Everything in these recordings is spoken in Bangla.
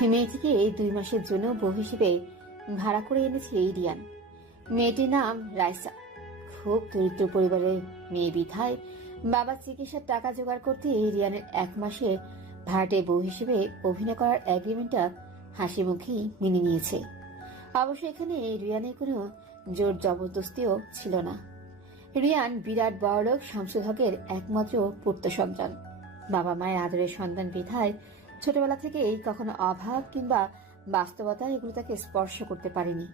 মেয়েটিকে 2 মাসের জন্য বউ হিসেবে ভাড়া করে এনেছে এই রিয়ান। মেয়েটির নাম রাইসা। খুব দরিদ্র পরিবারের মেয়ে বিধায় বাবা চিকিৎসার টাকা জোগাড় করতে রিয়ানের 1 মাসে ভাড়াটে বউ হিসেবে অভিনয় করার এগ্রিমেন্টটা হাসি মুখেই মেনে নিয়েছে। অবশ্য এখানে রিয়ানের কোনো জোর জবরদস্তিও ছিল না। রিয়ান বিরাট বড়লোক শামসুল হকের একমাত্র পুত্র সন্তান। বাবা মায়ের আদরের সন্তান বিধায় ছোটবেলা থেকেই কখনো অভাব কিংবা বাস্তবতা এগুলো তাকে স্পর্শ করতে পারেনি।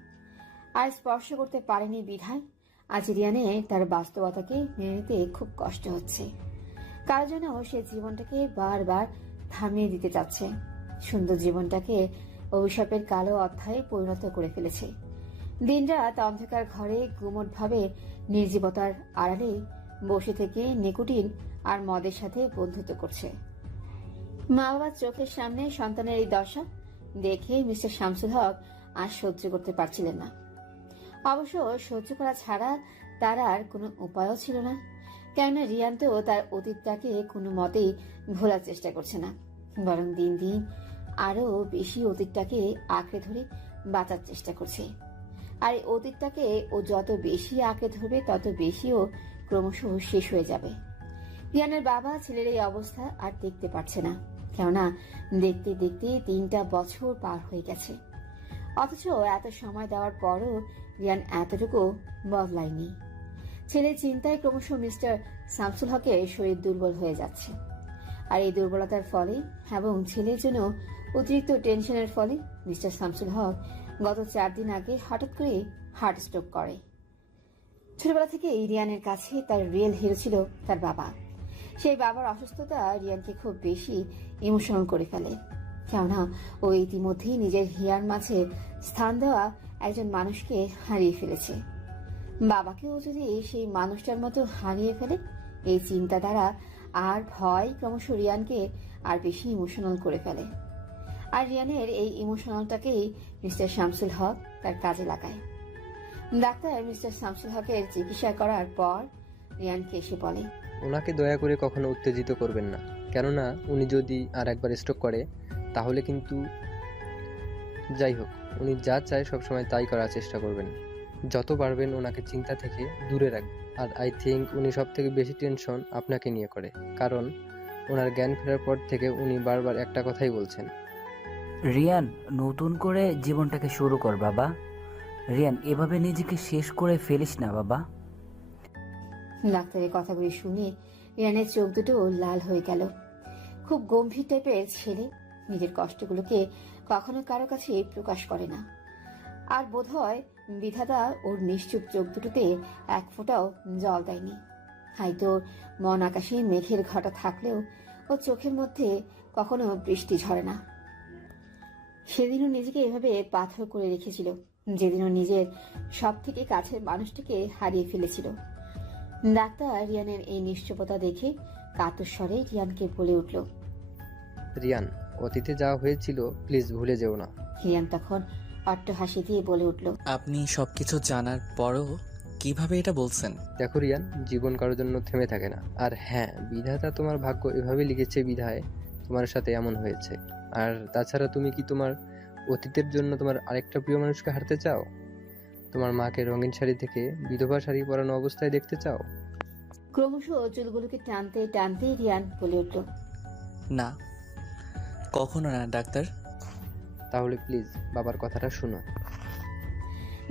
আর স্পর্শ করতে পারেনি বিধায় আজ রিয়ানে তার বাস্তবতাকে মেনে নিতে খুব কষ্ট হচ্ছে। কারো জন্য সে জীবনটাকে বারবার থামিয়ে দিতে চাচ্ছে। সুন্দর জীবনটাকে অভিশাপের কালো অধ্যায়ে পরিণত করে ফেলেছে। দিনরাত অন্ধকার ঘরে গুমটভাবে নির্জীবতার আড়ালে বসে থেকে নিকোটিন আর মদের সাথে বন্ধুত্ব করছে। মা বাবার চোখের সামনে সন্তানের এই দশা দেখে মিস্টার শামসুল হক আর সহ্য করতে পারছিলেন না। অবশ্য সহ্য করা ছাড়া তার আর কোনো উপায়ও ছিল না। কেননা রিয়ান তো তার অতীতটাকে কোনো মতেই ভোলার চেষ্টা করছে না, বরং দিন দিন আরো বেশি অতীতটাকে আঁকড়ে ধরে বাঁচার চেষ্টা করছে। আর এই অতীতটাকে ও যত বেশি আঁকড়ে ধরবে তত বেশিও ক্রমশ শেষ হয়ে যাবে। রিয়ানের বাবা ছেলের এই অবস্থা আর দেখতে পারছে না, কেননা দেখতে দেখতে 3টা বছর পার হয়ে গেছে। অথচ এত সময় দেওয়ার পরও রিয়ান এতটুকু বদলায়নি। ছেলের চিন্তায় ক্রমশ মিস্টার শামসুল হকের শরীর দুর্বল হয়ে যাচ্ছে। আর এই দুর্বলতার ফলে এবং ছেলের জন্য অতিরিক্ত টেনশনের ফলে মিস্টার শামসুল হক গত 4 দিন আগে হঠাৎ করে হার্ট স্ট্রোক করে। ছোটবেলা থেকে রিয়ানের কাছে তার রিয়েল হিরো ছিল তার বাবা। সেই বাবার অসুস্থতা রিয়ানকে খুব বেশি ইমোশনাল করে ফেলে, কেননা ও ইতিমধ্যেই নিজের হিয়ার মাঝে স্থান দেওয়া একজন মানুষকে হারিয়ে ফেলেছে। বাবাকেও যদি সেই মানুষটার মতো হারিয়ে ফেলে, এই চিন্তা দ্বারা আর ভয় ক্রমশ রিয়ানকে আর বেশি ইমোশনাল করে ফেলে। আর রিয়ানের এই ইমোশনালটাকেই মিস্টার শামসুল হক তার কাজে লাগায়। ডাক্তার মিস্টার শামসুল হকের চিকিৎসা করার পর রিয়ানকে এসে বলে, ওনাকে দয়া করে কখনো উত্তেজিত করবেন না, কেননা উনি যদি আর একবার স্ট্রোক করে তাহলে কিন্তু, যাই হোক, উনি যা চায় সবসময় তাই করার চেষ্টা করবেন। যত পারবেন ওনাকে চিন্তা থেকে দূরে রাখবেন। আর আই থিঙ্ক উনি সব থেকে বেশি টেনশন আপনাকে নিয়ে করে, কারণ ওনার জ্ঞান ফেরার পর থেকে উনি বারবার একটা কথাই বলছেন, রিয়ান, নতুন করে জীবনটাকে শুরু কর বাবা। রিয়ান, এভাবে নিজেকে শেষ করে ফেলিস না বাবা। ডাক্তারের কথাগুলি শুনে রিয়ানের চোখ দুটো লাল হয়ে গেল। খুব গম্ভীর টাইপের ছেলে, নিজের কষ্টগুলোকে কখনো কারো কাছে প্রকাশ করে না। আর বোধহয় বিধাতা ওর নিশ্চুপ চোখ দুটোতে এক ফোঁটাও জল দেয়নি। হয়তো মন আকাশে মেঘের ঘটা থাকলেও ও চোখের মধ্যে কখনো বৃষ্টি ঝরে না। সেদিনও নিজেকে এভাবে পাথর করে রেখেছিল, যেদিনও নিজের সব থেকে কাছের মানুষটাকে হারিয়ে ফেলেছিল। ডাক্তার রিয়ানের এই নিশ্চুপতা দেখে কাতর স্বরে রিয়ানকে বলে উঠল, রিয়ান, অতীতে যা হয়েছিল প্লিজ ভুলে যেও না। রিয়ান তখন অট্ট হাসি দিয়ে বলে উঠল, আপনি সবকিছু জানার পরও কিভাবে এটা বলছেন? দেখো রিয়ান, জীবন কারোর জন্য থেমে থাকে না। আর হ্যাঁ, বিধাতা তোমার ভাগ্য এভাবে লিখেছে বিধায় তোমার সাথে এমন হয়েছে। আর তাছাড়া তুমি কি তোমার অতীতের জন্য তোমার আরেকটা প্রিয় মানুষকে হারতে চাও? তোমার মাকে রঙিন শাড়ি থেকে বিধবা শাড়ি পরানো অবস্থায় দেখতে চাও? ক্রমশ চুলগুলোকে টানতে টানতে রিয়ান বলে উঠল, না, কখনো না ডাক্তার। তাহলে প্লিজ বাবার কথাটা শুনো।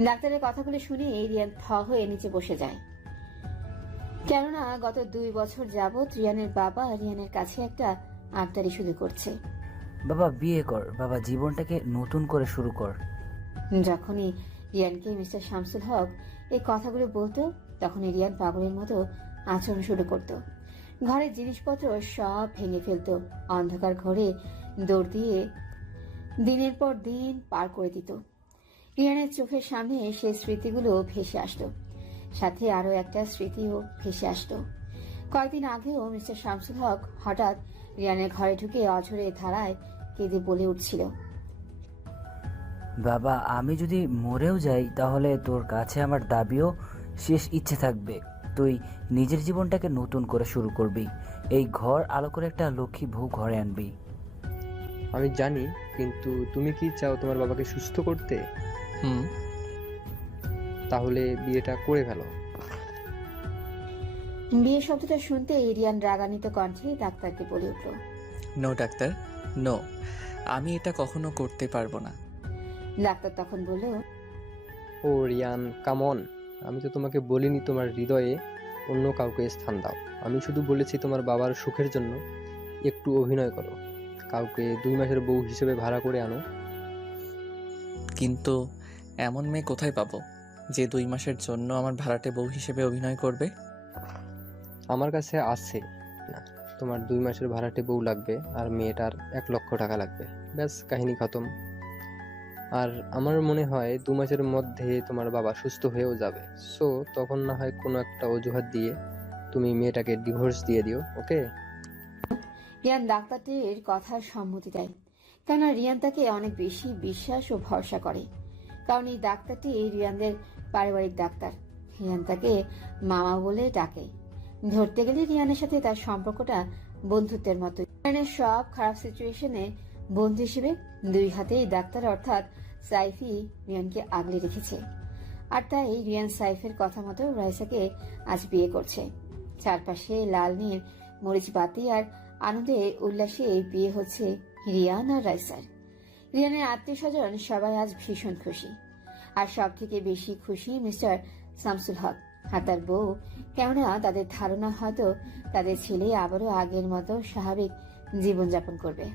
ডাক্তারের কথাগুলো শুনে রিয়ান থ হয়ে নিচে বসে যায়। কেননা গত 2 বছর যাবৎ রিয়ানের বাবা রিয়ানের কাছে একটা আবদারি শুরু করছে, বাবা বিয়ে কর বাবা, জীবনটাকে নতুন করে শুরু কর। যখনই রিয়ানকে মিস্টার শামসুল হক এই কথাগুলো বলতো, তখনই রিয়ান পাগলের মতো আচরণ শুরু করত। ঘরের জিনিসপত্র সব ভেঙে ফেলতো, অন্ধকার ঘরে দৌড় দিয়ে দিনের পর দিন পার করে দিত। রিয়ানের চোখের সামনে সেই স্মৃতিগুলো ভেসে আসতো, সাথে আরো একটা স্মৃতিও ভেসে আসতো। কয়েকদিন আগেও মিস্টার শামসুল হক হঠাৎ রিয়ানের ঘরে ঢুকে অঝরে ধারায় কেঁদে বলে উঠছিল, বাবা, আমি যদি মরেও যাই তাহলে তোর কাছে আমার দাবিও শেষ ইচ্ছে থাকবে। তুই নিজের জীবনটাকে নতুন করে শুরু করবি। এই ঘর আলো করে একটা লক্ষ্মী বউ ঘরে আনবি। আমি জানি, কিন্তু তুমি কি চাও তোমার বাবাকে সুস্থ করতে? হুম। তাহলে বিয়েটা করে ফেলো। বিয়ে শব্দটা শুনতে রিয়ান রাগান্বিত কণ্ঠে ডাক্তারকে বলে উঠল। নো ডাক্তার, নো, আমি এটা কখনো করতে পারবো না। ডাক্তার তখন বলল, ও রিয়ান, কামন, আমি তো তোমাকে বলিনি তোমার হৃদয়ে অন্য কাউকে স্থান দাও। আমি শুধু বলেছি তোমার বাবার সুখের জন্য একটু অভিনয় করো, কাউকে 2 মাসের বউ হিসেবে ভাড়া করে আনো। কিন্তু এমন মেয়ে কোথায় পাবো যে 2 মাসের জন্য আমার ভাড়াটে বউ হিসেবে অভিনয় করবে? আমার কাছে আছে না। তোমার 2 মাসের ভাড়াটে বউ লাগবে আর মেয়েটার 1 লক্ষ টাকা লাগবে, ব্যাস কাহিনী খতম। আর আমার মনে হয় 2 মাসের মধ্যে তোমার বাবা সুস্থ হয়েও যাবে। সো তখন না হয় কোনো একটা অজুহাত দিয়ে তুমি মেয়েটাকে ডিভোর্স দিয়ে দিও, ওকে? রিয়ান ডাক্তারটির কথার সম্মতি দেয়, কেননা রিয়ান তাকে অনেক বেশি বিশ্বাস ও ভরসা করে। কারণ এই ডাক্তারটি রিয়ানদের পারিবারিক ডাক্তার। রিয়ান তাকে মামা বলে ডাকে। ধরতে গেলে রিয়ানের সাথে তার সম্পর্কটা বন্ধুত্বের মতো। রিয়ানের সব খারাপ সিচুয়েশনে বন্ধু হিসেবে 2 হাতেই ডাক্তার অর্থাৎ সাইফি রিয়ানকে আগলে রেখেছে। আর তাই রিয়ান সাইফের কথা মতো রাইসাকে আজ বিয়ে করছে। চারপাশে লাল নীল মরিচ বাতি আর আনন্দে উল্লাসে বিয়ে হচ্ছে রিয়ান আর রাইসার। রিয়ানের আত্মীয় স্বজন সবাই আজ ভীষণ খুশি। আর সব থেকে বেশি খুশি মিস্টার শামসুল হক আর তার বউ, কেননা তাদের ধারণা হয়তো তাদের ছেলে আবারও আগের মতো স্বাভাবিক জীবনযাপন করবে।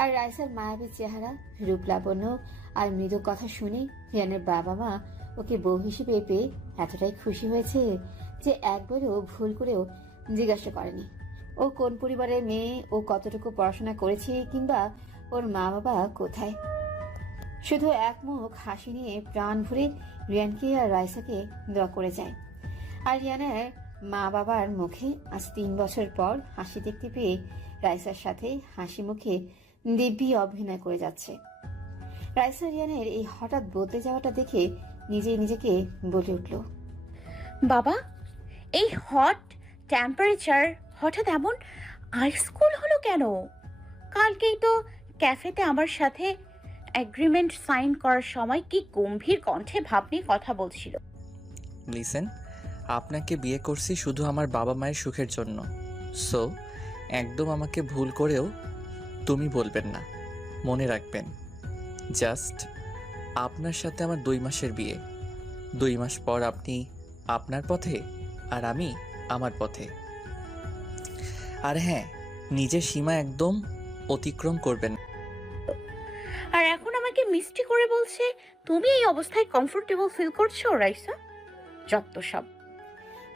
আর রাইসার মায়াবী চেহারা, রূপ লাবণ্য আর মৃদু কথা শুনে রিয়ানের বাবা মা ওকে বউ হিসেবে পেয়ে এতটাই খুশি হয়েছে যে একবারও ভুল করেও জিজ্ঞাসা করেনি ও কোন পরিবারের মেয়ে, ও কতটুকু পড়াশোনা করেছে, কিংবা ওর মা বাবা কোথায়। শুধু এক মুখ হাসি নিয়ে প্রাণ ভরে রিয়ানকে আর রাইসাকে দোয়া করে যায়। আর রিয়ানের মা বাবার মুখে আজ 3 বছর পর হাসি দেখতে পেয়ে রাইসার সাথে হাসি মুখে দিব্যি অভিনয় করে যাচ্ছে। রাইসা রিয়ানের এই হঠাৎ বদলে যাওয়াটা দেখে নিজেই নিজেকে বলে উঠল, বাবা, এই হট টেম্পারেচার হঠাৎ এমন আইসকুল হলো কেন? কালকেই তো ক্যাফেতে আমার সাথে এগ্রিমেন্ট সাইন করার সময় কি গম্ভীর কণ্ঠে ভাব নিয়ে কথা বলছিল। লিসেন, আপনাকে বিয়ে করছি শুধু আমার বাবা মায়ের সুখের জন্য। সো একদম আমাকে ভুল করেও তুমি বলবেন না, মনে রাখবেন। জাস্ট আপনার সাথে আমার 2 মাসের বিয়ে। 2 মাস পর আপনি আপনার পথে আর আমি আমার পথে। আর হ্যাঁ, নিজের সীমা একদম অতিক্রম করবেন না। আর এখন আমাকে মিষ্টি করে বলছে তুমি এই অবস্থায় কমফোর্টেবল ফিল করছো রাইসা? যত সব।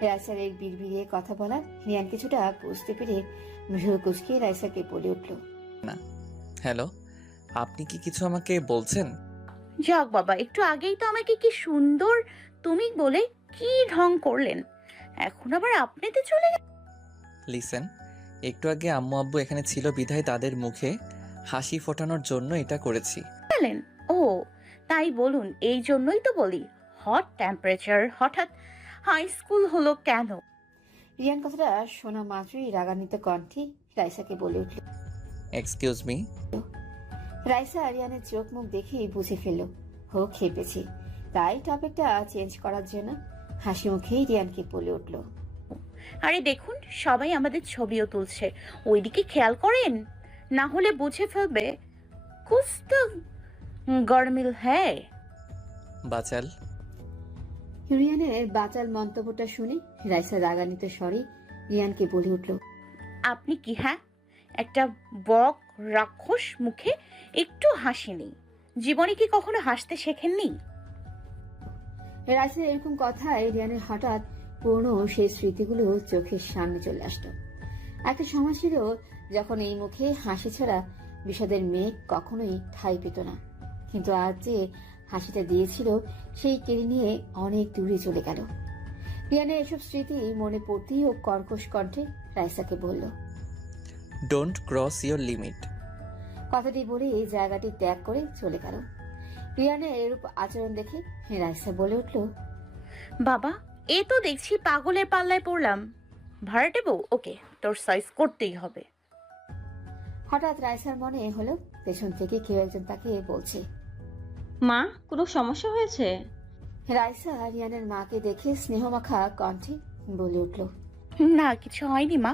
রাইসার এই বিড়বিড়িয়ে কথা বলা রিয়ান কিছুটা বুঝতে পেরে ভ্রু কুচকে রাইসাকে বলে উঠল, হ্যালো, আপনি কি কিছু আমাকে বলছেন? যাক বাবা, একটু আগেই তো আমাকে কি সুন্দর তুমি বলে কি ঢং করলেন, এখন আবার আপনিতে চলে লিসেন, একটু আগে আম্মু আব্বু এখানে ছিল বিধায় তাদের মুখে হাসি ফোটানোর জন্য এটা করেছি। গেলেন? ও তাই বলুন, এই জন্যই তো বলি হট টেম্পারেচার হঠাৎ হাই স্কুল হলো কেন। রিয়ান কথাটা শোনা মাত্রই রাগান্বিত কণ্ঠে রাইসাকে বলে উঠল। Excuse me. রাইসা রিয়ানের চোখ মুখ দেখেই বুঝে ফেলল ও খেপেছে। তাই টপিকটা চেঞ্জ করার জন্য হাসি মুখেই রিয়ানকে বলে উঠল, আরে দেখুন, সবাই আমাদের ছবিও তুলছে, ওইদিকে খেয়াল করেন, না হলে বুঝে ফেলবে কুছ তো গরমিল হ্যায়। বাচাল। রিয়ানের বাচাল মন্তব্যটা শুনে রাইসা রাগান্বিত স্বরে রিয়ানকে বলে উঠল, আপনি কি হ্যাঁ একটা বক রাক্ষস, মুখে একটু হাসি নেই, জীবনে কি কখনো হাসতে শেখেননি? রাইসার এরকম কথায় রিয়ানের হঠাৎ পুরনো সেই স্মৃতিগুলো চোখের সামনে চলে আসলো। একটা সময় ছিল যখন এই মুখে হাসি ছাড়া বিষাদের মেঘ কখনোই ঠাঁই পেত না, কিন্তু আজ যে হাসিটা দিয়েছিল সেই কেড়ে নিয়ে অনেক দূরে চলে গেল। রিয়ানের এসব স্মৃতি মনে পড়তেই ও কর্কশ কণ্ঠে রাইসাকে বলল, ডোন্ট ক্রস ইয়োর লিমিট। কথাটি বলে এই জায়গাটি ত্যাগ করে চলে গেল। রিয়ানের এরূপ আচরণ দেখে রাইসা বলে উঠল, বাবা, এ তো দেখছি পাগলের পাল্লায় পড়লাম। ভাড়াটে বউ, ওকে, তোর সাইজ করতেই হবে। হঠাৎ রাইসার মনে হলো পেছন থেকে কেউ একজন তাকে বলছে। মা, কোনো সমস্যা হয়েছে? রাইসা রিয়ানের মাকে দেখে স্নেহমাখা কণ্ঠে বলে উঠল, না, কিছু হয়নি মা।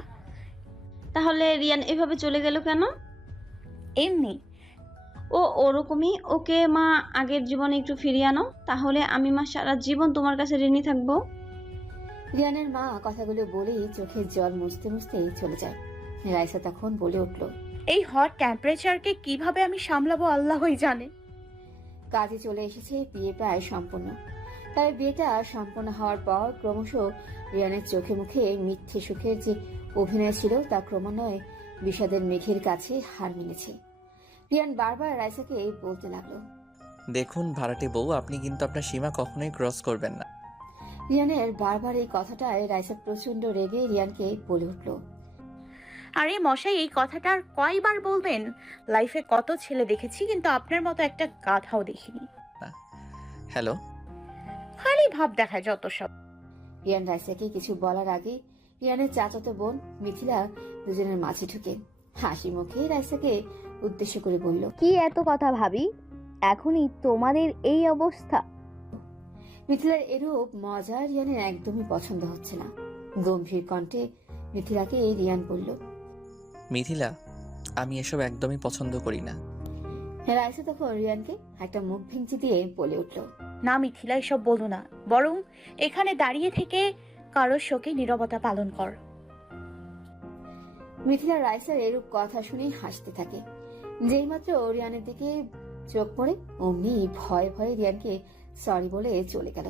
তাহলে রিয়ান এভাবে চলে গেল কেন? এমনি। ও ওরকমই, ওকে মা আগের জীবনে একটু ফিরিয়ে আনো, তাহলে আমি মা সারা জীবন তোমার কাছে ঋণী থাকবো। রিয়ানের মা কথাগুলো বলেই চোখের জল মুছতে মুছতে চলে যায়। রাইসা তখন বলে উঠল, এই হট টেম্পারেচারকে কিভাবে আমি সামলাবো আল্লাহই জানে। কাজে চলে এসেছে, বিয়ে প্রায় সম্পূর্ণ। তবে বিয়েটা সম্পূর্ণ হওয়ার পর ক্রমশ রিয়ানের চোখে মুখে মিথ্যে সুখের যে অভিনয় ছিল তা ক্রমান্বয়ে বিষাদের মেঘের কাছে হার মেনেছে। রিয়ান বারবার রাইসাকে বলতে লাগলো, দেখুন ভাড়াটে বউ, আপনি কিন্তু আপনার সীমা কখনোই ক্রস করবেন না। রিয়ানের বারবার এই কথাটায় রাইসা প্রচন্ড রেগে রিয়ানকে বলে উঠল, আরে মশাই, এই কথাটা আর কয়বার বলবেন? লাইফে কত ছেলে দেখেছি, কিন্তু আপনার মতো একটা গাধাও দেখিনি। হ্যালো। খালি ভাব দেখায় যত সব। রিয়ান রাইসাকে কিছু বলার আগে রিয়ানের চাচাতো বোন মিথিলা দুজনের মাঝে ঢুকে হাসি মুখে রাইসাকে উদ্দেশ্য করে বলল, কি এত কথা ভাবি? এখনই তোমাদের এই অবস্থা? মিথিলার এরূপ মজা রিয়ানের একদমই পছন্দ হচ্ছে না। গম্ভীর কণ্ঠে মিথিলাকে রিয়ান বলল, মিথিলা, আমি এসব একদমই পছন্দ করি না। রাইসা তখন রিয়ানকে একটা মুখ ভেঙচি দিয়ে বলে উঠল, না মিথিলা, এসব বলো না, বরং এখানে দাঁড়িয়ে থেকে কারোর শোকে নীরবতা পালন কর। মিথিলা রাইসার এরূপ কথা শুনে হাসতে থাকে। যেই মাত্র রিয়ানের দিকে চোখ পড়ে অমনি ভয়ে ভয়ে রিয়ানকে সরি বলে চলে গেল।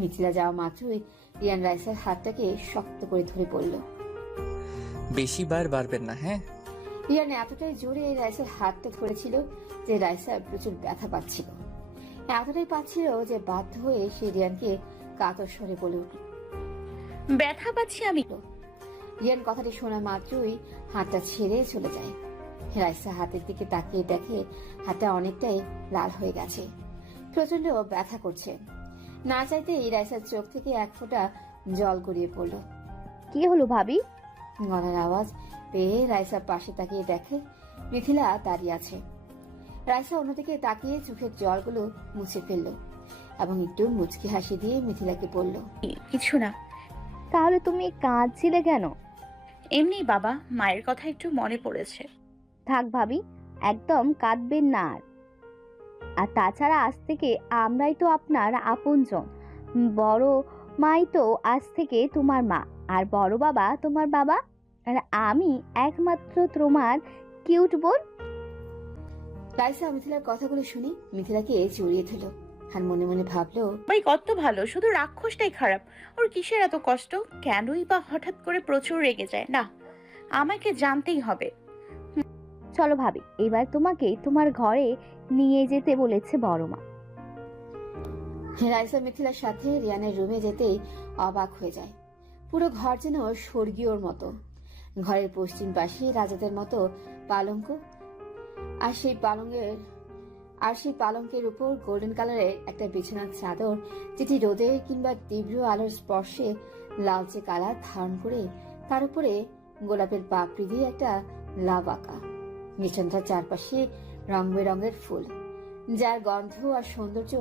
মিথিলা যাওয়া মাত্রই রিয়ান রাইসার হাতটাকে শক্ত করে ধরে পড়ল। বেশি বার বাড়বেন না, হ্যাঁ? রিয়ান এতটাই জোরে রাইসার হাতটা ধরেছিল যে রাইসা প্রচুর ব্যথা পাচ্ছিল। এতটাই পাচ্ছিল যে বাধ্য হয়ে সে রিয়ানকে কাতর স্বরে বলে উঠল, ব্যথা পাচ্ছি আমি। রিয়ান কথাটি শোনা মাত্রই হাতটা ছেড়ে চলে যায়। রাইসা হাতের দিকে তাকিয়ে দেখে হাতটা অনেকটাই লাল হয়ে গেছে, প্রচন্ড ব্যথা করছে। না চাইতেই রাইসার চোখ থেকে এক ফোঁটা জল গড়িয়ে পড়ল। কি হলো ভাবি? গলার আওয়াজ পেয়ে রাইসা পাশে তাকিয়ে দেখে মিথিলা দাঁড়িয়ে আছে। রাইসা অন্যদিকে তাকিয়ে চোখের জলগুলো মুছে ফেলল এবং একটু মুচকি হাসি দিয়ে মিথিলাকে বলল, কিছু না। তাহলে তুমি কাঁদছিলে কেন? এমনি বাবা, মায়ের কথা একটু মনে পড়েছে। থাক ভাবি, একদম কাঁদবেন না আর। আর তাছাড়া আজ থেকে আমরাই তো আপনার আপনজন। বড় মাই তো আজ থেকে তোমার মা, আর বড় বাবা তোমার বাবা, আর আমি একমাত্র তোমার কিউট বোন। রাইসা মিথিলার কথাগুলো শুনে মিথিলাকে জড়িয়ে ধরল আর মনে মনে ভাবলো, ভাই কত ভালো, শুধু রাক্ষসটাই খারাপ। ওর কিসের এত কষ্ট? কেনই বা হঠাৎ করে প্রচুর রেগে যায়? না, আমাকে জানতেই হবে। চলো ভাবি, এবার তোমাকে তোমার ঘরে নিয়ে যেতে বলেছে বড় মা। রাইসা মিথিলার সাথে রিয়ানের রুমে যেতেই অবাক হয়ে যায়। পুরো ঘর যেন স্বর্গীয়র মতো। ঘরের পশ্চিম পাশে রাজাদের মতো পালঙ্ক, আর সেই পালঙ্কের উপর গোল্ডেন কালারের একটা বিছানার চাদর, যেটি রোদের কিংবা তীব্র আলোর স্পর্শে লালচে কালার ধারণ করে তার উপরে গোলাপের পাপড়ি দিয়ে একটা লাভ আঁকা। বিছানাটার চারপাশে রং বেরঙের ফুল, যার গন্ধ আর সৌন্দর্য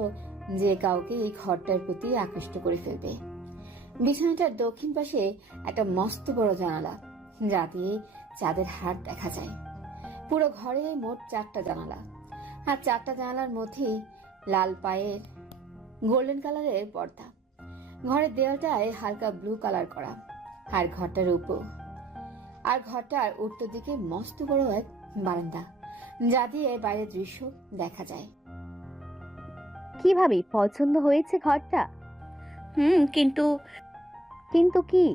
যে কাউকে এই ঘরটার প্রতি আকৃষ্ট করে ফেলবে। বিছানাটার দক্ষিণ পাশে একটা মস্ত বড় জানালা, যা দিয়ে চাঁদের হাট দেখা যায়। পুরো ঘরে মোট 4টা জানালা, আর 4টা জানালার মধ্যেই লাল পায়ের গোল্ডেন কালারের পর্দা। ঘরের দেওয়ালটায় হালকা ব্লু কালার করা, আর ঘরটার উত্তর দিকে মস্ত বড় এক বারান্দা, যা দিয়ে বাইরের দৃশ্য দেখা যায়। কি ভাবি, পছন্দ হয়েছে ঘরটা? কিন্তু কিন্তু কি?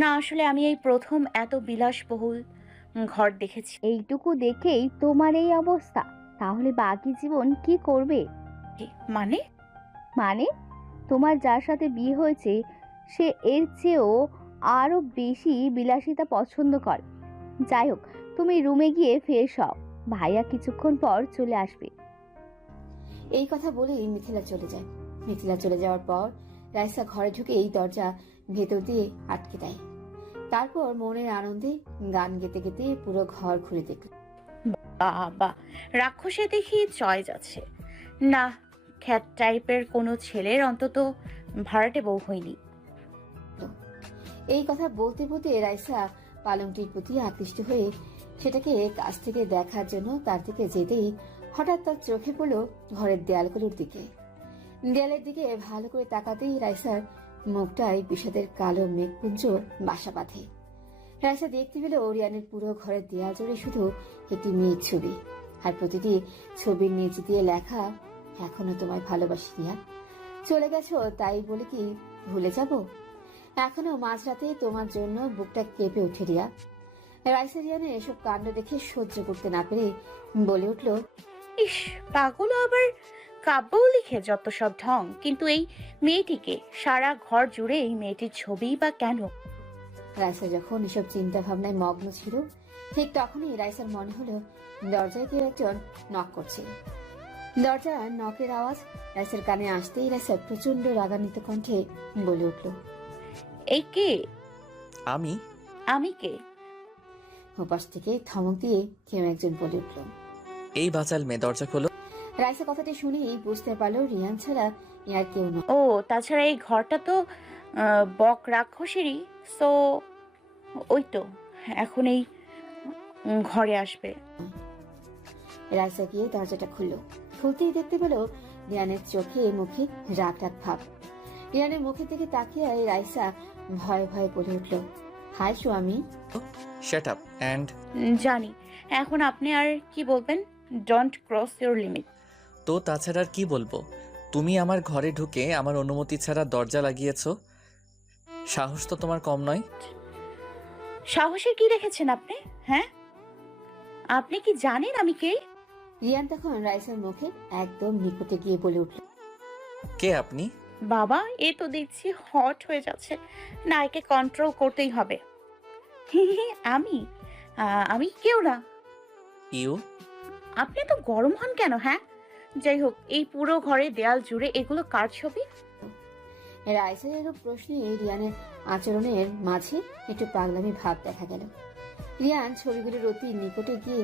না, আসলে আমি এই প্রথম এত বিলাসবহুল ঘর দেখেছি। এইটুকু দেখেই তোমার এই অবস্থা? তাহলে বাকি জীবন কি করবে? মানে? মানে তোমার যার সাথে বিয়ে হয়েছে সে এর চেয়েও আরো বেশি বিলাসিতা পছন্দ করে। যাই হোক, তুমি রুমে গিয়ে ফ্রেশ হও, ভাইয়া কিছুক্ষণ পর চলে আসবে। এই কথা বলেই মিথিলা চলে যায়। মিথিলা চলে যাওয়ার পর রাইসা ঘরে ঢুকে এই দরজা ভেতর দিয়ে আটকে দেয়। তারপর মনের আনন্দে গান গেতে গেতে পুরো ঘর ঘুরে দেখল। বাবা, রাক্ষসে দেখি চয়েস আছে না। খ্যাত টাইপের কোনো ছেলের অন্তত ভাড়াটে বউ হয়নি। এই কথা বলতে বলতে রাইসা পালংটির প্রতি আকৃষ্ট হয়ে সেটাকে কাছ থেকে দেখার জন্য তার দিকে যেতেই হঠাৎ তার চোখে পড়ল ঘরের দেয়ালগুলোর দিকে। দেয়ালের দিকে ভালো করে তাকাতেই রাইসার মুখটায় বিষাদের কালো মেঘপুঞ্জ বাসা বাঁধে। রাইসা দেখতে পেল রিয়ানের পুরো ঘরের দেয়াল জুড়ে শুধু একটি মেয়ের ছবি, আর প্রতিটি ছবির নিচ দিয়ে লেখা, এখনো তোমায় ভালোবাসি রিয়া, চলে গেছো তাই বলে কি ভুলে যাব, এখনো মাঝরাতে তোমার জন্য বুকটা কেঁপে ওঠে রিয়া। রাইসা রিয়ানের এসব কাণ্ড দেখে সহ্য করতে না পেরে বলে উঠল, ইস, পাগল আবার কাব্যও লিখে যত সব ঢং। কিন্তু এই মেয়েটিকে সারা ঘর জুড়ে এই মেয়েটির ছবি বা কেন? রাইসা যখন এসব চিন্তা ভাবনায় মগ্ন ছিল ঠিক তখনই রাইসার মনে হলো দরজায় কেউ একজন নক করছে। দরজা নকের আওয়াজ রাইসার কানে আসতেই রাইসা প্রচন্ড রাগান্বিত কণ্ঠে বলে উঠল, এই কে? আমি? আমি কে? ওপাশ থেকে ধমক দিয়ে কেউ একজন বলে উঠল। এই বাচাল মেয়ে, দরজা খোলো। রাইসা কথাটি শুনেই বুঝতে পারলো রিয়ান ছাড়া আর কেউ নয়। ও, তাছাড়া এই ঘরটা তো বক রাক্ষসেরই। সো ওই তো এখন এই ঘরে আসবে। রাইসা গিয়ে দরজাটা খুললো। খুলতেই দেখতে পেল রিয়ানের চোখে মুখে রাগ রাগ ভাব। রিয়ানের মুখের দিকে তাকিয়ে রাইসা ভয়ে ভয়ে বলে উঠল, হাই স্বামী। শাট আপ অ্যান্ড জানি। এখন আপনি আর কি বলবেন? Don't cross your limit. তো তাছাড়া আর কি বলবো? তুমি আমার ঘরে ঢুকে আমার অনুমতি ছাড়া দরজা লাগিয়েছো, সাহস তো তোমার কম নয়। সাহসের কি রেখেছেন আপনি? হ্যাঁ, আপনি কি জানেন আমি কে? রিয়ান তখন রাইসার মুখে একদম নিকটে গিয়ে বলে উঠল, কে আপনি? বাবা, এ তো দেখছি হট হয়ে যাচ্ছে না, একে কন্ট্রোল করতেই হবে। আমি কেউ না। ইউ? আপনি তো গরম হন কেন? হ্যাঁ, যাই হোক, এই পুরো ঘরে দেয়াল জুড়ে এগুলো কার ছবি? রাইসার এরূপ প্রশ্নে রিয়ানের আচরণের মাঝে একটু পাগলামি ভাব দেখা গেল। রিয়ান ছবিগুলোর অতি নিকটে গিয়ে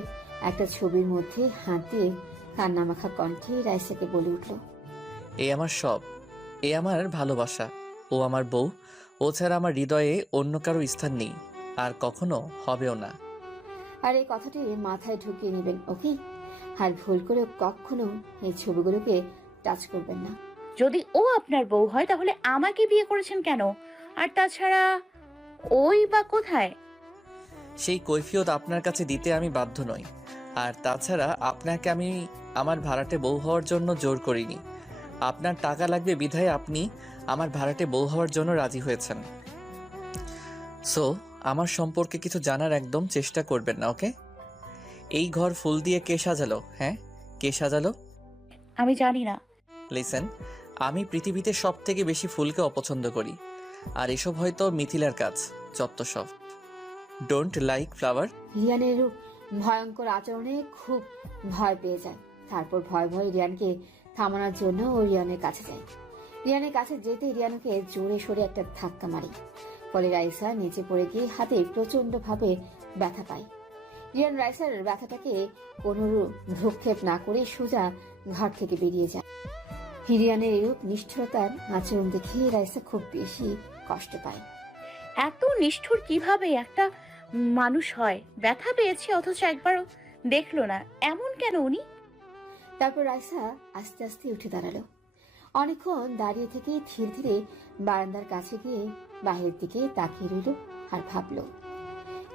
একটা ছবির মধ্যে হাত দিয়ে কান্নামাখা কণ্ঠে রাইসাকে বলে উঠল, এ আমার সব, এ আমার ভালোবাসা, ও আমার বউ, ও ছাড়া আমার হৃদয়ে অন্য কারো স্থান নেই, আর কখনো হবেও না। আর এই কথাটি মাথায় ঢুকিয়ে নেবেন, ওকে? আর ভুল করে কখনো এই ছবিগুলোকে টাচ করবেন না। যদি ও আপনার বউ হয় তাহলে আমাকে বিয়ে করেছেন কেন? আর তাছাড়া ওই বা কোথায়? সেই কৈফিয়ত আপনার কাছে দিতে আমি বাধ্য নই। আর তাছাড়া আপনাকে আমি আমার ভাড়াটে বউ হওয়ার জন্য জোর করিনি। আপনার টাকা লাগবে বিধায় আপনি আমার ভাড়াটে বউ হওয়ার জন্য রাজি হয়েছেন। সো আমার সম্পর্কে কিছু জানার একদম চেষ্টা করবেন না, ওকে? এই ঘর ফুল দিয়ে কে সাজালো? হ্যাঁ, কে সাজালো? আমি জানি না। লিসেন, আমি পৃথিবীতে সব থেকে বেশি ফুলকে অপছন্দ করি। আর এসব হয়তো মিথিলার কাজ, যত সব। Don't like flower. রিয়ানের এরূপ ভয়ঙ্কর আচরণে খুব ভয় পেয়ে যায়। তারপর ভয় ভয়ে রিয়ানকে থামানোর জন্য ও রিয়ানের কাছে যায়। রিয়ানের কাছে যেতে রিয়ানকে জোরে সরে একটা ধাক্কা মারে। ফলে রাইসা নিচে পড়ে গিয়ে হাতে প্রচন্ড ভাবে ব্যথা পায়। রিয়ান রাইসার ব্যথাটাকে কোনো ভ্রুক্ষেপ না করে সোজা ঘর থেকে বেরিয়ে যায়। রিয়ানের এরূপ নিষ্ঠুরতার আচরণ দেখে রাইসা খুব বেশি কষ্ট পায়। এত নিষ্ঠুর কিভাবে একটা মানুষ হয়? ব্যথা পেয়েছে অথচ একবারও দেখলো না, এমন কেন উনি? তারপর রাইসা আস্তে আস্তে উঠে দাঁড়ালো। অনেকক্ষণ দাঁড়িয়ে থেকে ধীরে ধীরে বারান্দার কাছে গিয়ে বাইরের দিকে তাকিয়ে রইল আর ভাবল,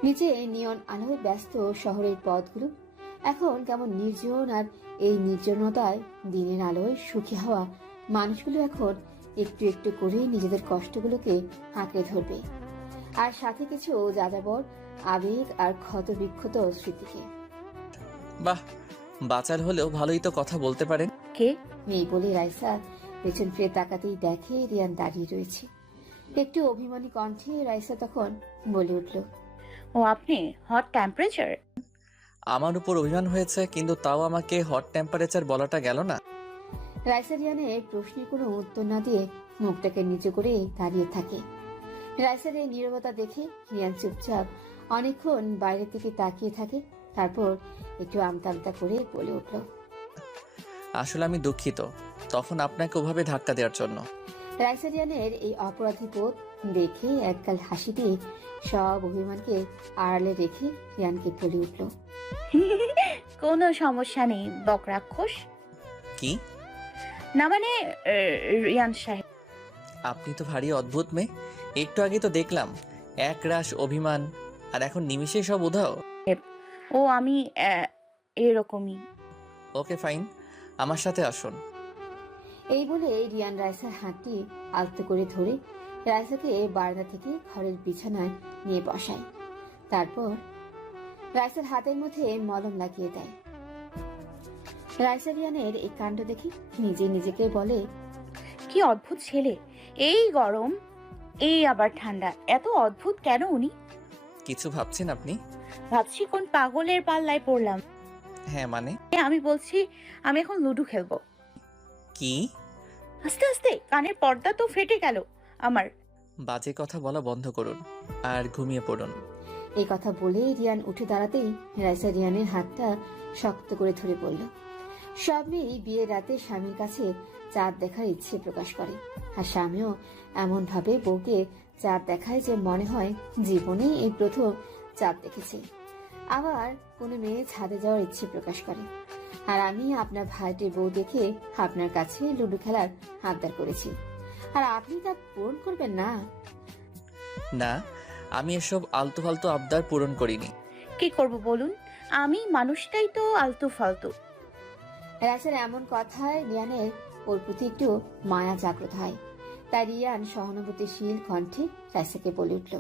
নিচে নিয়ন আলোয় ব্যস্ত শহরের পথগুলো এখন কেমন নির্জন। আর এই নির্জনতায় দিনের আলোয় সুখী হওয়া মানুষগুলো এখন একটু একটু করে নিজেদের কষ্টগুলোকে আঁকড়ে ধরবে, আর সাথে কিছু যাযাবর আবেগ আর ক্ষত বিক্ষত স্মৃতিকে। বাহ, বাচাল হলেও ভালোই তো কথা বলতে পারেন। কে? নেই বলে রাইসা পেছন ফিরে তাকাতেই দেখে রিয়ান দাঁড়িয়ে রয়েছে। একটু অভিমানী কণ্ঠে রাইসা তখন বলে উঠল, ও আপনি? Hot temperature? আমার উপর অভিমান হয়েছে, কিন্তু তাও আমাকে হট টেম্পারেচার বলাটা গেল না। রাইসা রিয়ানের প্রশ্নের কোনো উত্তর না দিয়ে মুখটাকে নিচু করে দাঁড়িয়ে থাকে। রাইসার এই নীরবতা দেখে রিয়ান চুপচাপ অনেকক্ষণ বাইরের দিকে তাকিয়ে থাকে। তারপর একটু আমতা আমতা করে বলে উঠল, আসলে আমি দুঃখিত তখন আপনাকে ওভাবে ধাক্কা দেওয়ার জন্য। রাইসা রিয়ানের এই অপরাধী বোধ দেখে একগাল হাসি দিয়ে সব অভিমানকে আড়ালে রেখে রিয়ানকে বলে উঠল, কোনো সমস্যা নেই বক রাক্ষস। কি? না মানে রিয়ান সাহেব, আপনি তো ভারী অদ্ভুত মেয়ে। একটু আগে তো দেখলাম এক রাশ অভিমান, আর এখন নিমিষে সব উধাও। ও আমি এরকমই। ওকে ফাইন, আমার সাথে আসুন। এই বলে রিয়ান রাইসার হাতটি আলতো করে ধরে রাইসাকে বারান্দা থেকে ঘরের বিছানায় নিয়ে বসায়। তারপর রাইসার হাতের মধ্যে মলম লাগিয়ে দেয়। রাইসা রিয়ানের এই কাণ্ড দেখে নিজে নিজেকে বলে, কি অদ্ভুত ছেলে, এই গরম এই আবার ঠান্ডা, এত অদ্ভুত কেন উনি? কিছু ভাবছেন আপনি? ভাবছি কোন পাগলের পাল্লায় পড়লাম। হ্যাঁ মানে? আমি বলছি আমি এখন লুডো খেলবো। কি? আস্তে আস্তে, কানের পর্দা তো ফেটে গেল আমার। বাজে কথা বলা বন্ধ করুন আর ঘুমিয়ে পড়ুন। এই কথা বলে রিয়ান উঠে দাঁড়াতেই রাইসা রিয়ানের হাতটা শক্ত করে ধরে পড়ল। সব মেয়েই বিয়ের রাতে স্বামীর কাছে চাঁদ দেখার ইচ্ছে প্রকাশ করে, আর স্বামীও এমন ভাবে বউকে চাঁদ দেখায় যে মনে হয় জীবনে এই প্রথম চাঁদ দেখেছে। আবার কোনো মেয়ে ছাদে যাওয়ার ইচ্ছে প্রকাশ করে। আর আমি আপনার ভাইটির বউ দেখে আপনার কাছে লুডো খেলার আবদার করেছি, আর আপনি তা পূরণ করবেন না। না, আমি এসব আলতু ফালতু আবদার পূরণ করিনি। কি করব বলুন, আমি মানুষটাই তো আলতু ফালতু। রাইসার এমন কথায় রিয়ানের ওর প্রতি একটু মায়া জাগ্রত হয়। তাই রিয়ান সহানুভূতিশীল কণ্ঠে রাইসাকে বলে উঠল,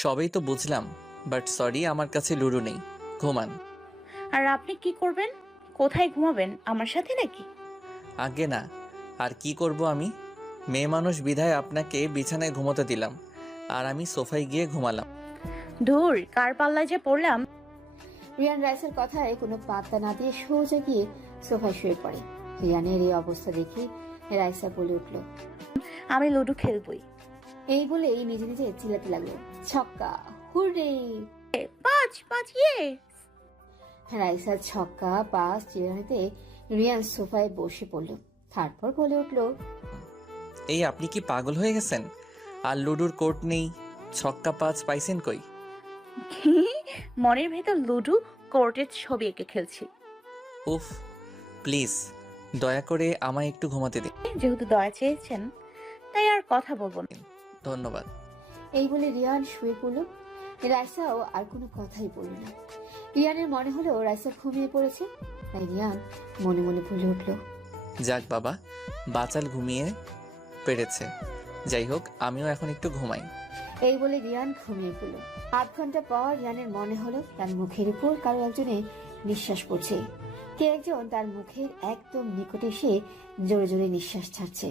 সবই তো বুঝলাম, বাট সরি, আমার কাছে লুডো নেই, ঘুমান। আর আপনি কি করবেন? কোথায় ঘুমাবেন, আমার সাথে নাকি? আগে না, আর কি করব আমি? মেয়ে মানুষ বিধায় আপনাকে বিছানায় ঘুমোতে দিলাম, আর আমি সোফায় গিয়ে ঘুমালাম। ধুর, কার পাল্লায় যে পড়লাম। রিয়ান রাইসার কথায় কোনো পাত্তা না দিয়ে সোজা গিয়ে সোফায় শুয়ে পড়ে। রিয়ানের এই অবস্থা দেখে রাইসা বলে উঠল, আমি লুডো খেলবই। এই বলেই নিজে নিজে চিল্লাতে লাগলো, ছক্কা, হুররে! পাঁচ পাঁচ, ইয়ে। রাইসার ছক্কা পাস চিরানিতে রিয়ান সোফায় বসে পড়ল। তারপর বলে উঠল, এই আপনি কি পাগল হয়ে গেছেন? আর লুডোর কোর্ট নেই, ছক্কা পাঁচ পাইছেন কই? মনের ভেতর লুডো কোর্টের ছবি এঁকে খেলছি। উফ, প্লিজ দয়া করে আমায় একটু ঘুমাতে দিন। যেহেতু দয়া চেয়েছেন তাই আর কথা বলবো না। ধন্যবাদ। এই বলে রিয়ান শুয়ে পড়ল। রাইসাও আর কোনো কথাই বলল না। রিয়ানের মনে হলো রাইসা ঘুমিয়ে পড়েছে। তাই রিয়ান মনে মনে বলে উঠল, যাক বাবা, বাচাল ঘুমিয়ে পেরেছে। যাই হোক, আমিও এখন একটু ঘুমাই। এই বলে রিয়ান ঘুমিয়ে পড়ল। ৮ ঘন্টা পর রিয়ানের মনে হলো তার মুখের উপর কারো একজনে নিঃশ্বাস পড়ছে। কে একজন তার মুখের একদম নিকটে এসে জোরে জোরে নিঃশ্বাস ছাড়ছে।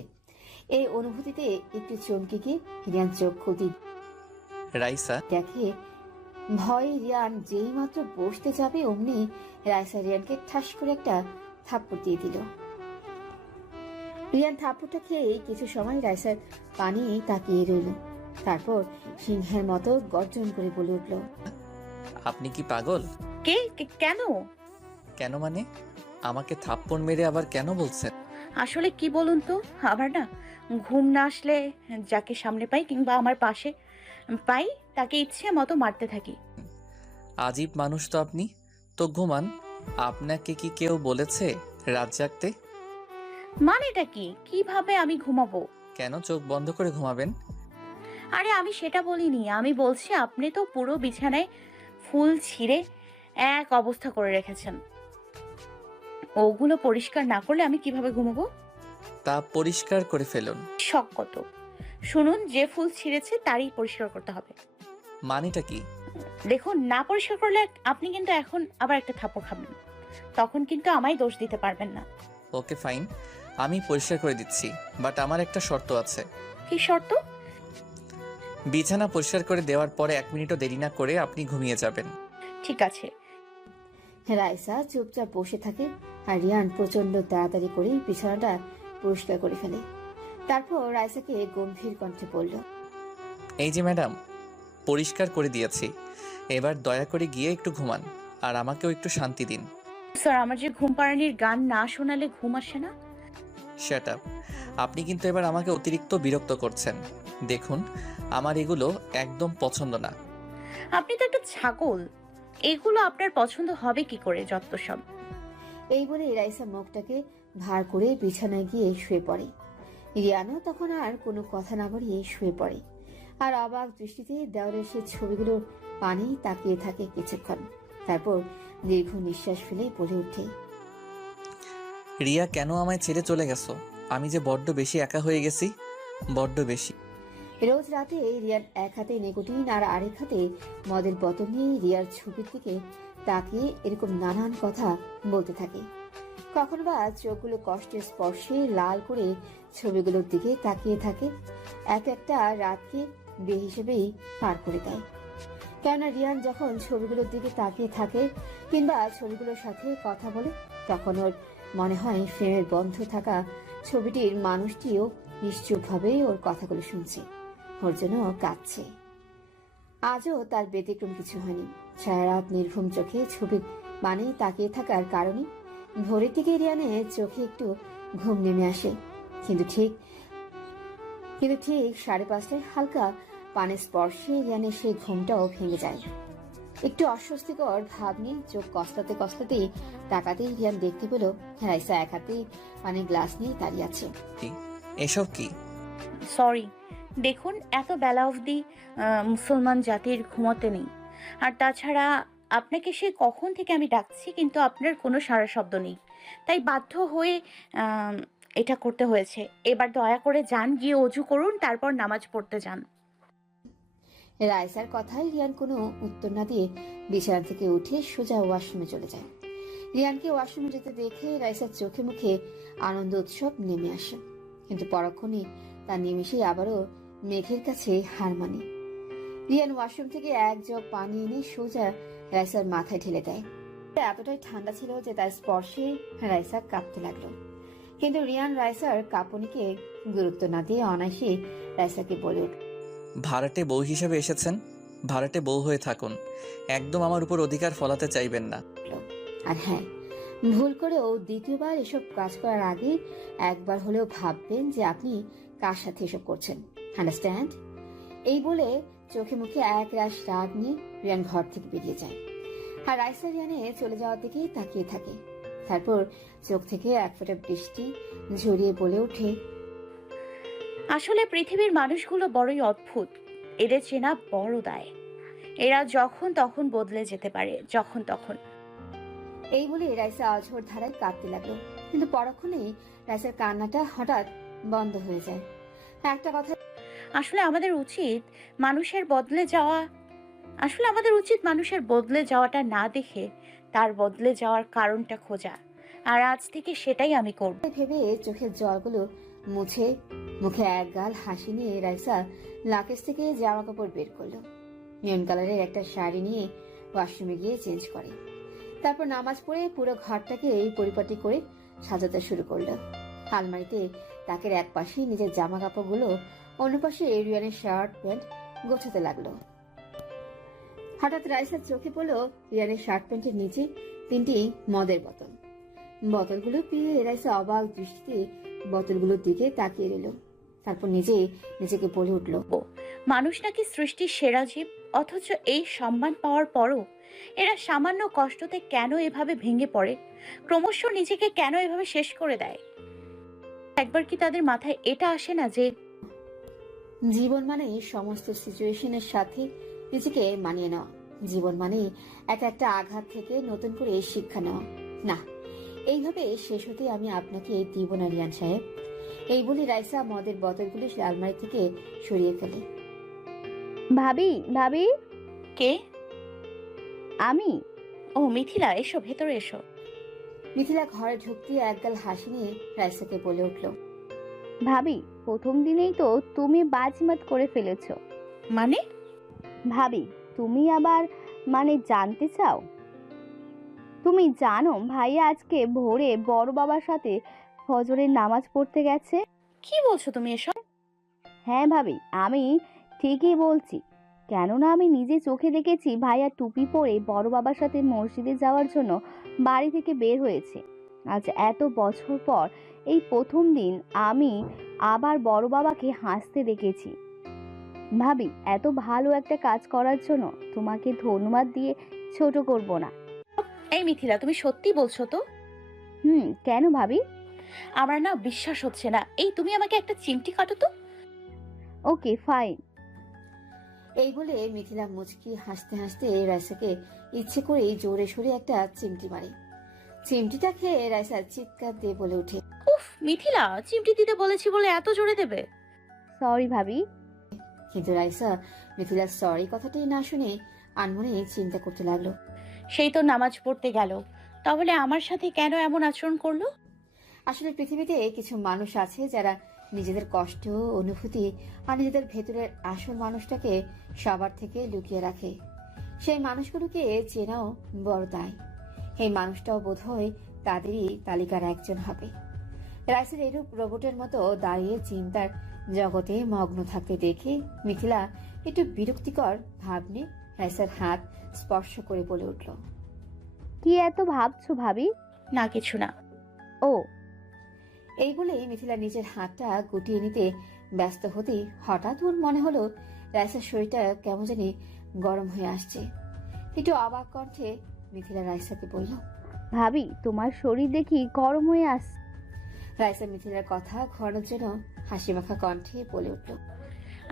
এই অনুভূতিতে একটু চমকে গিয়ে রিয়ান চোখ খুলতে রাইসা, দেখে ভয়ে রিয়ান যেই মাত্র বসতে যাবে অমনি রাইসা রিয়ানকে ঠাস করে একটা থাপ্পড় দিয়ে দিল। রিয়ান থাপ্পড়টা খেয়ে কিছু সময় রাইসার পানি তাকিয়ে রইল। তারপর সিংহের মতো গর্জন করে বলে উঠল, আপনি কি পাগল? কেন? কেন মানে? আমাকে থাপ্পড় মেরে আবার কেন বলছেন? আসলে কি বলুন তো, আবার না ঘুম না আসলে যাকে সামনে পাই কিংবা আমার পাশে পাই তাকে ইচ্ছে মতো মারতে থাকি। আজীব মানুষ তো আপনি। তো ঘুমান। আপনাকে কি কেউ বলেছে রাত জাগতে? মানেটা কি? কিভাবে আমি ঘুমাবো? কেন চোখ বন্ধ করে ঘুমাবেন? আরে আমি সেটা বলিনি, আমি বলছি আপনি তো পুরো বিছানায় ফুল ছিঁড়ে এক অবস্থা করে রেখেছেন। ওগুলো পরিষ্কার না করলে আমি কিভাবে ঘুমাবো? তা পরিষ্কার করে ফেলুন। শখ কত? শুনুন, যে ফুল ছিঁড়েছে তারই পরিষ্কার করতে হবে। মানেটা কি? দেখুন, না পরিষ্কার করলে আপনি কিন্তু এখন আবার একটা থাপ্পড় খাবেন। তখন কিন্তু আমায় দোষ দিতে পারবেন না। ওকে ফাইন, আমি পরিষ্কার করে দিচ্ছি, বাট আমার একটা শর্ত আছে। কি শর্ত? বিছানা পরিষ্কার করে দেওয়ার পরে 1 মিনিটও দেরি না করে আপনি ঘুমিয়ে যাবেন। ঠিক আছে। রাইসা চুপচাপ বসে থাকে আর রিয়ান প্রচন্ড তাড়াতাড়ি করে বিছানাটা পরিষ্কার করে ফেলে। তারপর রাইসাকে গম্ভীর কণ্ঠে বলল, এই যে ম্যাডাম, পরিষ্কার করে দিয়েছি। এবার দয়া করে গিয়ে একটু ঘুমান, আর আমাকেও একটু শান্তি দিন। স্যার, আমার যে ঘুম পাড়ানির গান না শোনালে ঘুম আসে না। Shut up. আপনি কিন্তু এবার আমাকে অতিরিক্ত বিরক্ত করছেন। দেখুন, আমার এগুলো একদম পছন্দ না। আপনি তো একটা ছাগল, এগুলো আপনার পছন্দ হবে কি করে? যত সব। এই বলে রাইসা মুখটাকে ভার করে বিছানায় গিয়ে শুয়ে পড়ে। রিয়ানও তখন আর কোনো কথা না বাড়িয়ে শুয়ে পড়ে, আর অবাক দৃষ্টিতে দেওয়ালের সে ছবিগুলোর পানি তাকিয়ে থাকে কিছুক্ষণ। তারপর দীর্ঘ নিঃশ্বাস ফেলে বলে ওঠে, রিয়া, কেন আমায় ছেড়ে চলে গেছো? আমি যে বড্ড বেশি একা হয়ে গেছি, বড্ড বেশি। রোজ রাতে রিয়ার এক হাতে নিকোটিন আর আরেক হাতে মদের বোতল নিয়ে রিয়ার ছবির দিকে তাকিয়ে এরকম নানান কথা বলতে থাকে। কখনো বা চোখগুলো কষ্টের স্পর্শে লাল করে ছবিগুলোর দিকে তাকিয়ে থাকে। এক একটা রাতকে বেহিসেবেই পার করে দেয়। কেননা রিয়ান যখন ছবিগুলোর দিকে তাকিয়ে থাকে কিংবা ছবিগুলোর সাথে কথা বলে, তখন ওর মনে হয় ফ্রেমের বন্ধ থাকা ছবিটির মানুষটিও নিশ্চুপভাবে ওর কথাগুলো শুনছে, ওর জন্য কাঁদছে। আজও তার ব্যতিক্রম কিছু হয়নি। সারা রাত নির্ঘুম চোখে ছবির মানে তাকিয়ে থাকার কারণে ভোরের দিকে রিয়ানের চোখে একটু ঘুম নেমে আসে। কিন্তু ঠিক 5:30 হালকা পানের স্পর্শে রিয়ানের সেই ঘুমটাও ভেঙে যায়। একটু অস্বস্তিকর ভাব নিয়ে চোখ কসলাতে কসলাতেই তাকাতেই রিয়ান দেখতে পেল রাইসা এক হাতে পানির গ্লাস নিয়ে দাঁড়িয়ে আছে। এসব কি? সরি, দেখুন এত বেলা অবধি মুসলমান জাতির ঘুমোতে নেই। আর তাছাড়া আপনাকে সে কখন থেকে আমি ডাকছি, কিন্তু আপনার কোনো সাড়া শব্দ নেই, তাই বাধ্য হয়ে এটা করতে হয়েছে। এবার দয়া করে যান, গিয়ে অজু করুন, তারপর নামাজ পড়তে যান। রাইসার কথায় রিয়ান কোনো উত্তর না দিয়ে বিছানা থেকে উঠে সোজা ওয়াশরুমে চলে যায়। রিয়ানকে ওয়াশরুমে যেতে দেখে রাইসার চোখে মুখে আনন্দ উৎসব নেমে আসে, কিন্তু পরক্ষণে তার নিমেষেই আবারও মেঘের কাছে হার মানে। রিয়ান ওয়াশরুম থেকে এক জগ পানি এনে সোজা রাইসার মাথায় ঢেলে দেয়। এতটাই ঠান্ডা ছিল যে তার স্পর্শে রাইসা কাঁপতে লাগলো। কিন্তু রিয়ান রাইসার কাঁপুনিকে গুরুত্ব না দিয়ে অনায়াসে রাইসাকে বলে উঠল, ভাড়াটে বউ হিসেবে এসেছেন, ভাড়াটে বউ হয়ে থাকুন। একদম আমার উপর অধিকার ফলাতে চাইবেন না। আর হ্যাঁ, ভুল করেও দ্বিতীয়বার এসব কাজ করার আগে একবার হলেও ভাববেন যে আপনি কার সাথে এসব করছেন। আন্ডারস্ট্যান্ড? এই বলে চোখে মুখে এক রাশ রাগ নিয়ে রিয়ান ঘর থেকে বেরিয়ে যায়। আর রাইসা রিয়ানে চলে যাওয়ার দিকেই তাকিয়ে থাকে। তারপর চোখ থেকে এক ফোঁটা বৃষ্টি ঝরিয়ে বলে ওঠে, আসলে পৃথিবীর মানুষগুলো বড়ই অদ্ভুত, এদের চেনা বড় দায়। এরা যখন তখন বদলে যেতে পারে, যখন তখন। এই বলে রাইসা অঝোর ধারায় কাঁদতে লাগলো। কিন্তু পরক্ষণেই রাইসার কান্নাটা হঠাৎ বন্ধ হয়ে যায়। একটা কথা, আসলে আমাদের উচিত মানুষের বদলে যাওয়াটা না দেখে তার বদলে যাওয়ার কারণটা খোঁজা। আর আজ থেকে সেটাই আমি করব। ভেবে চোখের জলগুলো মুছে মুখে এক গাল হাসি নিয়ে রাইসা লাকেজ থেকে জামা কাপড় বের করলো। মেরুন কালারের একটা শাড়ি নিয়ে ওয়াশরুমে গিয়ে চেঞ্জ করে। তারপর নামাজ পড়ে পুরো ঘরটাকে এই পরিপাটি করে সাজাতে শুরু করলো। আলমারিতে তাকের এক পাশে নিজের জামা কাপড়গুলো, অন্য পাশে রিয়ানের শার্ট প্যান্ট গোছাতে লাগলো। হঠাৎ রাইসার চোখে পড়লো রিয়ানের শার্ট প্যান্টের নিচে 3টি মদের বোতল। বোতলগুলো পেয়ে রাইসা অবাক দৃষ্টিতে বোতলগুলোর দিকে তাকিয়ে রইল। তারপর নিজেকে বলে উঠল, মানুষ নাকি সৃষ্টির সেরা জীব, অথচ এই সম্মান পাওয়ার পরও এরা সামান্য কষ্টতে কেন এভাবে ভেঙে পড়ে, ক্রমশ নিজেকে কেন এভাবে শেষ করে দেয়? একবার কি তাদের মাথায় এটা আসে না যে জীবন মানে সমস্ত সিচুয়েশনের সাথে নিজেকে মানিয়ে নেওয়া। জীবন মানে এক একটা আঘাত থেকে নতুন করে শিক্ষা নেওয়া না। এইভাবে শেষ হতে আমি আপনাকে দিব না রিয়ান সাহেব। এই বলে রাইসা মদের বোতলগুলি আলমারি থেকে সরিয়ে ফেলে। ভাবি ভাবি কে? আমি। ও মিথিলা, এসো, ভেতরে এসো। মিথিলা ঘরে ঢুকতে একগাল হাসি নিয়ে রাইসাকে বলে উঠল, ভাবি, প্রথম দিনেই তো তুমি বাজিমাত করে ফেলেছো। মানে? ভাবি, তুমি আবার মানে জানতে চাও? তুমি জানো ভাইয়া আজকে ভোরে বড় বাবার সাথে ফজরের নামাজ পড়তে গেছে। কি বলছো তুমি এসব? হ্যাঁ ভাবি, আমি ঠিকই বলছি, কেননা আমি নিজে চোখে দেখেছি ভাইয়া টুপি পরে বড় বাবার সাথে মসজিদে যাওয়ার জন্য বাড়ি থেকে বের হয়েছে। আজ এত বছর পর এই প্রথম দিন আমি আবার বড় বাবাকে হাসতে দেখেছি। ভাবি, এত ভালো একটা কাজ করার জন্য তোমাকে ধন্যবাদ দিয়ে ছোট করব না। এই মিথিলা, তুমি সত্যি বলছো তো? কেন ভাবি? আমার না বিশ্বাস হচ্ছে না। এই তুমি আমাকে একটা চিমটি কাটো তো। Okay fine. এই বলে মিথিলা মুচকি হাসতে হাসতে রাইসাকে ইচ্ছে করেই জোরে সোরে একটা চিমটি মারে। চিমটিটা খেয়ে রাইসা চিৎকার দিয়ে বলে ওঠে, উফ মিথিলা, চিমটি দিতে বলেছি বলে এত জোরে দেবে? সরি ভাবি। কিন্তু রাইসা মিথিলার সরি কথাটি না শুনে আনমনে চিন্তা করতে লাগলো। সেই তো নামাজ পড়তে গেল, তাহলে আমার সাথে কেন এমন আচরণ করলো? আসলে পৃথিবীতে কিছু মানুষ আছে যারা নিজেদের কষ্ট, অনুভূতি আর নিজেদের ভেতরের আসল মানুষটাকে সবার থেকে লুকিয়ে রাখে। সেই মানুষগুলোকে চেনাও বড় দায়। এই মানুষটাও বোধহয় তাদেরই তালিকার একজন হবে। রাইসের এরূপ রোবটের মতো দাঁড়িয়ে চিন্তার জগতে মগ্ন থাকতে দেখে মিথিলা একটু বিরক্তিকর ভাব নিয়ে রাইসার হাত স্পর্শ করে বলে উঠল, কি এত ভাবছো ভাবি? না কিছু না। ও এই বলেই মিথিলা নিজের হাতটা গুটিয়ে নিতে ব্যস্ত হতেই হঠাৎ ওর মনে হলো রাইসার শরীরটা কেমন জানি গরম হয়ে আসছে। একটু অবাক কণ্ঠে মিথিলা রাইসাকে বলল, ভাবি, তোমার শরীর দেখি গরম হয়ে আস। রাইসা মিথিলার কথা ঘোরানোর জন্য হাসি মাখা কণ্ঠে বলে উঠল,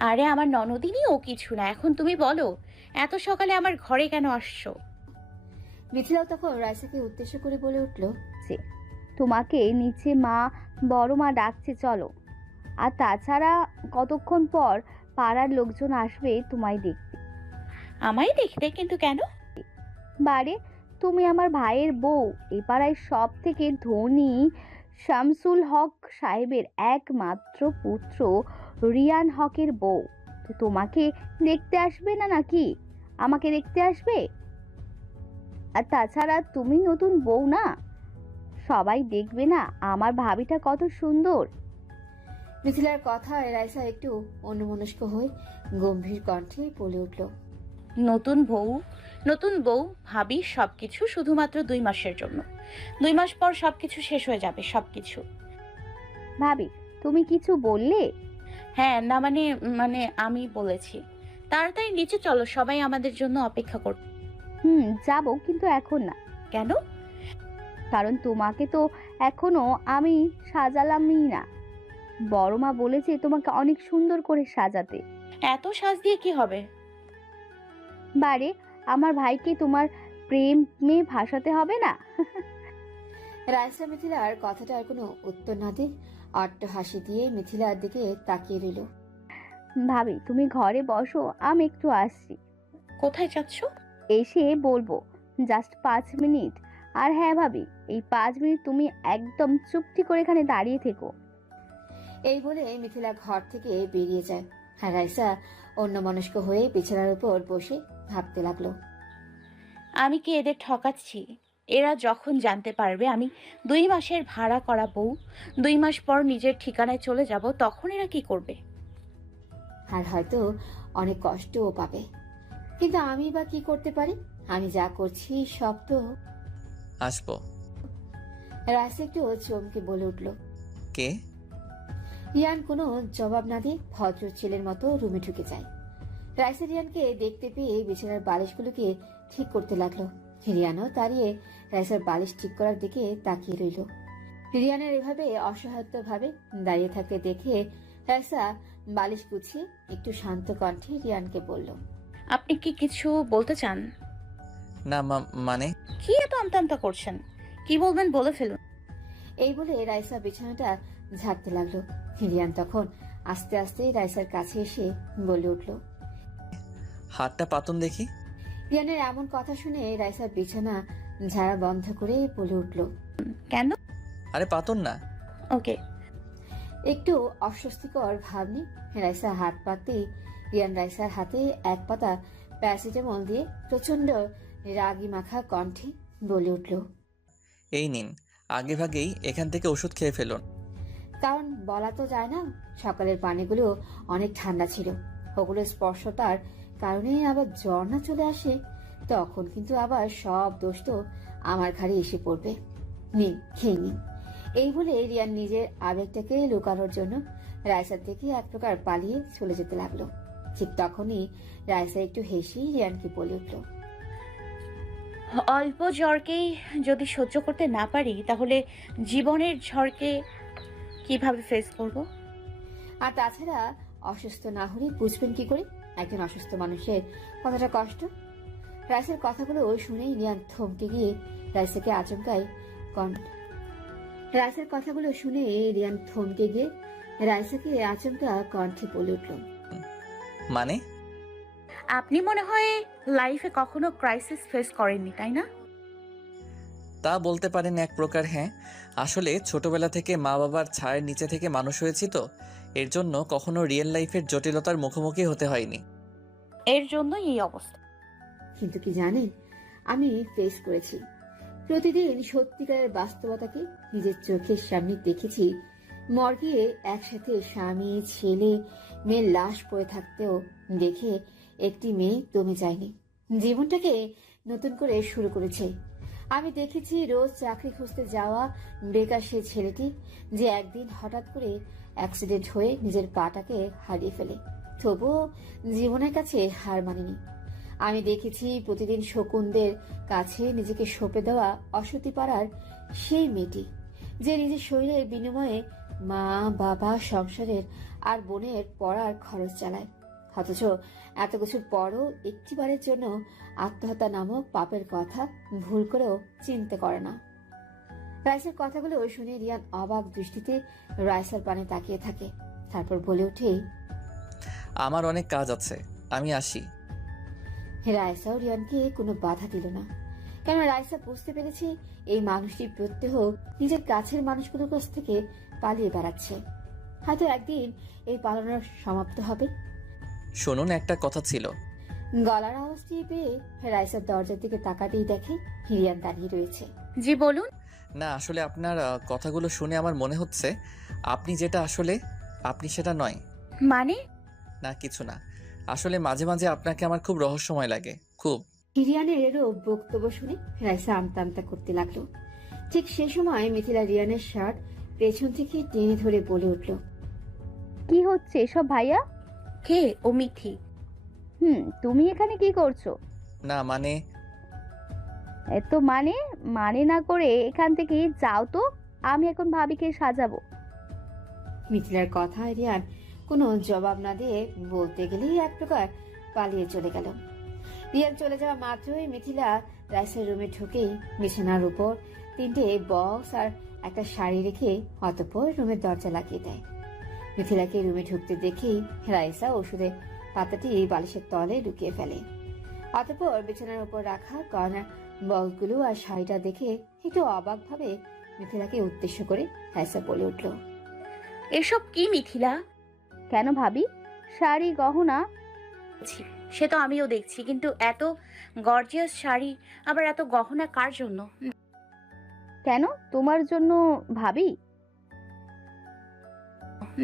আরে আমার ননদিনী ও কিছু না। এখন তুমি বলো, এত সকালে আমার ঘরে কেন আসছো? মিথিলাও তখন রাইসাকে উদ্দেশ্য করে বলে উঠল, তোমাকে নিচে মা, বড় মা ডাকছে, চলো। আর তাছাড়া কতক্ষণ পর পাড়ার লোকজন আসবে তোমায় দেখতে। আমায় দেখতে? কিন্তু কেন? বারে, তুমি আমার ভাইয়ের বউ, এ পাড়ায় সব থেকে ধনী শামসুল হক সাহেবের একমাত্র পুত্র রিয়ান হকের বউ। তো তোমাকে দেখতে আসবে না নাকি? আমাকে দেখতে আসবে? আর তাছাড়া তুমি নতুন বউ না, সবাই দেখবে না আমার ভাবিটা কত সুন্দর। মিথিলার কথায় রাইসা একটু অন্যমনস্ক হয়ে গম্ভীর কণ্ঠে বলে উঠল, নতুন বউ? নতুন বউ ভাবি সবকিছু শুধুমাত্র 2 মাসের জন্য। 2 মাস পর সবকিছু শেষ হয়ে যাবে, সবকিছু। ভাবি, তুমি কিছু বললে? হ্যাঁ, না মানে মানে আমি বলেছি তাড়াতাড়ি নিচে চলো, সবাই আমাদের জন্য অপেক্ষা করবে। যাবো, কিন্তু এখন না। কেন? কারণ তোমাকে তো এখনো আমি সাজালামই না। বড় মা বলেছে তোমাকে অনেক সুন্দর করে সাজাতে। এত সাজ দিয়ে কি হবে? বারে, আমার ভাইকে তোমার প্রেমে ভাসাতে হবে না? রাইসা মিথিলার কথাটার কোনো উত্তর না দিয়ে অট্ট হাসি দিয়ে মিথিলার দিকে তাকিয়ে রইল। ভাবি, তুমি ঘরে বসো, আমি একটু আসছি। কোথায় যাচ্ছ? এসে বলবো, জাস্ট 5 মিনিট। আর হ্যাঁ ভাবি, এই 5 মিনিট তুমি একদম চুপটি করে এখানে দাঁড়িয়ে থেকো। এই বলে মিথিলা ঘর থেকে বেরিয়ে যায়। আর রাইসা অন্যমনস্ক হয়ে বিছানার উপর বসে ভাবতে লাগলো, আমি কি এদের ঠকাচ্ছি? এরা যখন জানতে পারবে আমি 2 মাসের ভাড়া করা বউ, 2 মাস পর নিজের ঠিকানায় চলে যাব, তখন এরা কি করবে? আর হয়তো অনেক কষ্টও পাবে। কিন্তু আমি বা কি করতে পারি? আমি যা করছি সব তো। আসবো। রাইসা একটু চমকে বলে উঠল। কে? রিয়ান কোনো জবাব না দিয়ে ভদ্র ছেলের মতো রুমে ঢুকে যায়। রাইসা রিয়ানকে দেখতে পেয়ে বিছানার বালিশগুলোকে ঠিক করতে লাগলো। রিয়ানও দাঁড়িয়ে রাইসার বালিশ ঠিক করার দিকে তাকিয়ে রইল। রিয়ানের এভাবে অসহায়ত্ব ভাবে দাঁড়িয়ে থাকতে দেখে রাইসা বালিশ গুছিয়ে একটু শান্ত কণ্ঠে রিয়ানকে বলল, আপনি কি কিছু বলতে চান? না মানে কি এত আমতামতা করছেন? কি বলবেন বলে ফেলুন। এই বলে রাইসা বিছানাটা ঝাড়তে লাগলো। রিয়ান তখন আস্তে আস্তে রাইসার কাছে এসে বলে উঠল, হাতটা পাতন দেখি। রিয়ানের এমন কথা শুনে রাইসা বিছানা ঝাড়া বন্ধ করে বলে উঠল, কেন? আরে পাতন না। ওকে। একটু অস্বস্তিকর ভাব নিয়ে রাইসা হাত পাততেই রিয়ান রাইসার হাতে এক পাতা প্যারাসিটামল দিয়ে প্রচন্ড রাগী মাখা কণ্ঠে বলে উঠল, এই নিন, আগে ভাগেই এখান থেকে ওষুধ খেয়ে ফেলুন। কারণ বলা তো যায় না, সকালের পানিগুলো অনেক ঠান্ডা ছিল। ওগুলো স্পর্শতার কারণে আবার জ্বর না চলে আসে, তখন কিন্তু আবার সব দোষ তো আমার ঘাড়ে এসে পড়বে। নিন, খেয়ে নিন। এই বলে রিয়ান নিজের আবেগটাকে লুকানোর জন্য রাইসার থেকে এক প্রকার পালিয়ে চলে যেতে লাগলো। ঠিক তখনই রাইসা একটু হেসেই রিয়ানকে বলে উঠল, অল্প জ্বরকেই যদি সহ্য করতে না পারি, তাহলে জীবনের ঝড়কে কিভাবে ফেস করব? আর তাছাড়া অসুস্থ না হলে বুঝবেন কি করে একজন অসুস্থ মানুষের কতটা কষ্ট? রাইসের কথাগুলো শুনেই রিয়ান থমকে গিয়ে রাইসাকে আচমকায় রাইসের কথাগুলো শুনে রিয়ান থমকে গিয়ে রাইসাকে আচমকা কণ্ঠে বলে উঠল, মানে? আপনি মনে হয় লাইফে কখনো ক্রাইসিস ফেস করেননি, তাই না? তা বলতে পারেন এক প্রকার, হ্যাঁ। আসলে ছোটবেলা থেকে মা বাবার ছায়ের নিচে থেকে মানুষ হয়েছি তো, এর জন্য কখনো রিয়েল লাইফের জটিলতার মুখোমুখি হতে হয়নি। এর জন্যই এই অবস্থা। কিন্তু কি জানেন, আমি ফেস করেছি। প্রতিদিন সত্যিকারের বাস্তবতাকে নিজের চোখের সামনে দেখেছি। মর্গে একসাথে স্বামী, ছেলে, মেয়ের লাশ পড়ে থাকতেও দেখে একটি মেয়ে দমে যায়নি, জীবনটাকে নতুন করে শুরু করেছে। আমি দেখেছি রোজ চাকরি খুঁজতে যাওয়া বেকার সে ছেলেটি যে একদিন হঠাৎ করে অ্যাক্সিডেন্ট হয়ে নিজের পাটাকে হারিয়ে ফেলে, তবুও জীবনের কাছে হার মানেনি। আমি দেখেছি প্রতিদিন শকুনদের কাছে নিজেকে সঁপে দেওয়া অসতী পাড়ার সেই মেয়েটি যে নিজের শরীরের বিনিময়ে মা, বাবা, সংসারের আর বোনের পড়ার খরচ চালায়, অথচ এত কিছুর পরও একটিবারের জন্য আত্মহত্যা নামক পাপের কথা ভুল করেও চিন্তা করে না। রাইসার কথাগুলো শুনে রিয়ান অবাক দৃষ্টিতে রাইসার পানে তাকিয়ে থাকে, তারপর বলে ওঠে, আমার অনেক কাজ আছে, আমি আসি। রাইসাও রিয়ানকে কোনো বাধা দিল না, কেন রাইসা বুঝতে পেরেছে এই মানুষটি প্রত্যহ নিজের কাছের মানুষগুলোর কাছ থেকে পালিয়ে বেড়াচ্ছে। হয়তো একদিন এই পালানোর সমাপ্ত হবে। শুনুন, একটা কথা ছিল। গলার আওয়াজটি পেয়ে রাইসার দরজার দিকে তাকাতেই দেখে রিয়ান দাঁড়িয়ে রয়েছে। জি বলুন। না, আসলে আপনার কথাগুলো শুনে আমার মনে হচ্ছে আপনি যেটা আসলে আপনি সেটা নয়। মানে? না, কিছু না। আসলে মাঝে মাঝে আপনাকে আমার খুব রহস্যময় লাগে, খুব। রিয়ানের এরও বক্তব্য শুনে রাইসা আমতা আমতা করতে লাগলো। ঠিক সে সময় মিথিলা রিয়ানের শার্ট পেছন থেকে টেনে ধরে বলে উঠল, কি হচ্ছে এসব ভাইয়া? কে ও? মিথি। তুমি এখানে কি করছো? না মানে, এত মানে মানে না করে এখান থেকে যাও তো, আমি এখন ভাবিকে সাজাবো। মিথিলার কথায় রিয়ান কোনো জবাব না দিয়ে বলতে গেলেই এক প্রকার পালিয়ে চলে গেল। রিয়ান চলে যাওয়া মাত্রই মিথিলা রাইসের রুমে ঢুকেই বিছানার উপর 3টে বক্স আর একটা শাড়ি রেখে অতঃপর রুমের দরজা লাগিয়ে দেয়। মিথিলাকে রুমে ঢুকতে দেখেই রাইসা ওষুধের পাতাটি বালিশের তলে ঢুকিয়ে ফেলে। অতঃপর বিছানার উপর রাখা কর্নার বক্সগুলো আর শাড়িটা দেখে একটু অবাক ভাবে মিথিলাকে উদ্দেশ্য করে রাইসা বলে উঠল, এসব কি মিথিলা? কেন ভাবি? শাড়ি, গহনা? সে তো আমিও দেখছি, কিন্তু এত গর্জিয়াস শাড়ি আবার এত গহনা কার জন্য? কেন তোমার জন্য ভাবি?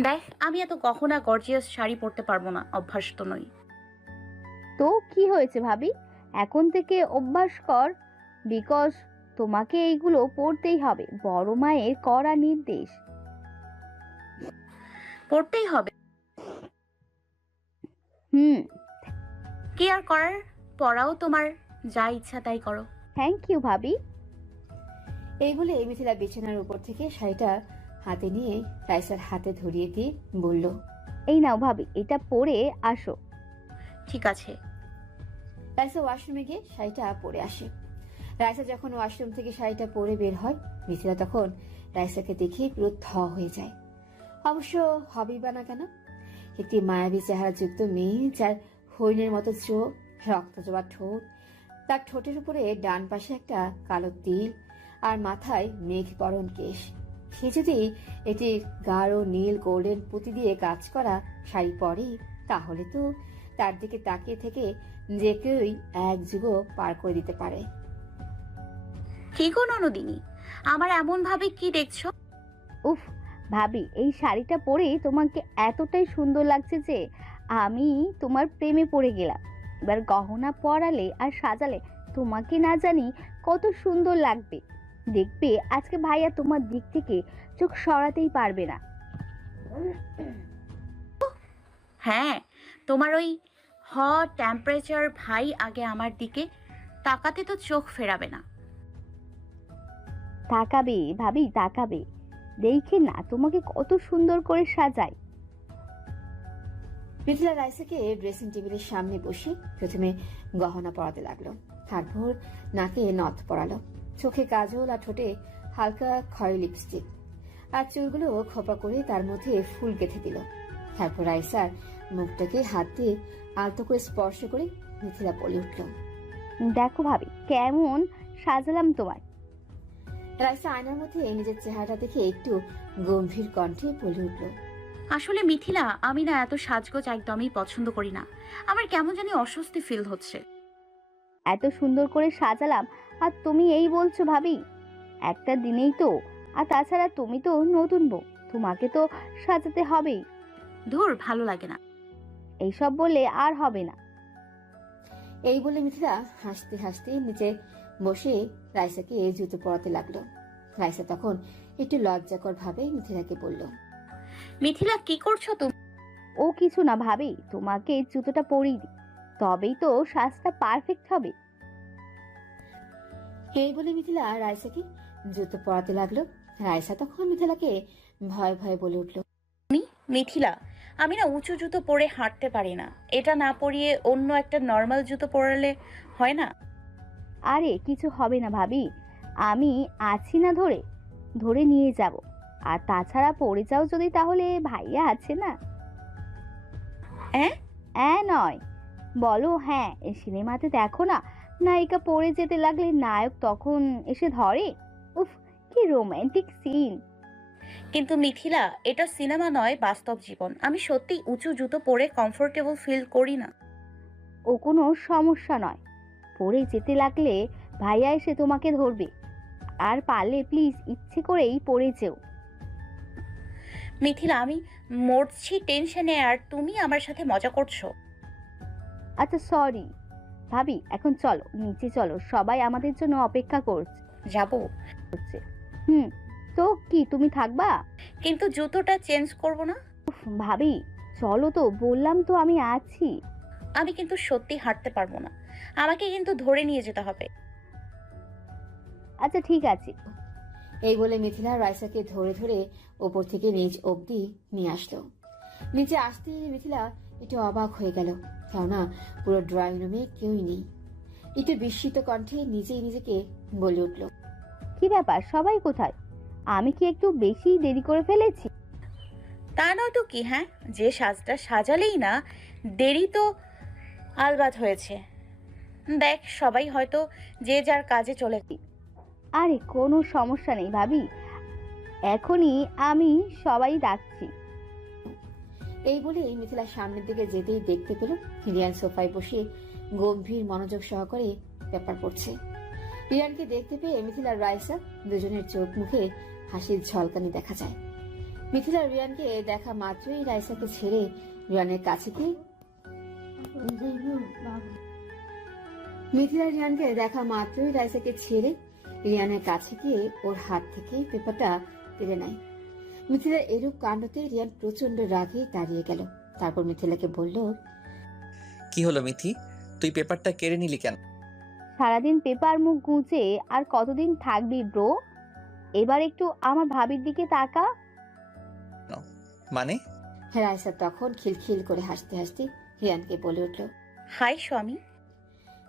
দেখ, আমি এত গহনা গর্জিয়াস শাড়ি পরতে পারবো না, অভ্যাস তো নই। তো কি হয়েছে ভাবি, এখন থেকে অভ্যাস কর, বিকজ তোমাকে এইগুলো পরতেই হবে, বড় মায়ের কড়া নির্দেশ। পরতেই হবে। কি আর করার, পড়াও তোমার, যা ইচ্ছা তাই করো। থ্যাংক ইউ ভাবি। এই বলে মিথিলা বিছানার উপর থেকে শাড়িটা হাতে নিয়ে রাইসার হাতে ধরিয়ে দিয়ে বলল, এই নাও ভাবি, এটা পরে আসো। ঠিক আছে। রাইসা ওয়াশরুমে গিয়ে শাড়িটা পরে আসে। রাইসা যখন ওয়াশরুম থেকে শাড়িটা পরে বের হয়, মিথিলা তখন রাইসাকে দেখে পুরো থ হয়ে যায়। অবশ্য হবেই বা না কেন, একটি মায়াবী চেহারা যুক্ত মেয়ে, যার হরিণের মতো চোখ, রক্ত জবা ঠোঁট, তার ঠোঁটের উপরে ডান পাশে একটা কালো তিল আর মাথায় মেঘ বরণ কেশ। সে যদি এটি গাঢ় নীল গোল্ডেন পুঁতি দিয়ে কাজ করা শাড়ি পরে, তাহলে তো তার দিকে তাকিয়ে থেকে যে কেউই এক যুগও পার করে দিতে পারে। কি গো ননদিনী, আমার এমন ভাবে কি দেখছো? উফ ভাবি, এই শাড়িটা পরে তোমাকে এতটাই সুন্দর লাগছে যে আমি তোমার প্রেমে পড়ে গেলাম। এবার গহনা পরালে আর সাজালে তোমাকে না জানি কত সুন্দর লাগবে। দেখবে আজকে ভাইয়া তোমার দিক থেকে চোখ সরাতেই পারবে না। হ্যাঁ, তোমার ওই হট টেম্পারেচার ভাই আগে আমার দিকে তাকাতে তো চোখ ফেরাবে না। তাকাবে ভাবি, তাকাবে। দেখে না তোমাকে কত সুন্দর করে সাজায়। মিথিলা রাইসাকে ড্রেসিং টেবিলের সামনে বসে প্রথমে গহনা পরাতে লাগলো, তারপর নাকে নথ পরালো, চোখে কাজল আর ঠোঁটে হালকা খয়েরি লিপস্টিক, আর চুলগুলো খোপা করে তার মধ্যে ফুল গেঁথে দিল। তারপর রাইসার মুখটাকে হাত দিয়ে আলতো করে স্পর্শ করে মিথিলা বলে উঠল, দেখো ভাবি কেমন সাজালাম তোমার। রাইসা আয়নার মধ্যে নিজের চেহারাটা দেখে একটু গম্ভীর কণ্ঠে বলে উঠল, আসলে মিথিলা, আমি না এত সাজগোজ একদমই পছন্দ করি না। আমার কেমন জানি অস্বস্তি ফিল হচ্ছে। এত সুন্দর করে সাজালাম আর তুমি এই বলছো ভাবি? একটা দিনেই তো। আর তাছাড়া তুমি তো নতুন বউ, তোমাকে তো সাজাতে হবেই। ধুর, ভালো লাগে না। এইসব বললে আর হবে না। এই বলে মিথিলা হাসতে হাসতে নিচে বসে রাইসাকে জুতো পরাতে লাগলো। রাইসা তখন একটু লজ্জাকর ভাবে মিথিলাকে বলল, মিথিলা, কি করছো তুমি? ও কিছু না ভাবি, তোমাকে জুতোটা পরিয়ে দিই, তবেই তো সাজটা পারফেক্ট হবে। এই বলে মিথিলা রাইসাকে জুতো পরাতে লাগলো। রাইসা তখন মিথিলাকে ভয় ভয় বলে উঠল, মিথিলা, আমি না উঁচু জুতো পরে হাঁটতে পারি না। এটা না পরিয়ে অন্য একটা নর্মাল জুতো পরালে হয় না? আরে কিছু হবে না ভাবি, আমি আছি না, ধরে ধরে নিয়ে যাব। আর তাছাড়া পড়ে যাও যদি, তাহলে ভাইয়া আছে না। হ্যাঁ? হ্যাঁ নয়, বলো হ্যাঁ। সিনেমাতে দেখো না, নায়িকা পড়ে যেতে লাগলে নায়ক তখন এসে ধরে। উফ, কি রোমান্টিক সিন। কিন্তু মিথিলা, এটা সিনেমা নয়, বাস্তব জীবন। আমি সত্যি উঁচু জুতো পরে কমফোর্টেবল ফিল করি না। ও কোনো সমস্যা নয়, পড়ে যেতে লাগলে ভাইয়া এসে তোমাকে ধরবে। আর পারলে প্লিজ ইচ্ছে করেই পড়ে যেও। মিথিলা, আমি মরছি টেনশনে আর তুমি আমার সাথে মজা করছো। আচ্ছা সরি ভাবি, এখন চলো নিচে চলো, সবাই আমাদের জন্য অপেক্ষা করছে। যাবো, হুম, তো কি তুমি থাকবা? কিন্তু জুতোটা চেঞ্জ করব না। উফ, ভাবি চলো তো, বললাম তো আমি আছি। আমি কিন্তু সত্যি হাঁটতে পারবো না, আমাকে কিন্তু ধরে নিয়ে যেতে হবে। আচ্ছা ঠিক আছে। এই বলে মিথিলা রাইসাকে ধরে ধরে ওপর থেকে নিচ অবধি নিয়ে আসলো। নিচে আসতে মিথিলা একটু অবাক হয়ে গেল, কেননা পুরো ড্রয়িং রুমে কেউই নেই। একটু বিস্মিত কণ্ঠে নিজেই নিজেকে বলে উঠল, কি ব্যাপার, সবাই কোথায়? আমি কি একটু বেশি দেরি করে ফেলেছি? তা নয় তো কি, হ্যাঁ, যে সাজটা সাজালেই না দেরি তো আলবাত হয়েছে। দেখ, সবাই হয়তো যে যার কাজে চলে। আরে কোনো সমস্যা নেই ভাবি, এখনই আমি সবাই ডাকছি। এই বলে মিথিলা সামনের দিকে যেতেই দেখতে পেল রিয়ান সোফায় বসে গম্ভীর মনোযোগ সহকারে পেপার পড়ছে। রিয়ানকে দেখতে পেয়ে মিথিলা রাইসা দুজনের চোখ মুখে হাসির ঝলকানি দেখা যায়। মিথিলা রিয়ানকে দেখা মাত্রই রাইসাকে ছেড়ে রিয়ানের কাছে গিয়ে মিথিলা রিয়ানকে দেখা মাত্রই রাইসাকে ছেড়ে রিয়ানের কাছে গিয়ে ওর হাত থেকে পেপারটা কেড়ে নেয়। মিথিলার এরূপ কাণ্ডতে রিয়ান প্রচন্ড রাগে দাঁড়িয়ে গেল। তারপর মিথিলাকে বলল, কি হলো মিথি, তুই পেপারটা কেড়ে নিলি কেন? সারাদিন পেপার মুখ গুঁজে আর কতদিন থাকবি ব্রো? এবার একটু আমার ভাবির দিকে তাকা। মানে? রাইসা তখন খিলখিল করে হাসতে হাসতে রিয়ানকে বলে উঠল। হাই স্বামী।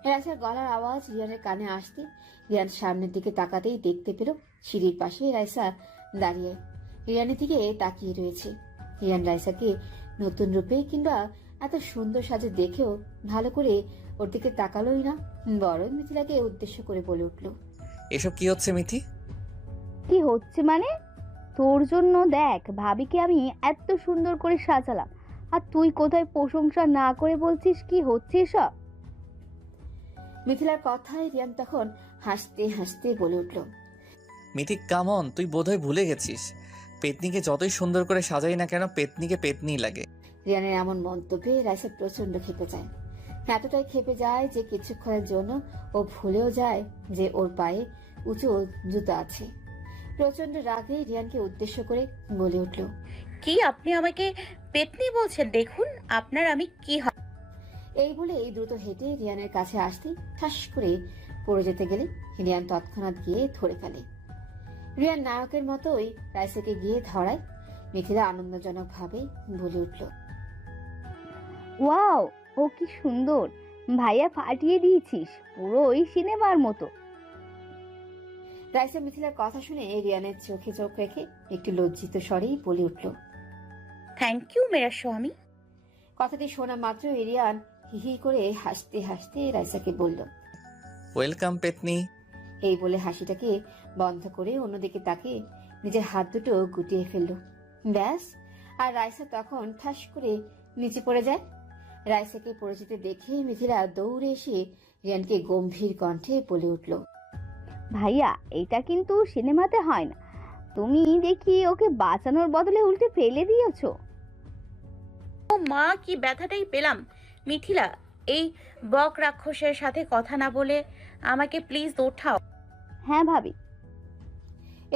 রাইসার গলার আওয়াজ রিয়ানের কানে আসতে রিয়ান সামনের দিকে তাকাতেই দেখতে পেল সিঁড়ির পাশে রাইসা দাঁড়িয়ে রিয়ানের দিকে তাকিয়ে রয়েছে। রিয়ান রাইসাকে নতুন রূপে কিংবা এত সুন্দর সাজে দেখেও ভালো করে ওর দিকে তাকালোই না, বরং মিথিলাকে উদ্দেশ্য করে বলে উঠল, এসব কি হচ্ছে মিথি? কি হচ্ছে মানে? তোর জন্য দেখ, ভাবিকে আমি এত সুন্দর করে সাজালাম, আর তুই কোথায় প্রশংসা না করে বলছিস কি হচ্ছে এসব? মিথিলার কথায় রিয়ান তখন হাসতে হাসতে বলে উঠল, মিথি কামন, তুই বোধহয় ভুলে গেছিস, পেতনিকে যতই সুন্দর করে সাজাই না কেন পেতনিকে পেতনিই লাগে। রিয়ানের এমন মন্তব্যে রাইসা প্রচন্ড খেপে যায়। এতটাই খেপে যায় যে কিছুক্ষণের জন্য ও ভুলেও যায় যে ওর পায়ে উঁচু জুতো আছে। প্রচন্ড রাগে রিয়ানকে উদ্দেশ্য করে বলে উঠল, কি আপনি আমাকে পেতনি বলছেন? দেখুন আপনার আমি কি এই বলেই দ্রুত হেঁটে রিয়ানের কাছে আসতেই ঠাস করে পড়ে যেতে গেলে রিয়ান তৎক্ষণাৎ গিয়ে ধরে ফেলে। রিয়ান নায়কের মতোই রাইসাকে গিয়ে ধরায়। মিথিলা আনন্দজনক ভাবে বলে উঠল, ওয়াও, ও কি সুন্দর! ভাইয়া ফাটিয়ে দিয়েছিস, পুরো ওই সিনেমার মতো। রাইসা মিথিলার কথা শুনে রিয়ানের চোখে চোখ রেখে একটু লজ্জিত স্বরেই বলে উঠল। থ্যাংক ইউ মেরা স্বামী। কথাটি শোনা মাত্র রিয়ান হিহি করে হাসতে হাসতে রাইসাকে বলল, ওয়েলকাম পেতনি। এই বলে হাসিটাকে বন্ধ করে অন্যদিকে তাকিয়ে নিজের হাত দুটো গুটিয়ে ফেলল। ব্যাস, আর রাইসা তখন ঠাস করে নিচে পড়ে যায়। রাইসাকে পড়ে যেতে দেখে মিথিলা দৌড়ে এসে রিয়ানকে গম্ভীর কণ্ঠে বলে উঠল, ভাইয়া, এটা কিন্তু সিনেমাতে হয় না। তুমি দেখি ওকে বাঁচানোর বদলে উল্টে ফেলে দিয়েছো। ও মা, কি ব্যথাটাই পেলাম। মিথিলা, এই বক রাক্ষসের সাথে কথা না বলে আমাকে প্লিজ ওঠাও। হ্যাঁ ভাবি।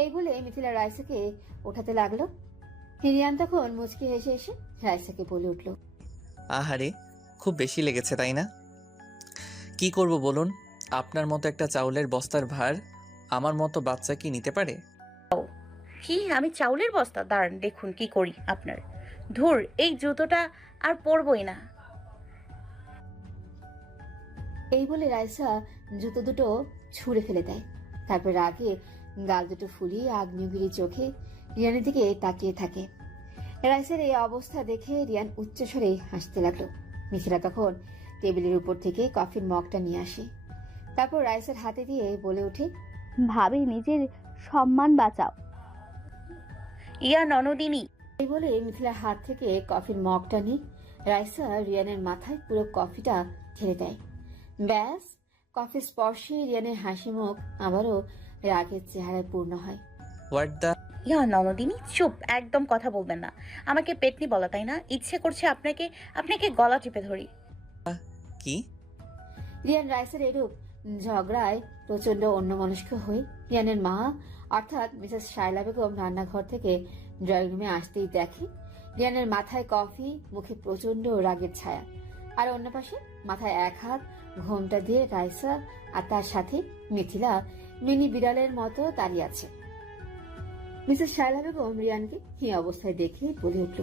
এই বলে মিথিলা রাইসাকে ওঠাতে লাগলো। রিয়ান তখন মুচকি হেসে এসে রাইসাকে বলে উঠল, আহারে, খুব বেশি লেগেছে তাই না? কি করব বলুন? আপনার মতো একটা চাউলের বস্তার ভার আমার মতো বাচ্চা কি নিতে পারে? কি আমি চাউলের বস্তা? দাঁড়ান দেখুন কি করি আপনার। ধুর, এই জুতোটা আর পরবই না। এই বলে রাইসা জুতো দুটো ছুঁড়ে ফেলে দেয়। তারপর রাগে গাল দুটো ফুলিয়ে আগ্নেয়গিরি চোখে রিয়ানের দিকে তাকিয়ে থাকে। রাইসার এই অবস্থা দেখে রিয়ান উচ্চস্বরে হাসতে লাগলো। মিথিলা তখন টেবিলের উপর থেকে কফির মগটা নিয়ে আসে। তারপর রাইসার হাতে দিয়ে বলে ওঠে, ভাবি, নিজের সম্মান বাঁচাও। ইয়া ননদিনী। এই বলে মিথিলার হাত থেকে কফির মগটা নিয়ে রাইসা রিয়ানের মাথায় পুরো কফিটা ঢেলে দেয়। ব্যাস, কফির স্পর্শে রিয়ানের হাসি মুখ আবারও রাগের চেহারায় পূর্ণ হয়। What the? ইয়া ননদিনী, চুপ, একদম কথা বলবেন না। আমাকে পেতনি বলা তাই না? ইচ্ছে করছে আপনাকে আপনাকে গলা টিপে ধরি। কি? রিয়ান রাইসের এরূপ ঝগড়ায় প্রচন্ড অন্যমনস্ক হয়ে রিয়ানের মা অর্থাৎ মিসেস শায়লা বেগম রান্নাঘর থেকে ড্রয়িং রুমে আসতেই দেখে রিয়ানের মাথায় কফি, মুখে প্রচন্ড রাগের ছায়া, আর অন্য পাশে মাথায় এক হাত ঘোমটা দিয়ে রাইসা আর তার সাথে মিথিলা মিনি বিড়ালের মতো দাঁড়িয়ে আছে। মিসেস শায়লা বেগম রিয়ানকে এই অবস্থায় দেখে বলে উঠল,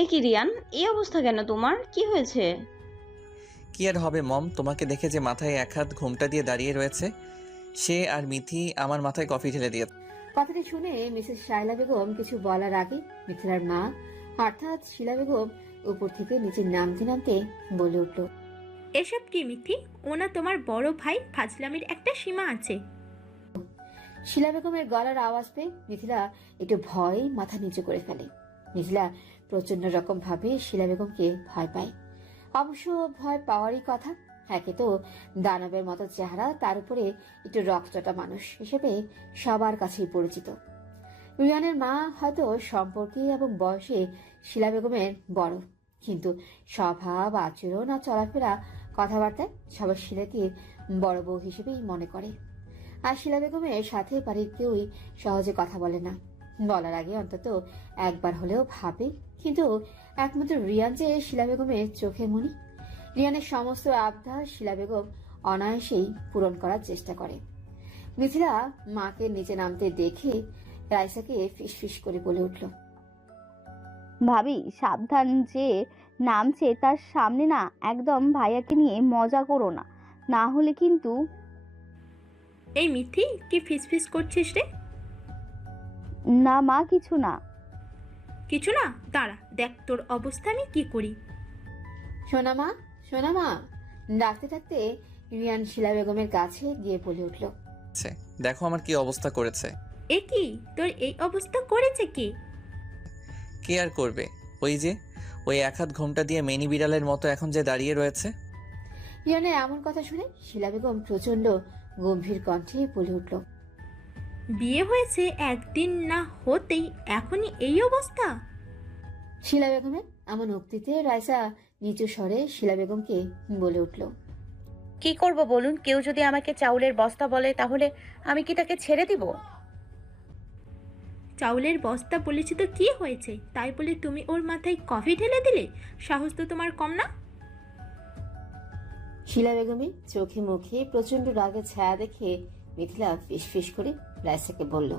এ কি রিয়ান, এই অবস্থা কেন তোমার? কি হয়েছে? কি আর হবে মম, তোমাকে দেখে যে মাথায় এক হাত ঘোমটা দিয়ে দাঁড়িয়ে রয়েছে সে আর মিথি আমার মাথায় কফি ঢেলে দিয়ে। কথাটি শুনে মিসেস শায়লা বেগম কিছু বলার আগে মিথিলার মা অর্থাৎ শিলা বেগম উপর থেকে নিচে নামতে নামতে বলে উঠল, এসব কি মিথি? ওনা তোমার বড় ভাই, ফাজলামির একটা সীমা আছে। শিলা বেগমের গলার আওয়াজ পেয়ে মিথিলা একটু ভয়ে মাথা নিচু করে ফেলে। মিথিলা প্রচন্ড রকম ভাবে শিলা বেগমকে ভয় পায়। অবশ্য ভয় পাওয়ারই কথা, একে তো দানবের মতো চেহারা, তার উপরে একটু রকচটা মানুষ হিসেবে সবার কাছেই পরিচিত। রিয়ানের মা হয়তো সম্পর্কে এবং বয়সে শিলা বেগমের বড়, কিন্তু স্বভাব, আচরণ আর চলাফেরা, কথাবার্তায় সবার শিলাকে বড় বউ হিসেবেই মনে করে। আর শিলা বেগমের সাথে বাড়ির কেউই সহজে কথা বলে না, বলার আগে অন্তত একবার হলেও ভাবে। কিন্তু একমাত্র রিয়ান যে শিলা বেগমের চোখে মনি। রিয়ানের সমস্ত আবদার শিলা বেগম অনায়াসেই পূরণ করার চেষ্টা করে। মিথিলা মাকে নিচে নামতে দেখে রাইসাকে ফিসফিস করে বলে উঠল, ভাবি, সাবধান, যে নামছে তার সামনে না একদম ভাইয়াকে নিয়ে মজা করো না, না হলে কিন্তু। এই মিথি, কি ফিসফিস করছিস রে? না মা, কিছু না। কিছু না? দাঁড়া, দেখ তোর অবস্থা আমি কি করি। সোনা মা, সোনা মা ডাকতে ডাকতে রিয়ান শিলা বেগমের কাছে গিয়ে বলে উঠল, দেখো আমার কি অবস্থা করেছে। এ কি, তোর এই অবস্থা করেছে কি? কে আর করবে, ওই যে ওই এক হাত ঘোমটা দিয়ে মেনি বিড়ালের মতো এখন যে দাঁড়িয়ে রয়েছে। রিয়ানের এমন কথা শুনে শিলা বেগম প্রচন্ড গম্ভীর কণ্ঠে বলে উঠল, বিয়ে হয়েছে একদিন না হতেই এখনই এই অবস্থা? শিলা বেগমের এমন উক্তিতে রাইসা নিচু স্বরে শিলা বেগমকে বলে উঠল, কি করব বলুন? কেউ যদি আমাকে চাউলের বস্তা বলে তাহলে আমি কি তাকে ছেড়ে দিব? চাউলের বস্তা বলেছি তো কি হয়েছে? তাই বলে তুমি ওর মাথায় কফি ঢেলে দিলে? সাহস তো তোমার কম না। শিলা বেগমের চোখে মুখে প্রচন্ড রাগের ছায়া দেখে মিথিলা ফিসফিস করে রাইসাকে বলল,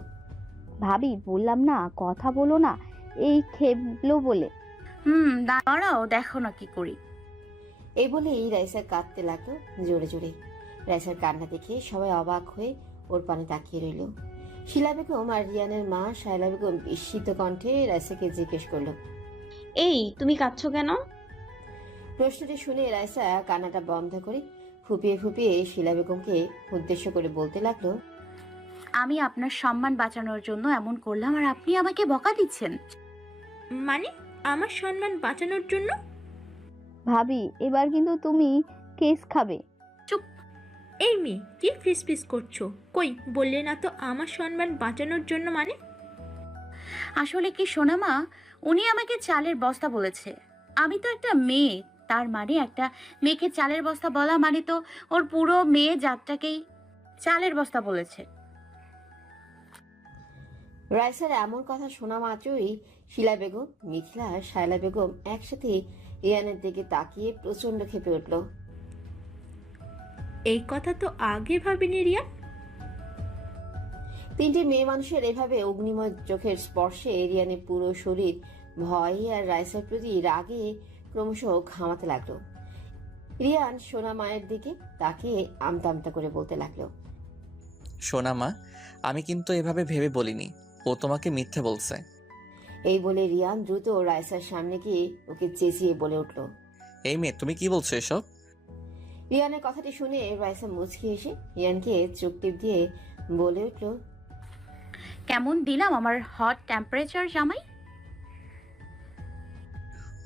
ভাবি বললাম না কথা বলো না, এই খেপলো বলে। দাঁড়াও, দেখো না কি করি। এই বলেই রাইসা কাঁদতে লাগলো জোরে জোরে। রাইসার কান্না দেখে সবাই অবাক হয়ে ওর পানে তাকিয়ে রইল। শিলা বেগম আর রিয়ানের মা শায়লা বেগম বিস্মিত কণ্ঠে রাইসাকে জিজ্ঞেস করলো। এই তুমি কাঁদছো কেন? প্রশ্নটি শুনে রাইসা কান্নাটা বন্ধ করে ফুপিয়ে ফুপিয়ে শিলা বেগমকে উদ্দেশ্য করে বলতে লাগলো, আমি আপনার সম্মান বাঁচানোর জন্য এমন করলাম আর আপনি আমাকে বকা দিচ্ছেন। মানে আমার সম্মান বাঁচানোর জন্য? ভাবি এবার কিন্তু তুমি কেস খাবে। এই মেয়ে কি ফিস করছো? কই বললে না তো আমার সম্মান বাঁচানোর জন্য মানে? আসলে কি সোনামা, উনি আমাকে চালের বস্তা বলেছে। আমি তো একটা মেয়ে, তার মানে একটা মেয়েকে চালের বস্তা বলা মানে তো ওর পুরো মেয়ে জাতটাকেই চালের বস্তা বলেছে। রাইসার এমন কথা শোনা মাত্রই শিলা বেগম, মিথিলা আর শায়লা বেগম একসাথে রিয়ানের দিকে তাকিয়ে প্রচন্ড ক্ষেপে উঠল। এই কথা তো আগে ভাবিনি রিয়ান। তিনটে মেয়ে মানুষের এভাবে অগ্নিময় চোখের স্পর্শে রিয়ানের পুরো শরীর ভয় আর রাইসার প্রতি রাগে ক্রমশ ঘামাতে লাগলো। রিয়ান সোনা মায়ের দিকে তাকিয়ে আমতা আমতা করে বলতে লাগলো, সোনা মা, আমি কিন্তু এভাবে ভেবে বলিনি। ও তোমাকে মিথ্যে বলছে। এই বলে রিয়ান দ্রুত রাইসার সামনে গিয়ে ওকে চেঁচিয়ে বলে উঠল। এই মেয়ে, তুমি কি বলছো এসব? রিয়ানের কথাটি শুনে রাইসা মুচকি এসে রিয়ানকে চোখ টিপ দিয়ে বলে উঠল, কেমন দিলাম আমার হট টেম্পারেচার জামাই?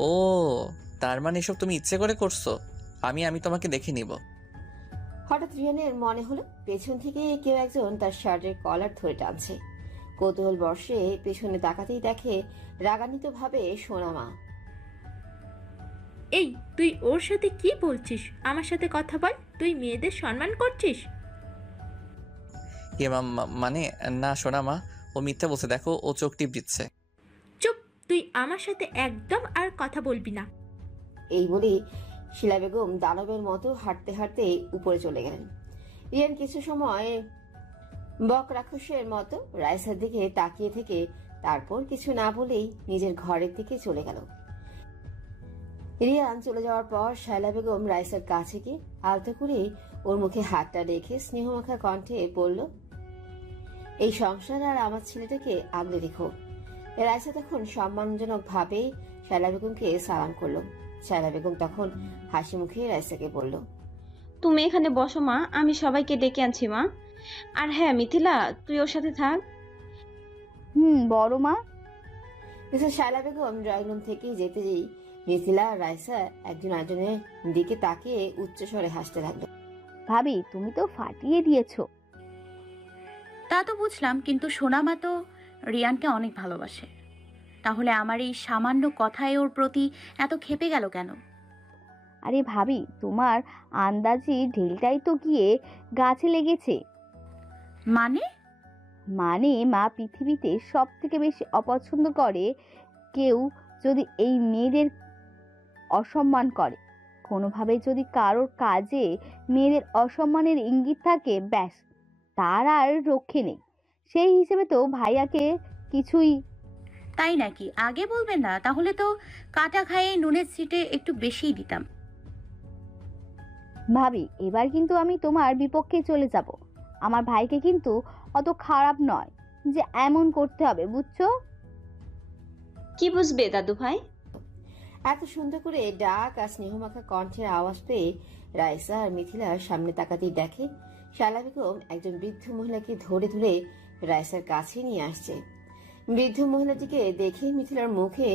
ও, তার মানে এসব তুমি ইচ্ছে করে করছো? আমি তোমাকে দেখে নিব। হঠাৎ রিয়ানের মনে হলো পেছন থেকে কেউ একজন তার শার্টের কলার ধরে টানছে। কৌতূহল বর্ষে পেছনে তাকাতেই দেখে রাগান্বিত ভাবে সোনামা। এই তুই ওর সাথে কি বলছিস? আমার সাথে কথা বল। তুই মেয়েদের সম্মান করছিস? মানে না সোনা মা, ও মিথ্যে বলছে। দেখো, ও চোখ টিপ দিচ্ছে। চুপ, তুই আমার সাথে একদম আর কথা বলবি না। এই বলে শিলা বেগম দানবের মতো হাঁটতে হাঁটতে উপরে চলে গেলেন। রিয়ান কিছু সময় বক রাক্ষসের মতো রাইসার দিকে তাকিয়ে থেকে তারপর কিছু না বলেই নিজের ঘরের দিকে চলে গেল। রিয়ান চলে যাওয়ার পর শায়লা বেগম রাইসার কাছে গিয়ে আলতো করে ওর মুখে হাতটা রেখে স্নেহমাখা কণ্ঠে বলল, এই সংসার আর আমার ছেলেটাকে আগলে রেখো। রাইসা তখন সম্মানজনক ভাবে শায়লা বেগমকে সালাম করলো। শায়লা বেগম তখন হাসি মুখে রাইসাকে বলল, তুমি এখানে বসো মা, আমি সবাইকে ডেকে আনছি মা। আর হ্যাঁ মিথিলা, তুই ওর সাথে থাক। বড় মা। Mrs Shayla Begum drawing room থেকে যেতেই মিথিলা আর রাইসা একজন আরেকজনের দিকে তাকিয়ে উচ্চস্বরে হাসতে লাগলো। ভাবি তুমি তো ফাটিয়ে দিয়েছো। তা তো বুঝলাম, কিন্তু সোনামা তো রিয়ানকে অনেক ভালোবাসে। তাহলে আমার এই সামান্য কথায় ওর প্রতি এত ক্ষেপে গেল কেন? আরে ভাবি তোমার আন্দাজি ঢিলটাই তো গিয়ে গাছে লেগেছে। মানে? মানে মা পৃথিবীতে সব থেকে বেশি অপছন্দ করে কেউ যদি এই মেয়েদের অসম্মান করে। কোনোভাবে যদি কারোর কাজে মেয়েদের অসম্মানের ইঙ্গিত থাকে, ব্যাস তার আর রক্ষে নেই। সেই হিসেবে তো ভাইয়াকে কিছুই। তাই নাকি? আগে বলবেন না, তাহলে তো কাটা খাইয়ে নুনের সিটে একটু বেশিই দিতাম। ভাবি এবার কিন্তু আমি তোমার বিপক্ষে চলে যাব। আমার ভাইকে কিন্তু অত খারাপ নয় যে এমন করতে হবে, বুঝছো? কি বুঝবে দাদু ভাই? এত সুন্দর করে ডাক আর স্নেহমাখা কণ্ঠের আওয়াজ পেয়ে রাইসা আর মিথিলার সামনে তাকাতেই দেখে শায়লা বেগম একজন বৃদ্ধ মহিলাকে ধরে ধরে রাইসার কাছে নিয়ে আসছে। বৃদ্ধ মহিলাটিকে দেখে মিথিলার মুখে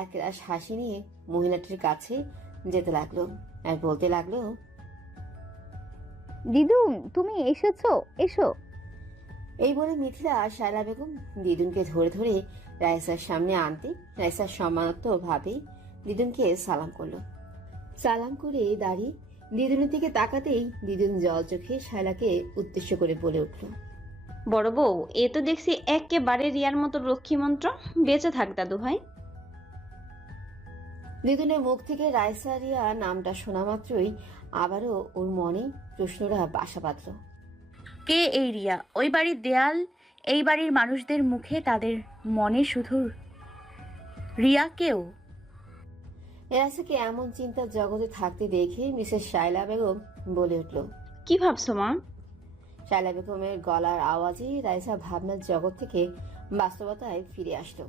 এক রাশ হাসি নিয়ে মহিলাটির কাছে যেতে লাগলো আর বলতে লাগলো, দিদুন তুমি এসেছো, এসো। এই বলে মিথিলা আর শায়লা বেগম দিদুনকে ধরে ধরে রাইসার সামনে আনতে রাইসার সম্মানত ভাবে দিদুনকে সালাম করলো। সালাম করে দাঁড়িয়ে দিদুনের দিকে তাকাতেই দিদুন জল চোখে শায়লাকে উদ্দেশ্য করে বলে উঠল, বড় বউ, এ তো দেখছি একেবারে রিয়ার মতো লক্ষ্মী মন্ত্র। বেঁচে থাক দাদু ভাই। দিদুনের মুখ থেকে রাইসা রিয়া নামটা শোনা মাত্রই আবারও ওর মনে প্রশ্নটা বাসা বাঁধল। কে এই রিয়া? ওই বাড়ির দেয়াল, এই বাড়ির মানুষদের মুখে তাদের মনে শুধু রিয়া কেউ। রাইসাকে এমন চিন্তার জগতে থাকতে দেখে মিসেস শায়লা বেগম বলে উঠল। কি ভাবছো মা? শায়লা বেগমের গলার আওয়াজে রাইসা ভাবনার জগৎ থেকে বাস্তবতায় ফিরে আসলো।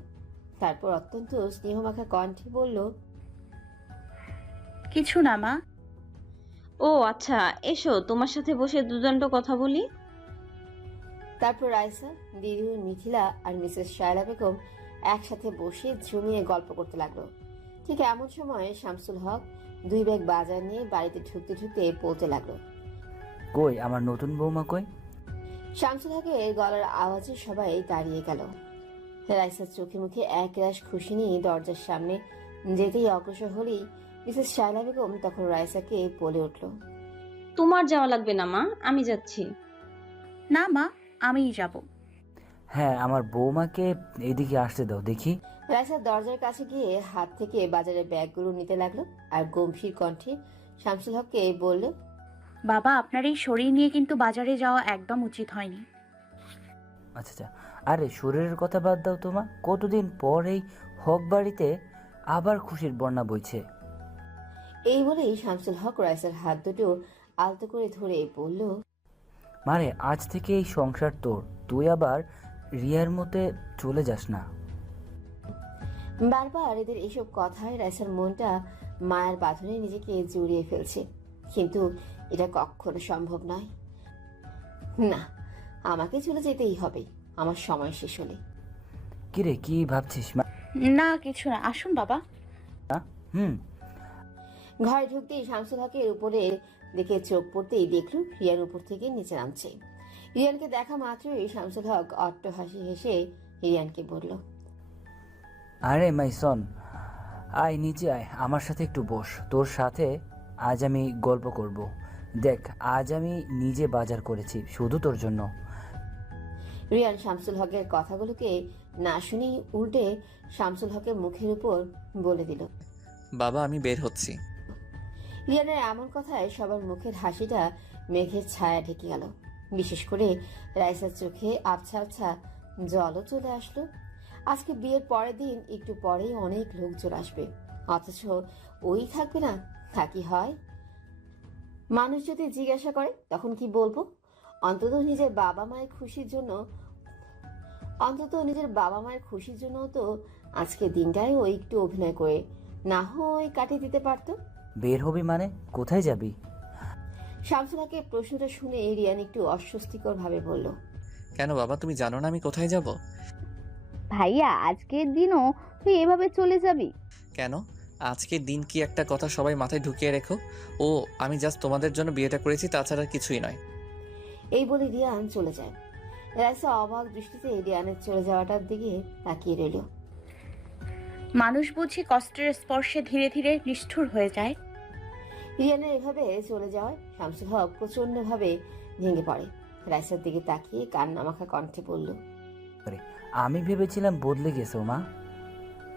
তারপর অত্যন্ত স্নেহমাখা কণ্ঠে বলল, কিছু না মা। ও আচ্ছা, এসো তোমার সাথে বসে দুদণ্ড কথা বলি। তারপর রাইসা, দিদু, মিথিলা আর মিসেস শায়লা বেগম একসাথে বসে জমিয়ে গল্প করতে লাগলো। ঠিক এমন সময় শামসুল হক 2 ব্যাগ বাজার নিয়ে বাড়িতে ঢুকতে ঢুকতে বলতে লাগলো, কই আমার নতুন বৌমা কই? শামসুল হকের গলার আওয়াজে সবাই দাঁড়িয়ে গেল। রাইসার চোখে মুখে একরাশ খুশি নিয়ে দরজার সামনে যেতেই অগ্রসর হলেই মিসেস শায়লা বেগম তখন রাইসাকে বলে উঠল, তোমার যাওয়া লাগবে না মা, আমি যাচ্ছি। না মা, আমিই যাব। হ্যাঁ, আমার বৌমাকে এদিকে আসতে দাও দেখি। রাইসা দরজার কাছে গিয়ে হাত থেকে বাজারের ব্যাগগুলো নিতে লাগলো আর গম্ভীর কণ্ঠে শামসুল হককে বলল, বাবা, আপনার এই শরীর নিয়ে কিন্তু বাজারে যাওয়া একদম উচিত হয়নি। আচ্ছা আচ্ছা, আরে শরীরের কথা বাদ দাও তোমা, কতদিন পর এই হক বাড়িতে আবার খুশির বন্যা বইছে। এই বলেই শামসুল হক রাইসার হাত দুটো আলতো করে ধরে বলল, মারে আজ থেকে এই সংসার তোর, তুই আবার রিয়ার মতে চলে যাস না। বারবার এদের এসব কথায় রাইসার মনটা মায়ের বাঁধনে নিজেকে জড়িয়ে ফেলছে, কিন্তু এটা কখনো সম্ভব নয়। না, আমাকে চলে যেতেই হবে আমার সময় শেষ হলে। কিরে কি ভাবছিস মা? না কিছু না, আসুন বাবা। হুম। ঘরে ঢুকতেই শামসুল হকের উপরে দেখে চোখ পড়তেই দেখল রিয়ান উপর থেকে নিচে নামছে। রিয়ানকে দেখা মাত্রই শামসুল হক অট্ট হাসি হেসে রিয়ানকে বলল, আরে মাই সন, আয় নিচে আয়, আমার সাথে একটু বস, তোর সাথে আজ আমি গল্প করব। দেখ, আজ আমি নিজে বাজার করেছি শুধু তোর জন্য। রিয়ান শামসুল হকের কথাগুলোকে না শুনেই উল্টে শামসুল হকের মুখের উপর বলে দিল, বাবা আমি বের হচ্ছি। রিয়ানের এমন কথায় সবার মুখের হাসিটা মেঘের ছায়া ঢেকে গেল। বিশেষ করে রাইসার চোখে আবছা আবছা জলও চলে আসলো। আজকে বিয়ের পরের দিন একটু পরেই অনেক লোকজন আসবে, অথচ ওই থাকবে না। তা কি হয়? মানুষ যদি জিজ্ঞাসা করে তখন কি বলবো? অন্তত নিজের বাবা মায়ের খুশির জন্য তো আজকে দিনটাই ও একটু অভিনয় করে না হয় কাটিয়ে দিতে পারতো। বের হবি মানে? কোথায় যাবি? শামসুলাকে প্রশ্নটা শুনে রিয়ান একটু অস্বস্তিকর ভাবে বলল, কেন বাবা, তুমি জানো না আমি কোথায় যাব? ভাইয়া, আজকের দিনও তুই এভাবে চলে যাবি? কেন, আজকের দিন কি একটা কথা সবাই মাথায় ঢুকিয়ে রেখো। ও আমি জাস্ট তোমাদের জন্য বিয়েটা করেছি, তাছাড়া কিছুই নয়। এই বলে রিয়ান চলে যায়। রাইসা অবাক দৃষ্টিতে রিয়ানের চলে যাওয়াটার দিকে তাকিয়ে রইল। মানুষ বুঝি কষ্টের স্পর্শে ধীরে ধীরে নিষ্ঠুর হয়ে যায়। রিয়ানের এভাবে চলে যাওয়ায় শামসুল হক প্রচন্ড ভাবে ভেঙে পড়ে। রাইসার দিকে তাকিয়ে কান্না মাখা কণ্ঠে বলল, আমি ভেবেছিলাম বদলে গেছো মা,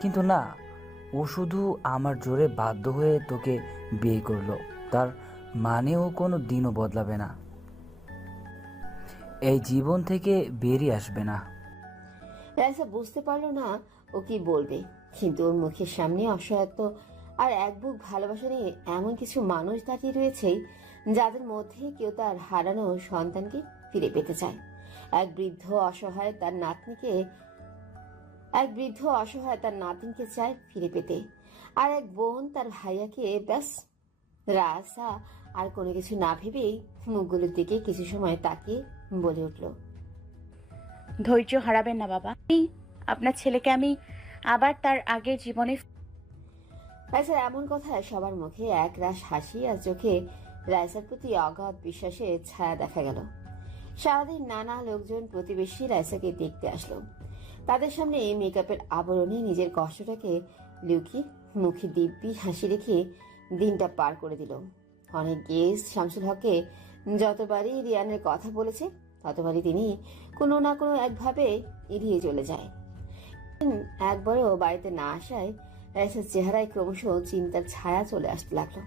কিন্তু না, ও শুধু আমার জোরে বাধ্য হয়ে তোকে বিয়ে করলো, তার মানে ও কোনো দিনও বদলাবে না, এই জীবন থেকে বেরিয়ে আসবে না। রাইসা বুঝতে পারলো না ও কি বলবে, কিন্তু ওর মুখের সামনে অসহায়ত্ব আর এক বুক ভালোবাসা নিয়ে এমন কিছু মানুষ দাঁড়িয়ে রয়েছে যাদের মধ্যে কেউ তার হারানো সন্তানকে ফিরে পেতে চায়। এক বৃদ্ধ অসহায় তার নাতিনকে চায় ফিরে পেতে, আর এক বোন তার ভাইয়াকে। ব্যাস, রাসা আর কোনো কিছু না ভেবেই মুখগুলোর দিকে কিছু সময় তাকিয়ে বলে উঠল, ধৈর্য হারাবেন না বাবা, আপনার ছেলেকে আমি আবার তার আগের জীবনে। রাইসার এমন কথায় সবার মুখে এক রাশ হাসি আর চোখে রাইসার প্রতি অগাধ বিশ্বাসের ছায়া দেখা গেল। সারাদিন নানা লোকজন প্রতিবেশী রাইসাকে দেখতে আসলো। তাদের সামনে মেকআপের আবরণে নিজের কষ্টটাকে লুকিয়ে মুখে দিব্যি হাসি রেখে দিনটা পার করে দিল। অনেক গেস্ট শামসুল হককে যতবারই রিয়ানের কথা বলেছে ততবারই তিনি কোনো না কোনো একভাবে এড়িয়ে চলে যায়। একবারও বাড়িতে না আসায় রাইসার চেহারায় ক্রমশ চিন্তার ছায়া চলে আসতে লাগলো।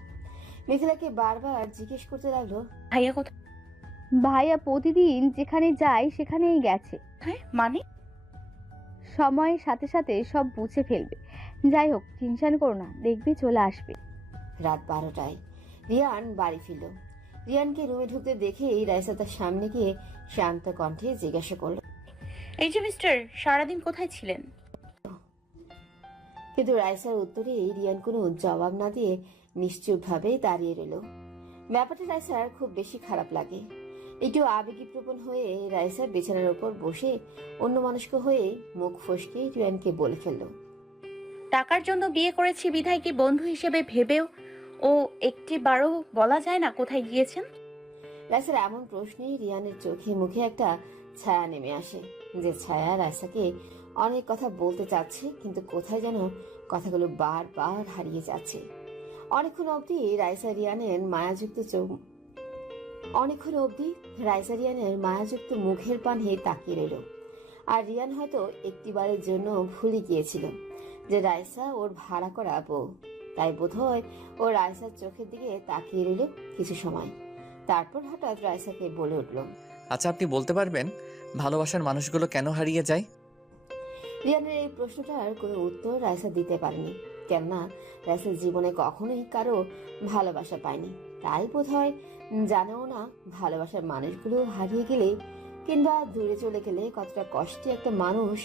মিথিলাকে বারবার জিজ্ঞেস করতে লাগলো, ভাইয়া কোথায়? ভাইয়া প্রতিদিন যেখানে যায় সেখানেই গেছে। মানে? সময়ের সাথে সাথে সব বুঝে ফেলবে। যাই হোক, টেনশন করো না, দেখবি চলে আসবে। রাত 12টায় রিয়ান বাড়ি ফিরল। রিয়ানকে রুমে ঢুকতে দেখেই রাইসা তার সামনে গিয়ে শান্ত কণ্ঠে জিজ্ঞাসা করলো, এই যে মিস্টার, সারাদিন কোথায় ছিলেন? কিন্তু রাইসার উত্তরে রিয়ান কোনো জবাব না দিয়ে নিশ্চুপভাবে দাঁড়িয়ে রইল। ব্যাপারটা রাইসার খুব বেশি খারাপ লাগে। একটু আবেগীপ্রবণ হয়ে রাইসা বিছানার উপর বসে অন্যমনস্ক হয়ে মুখ ফসকে রিয়ানকে বলে ফেলল, টাকার জন্য বিয়ে করেছি বিধায় কি বন্ধু হিসেবে ভেবেও ও একটি বারও বলা যায় না কোথায় গিয়েছেন? রাইসার এমন প্রশ্নে রিয়ানের চোখে মুখে একটা ছায়া নেমে আসে, যে ছায়া রাইসাকে অনেক কথা বলতে চাচ্ছে, কিন্তু কোথায় যেন কথাগুলো বারবার হারিয়ে যাচ্ছে। অনেকক্ষণ অবধি রাইসা রিয়ানের মায়াযুক্ত মুখের পানে তাকিয়ে রইল। আর রিয়ান হয়তো একটিবারের জন্য ভুলে গিয়েছিল যে রাইসা ওর ভাড়া করা বউ। তাই বোধহয় ও রাইসার চোখের দিকে তাকিয়ে রইল কিছু সময়। তারপর হঠাৎ রাইসাকে বলে উঠল, আচ্ছা, আপনি বলতে পারবেন ভালোবাসার মানুষগুলো কেন হারিয়ে যায়? রিয়ানের এই প্রশ্নটার কোনো উত্তর রাইসা দিতে পারেনি, কেননা রাইসার জীবনে কখনোই কারো ভালোবাসা পায়নি। তাই বোধহয় জানেও না ভালোবাসার মানুষগুলো হারিয়ে গেলে কিংবা দূরে চলে গেলে কতটা কষ্টে একটা মানুষ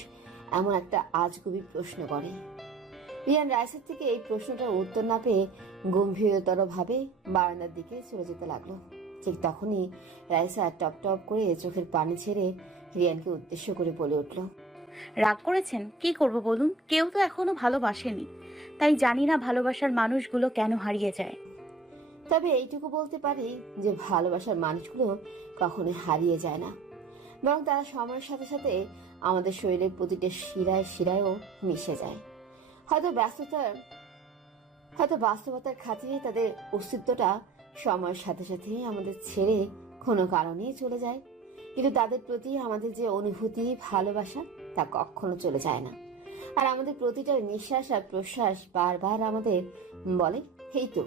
এমন একটা আজগুবি প্রশ্ন করে। রিয়ান রাইসার থেকে এই প্রশ্নটার উত্তর না পেয়ে গম্ভীরতর ভাবে বারান্দার দিকে চলে যেতে লাগলো। ঠিক তখনই রাইসা টপ টপ করে চোখের পানি ছেড়ে রিয়ানকে উদ্দেশ্য করে বলে উঠল, রাগ করেছেন? কি করব বলুন, কেউ তো এখনো ভালোবাসেনি, তাই জানি না ভালোবাসার মানুষগুলো কেন হারিয়ে যায়। তবে এইটুকু বলতে পারি যে ভালোবাসার মানুষগুলো কখনো হারিয়ে যায় না, বরং তারা সময়ের সাথে সাথে আমাদের শরীরের প্রতিটা শিরায় শিরায়ও মিশে যায়। হয়তো বাস্তবতার খাতিরে তাদের অস্তিত্বটা সময়ের সাথে সাথে আমাদের ছেড়ে কোনো কারণেই চলে যায়, কিন্তু তাদের প্রতি আমাদের যে অনুভূতি, ভালোবাসা তা কখনো চলে যায় না। আর আমাদের প্রতিটা নিঃশ্বাস আর প্রশ্বাস বারবার আমাদের বলে, এই তো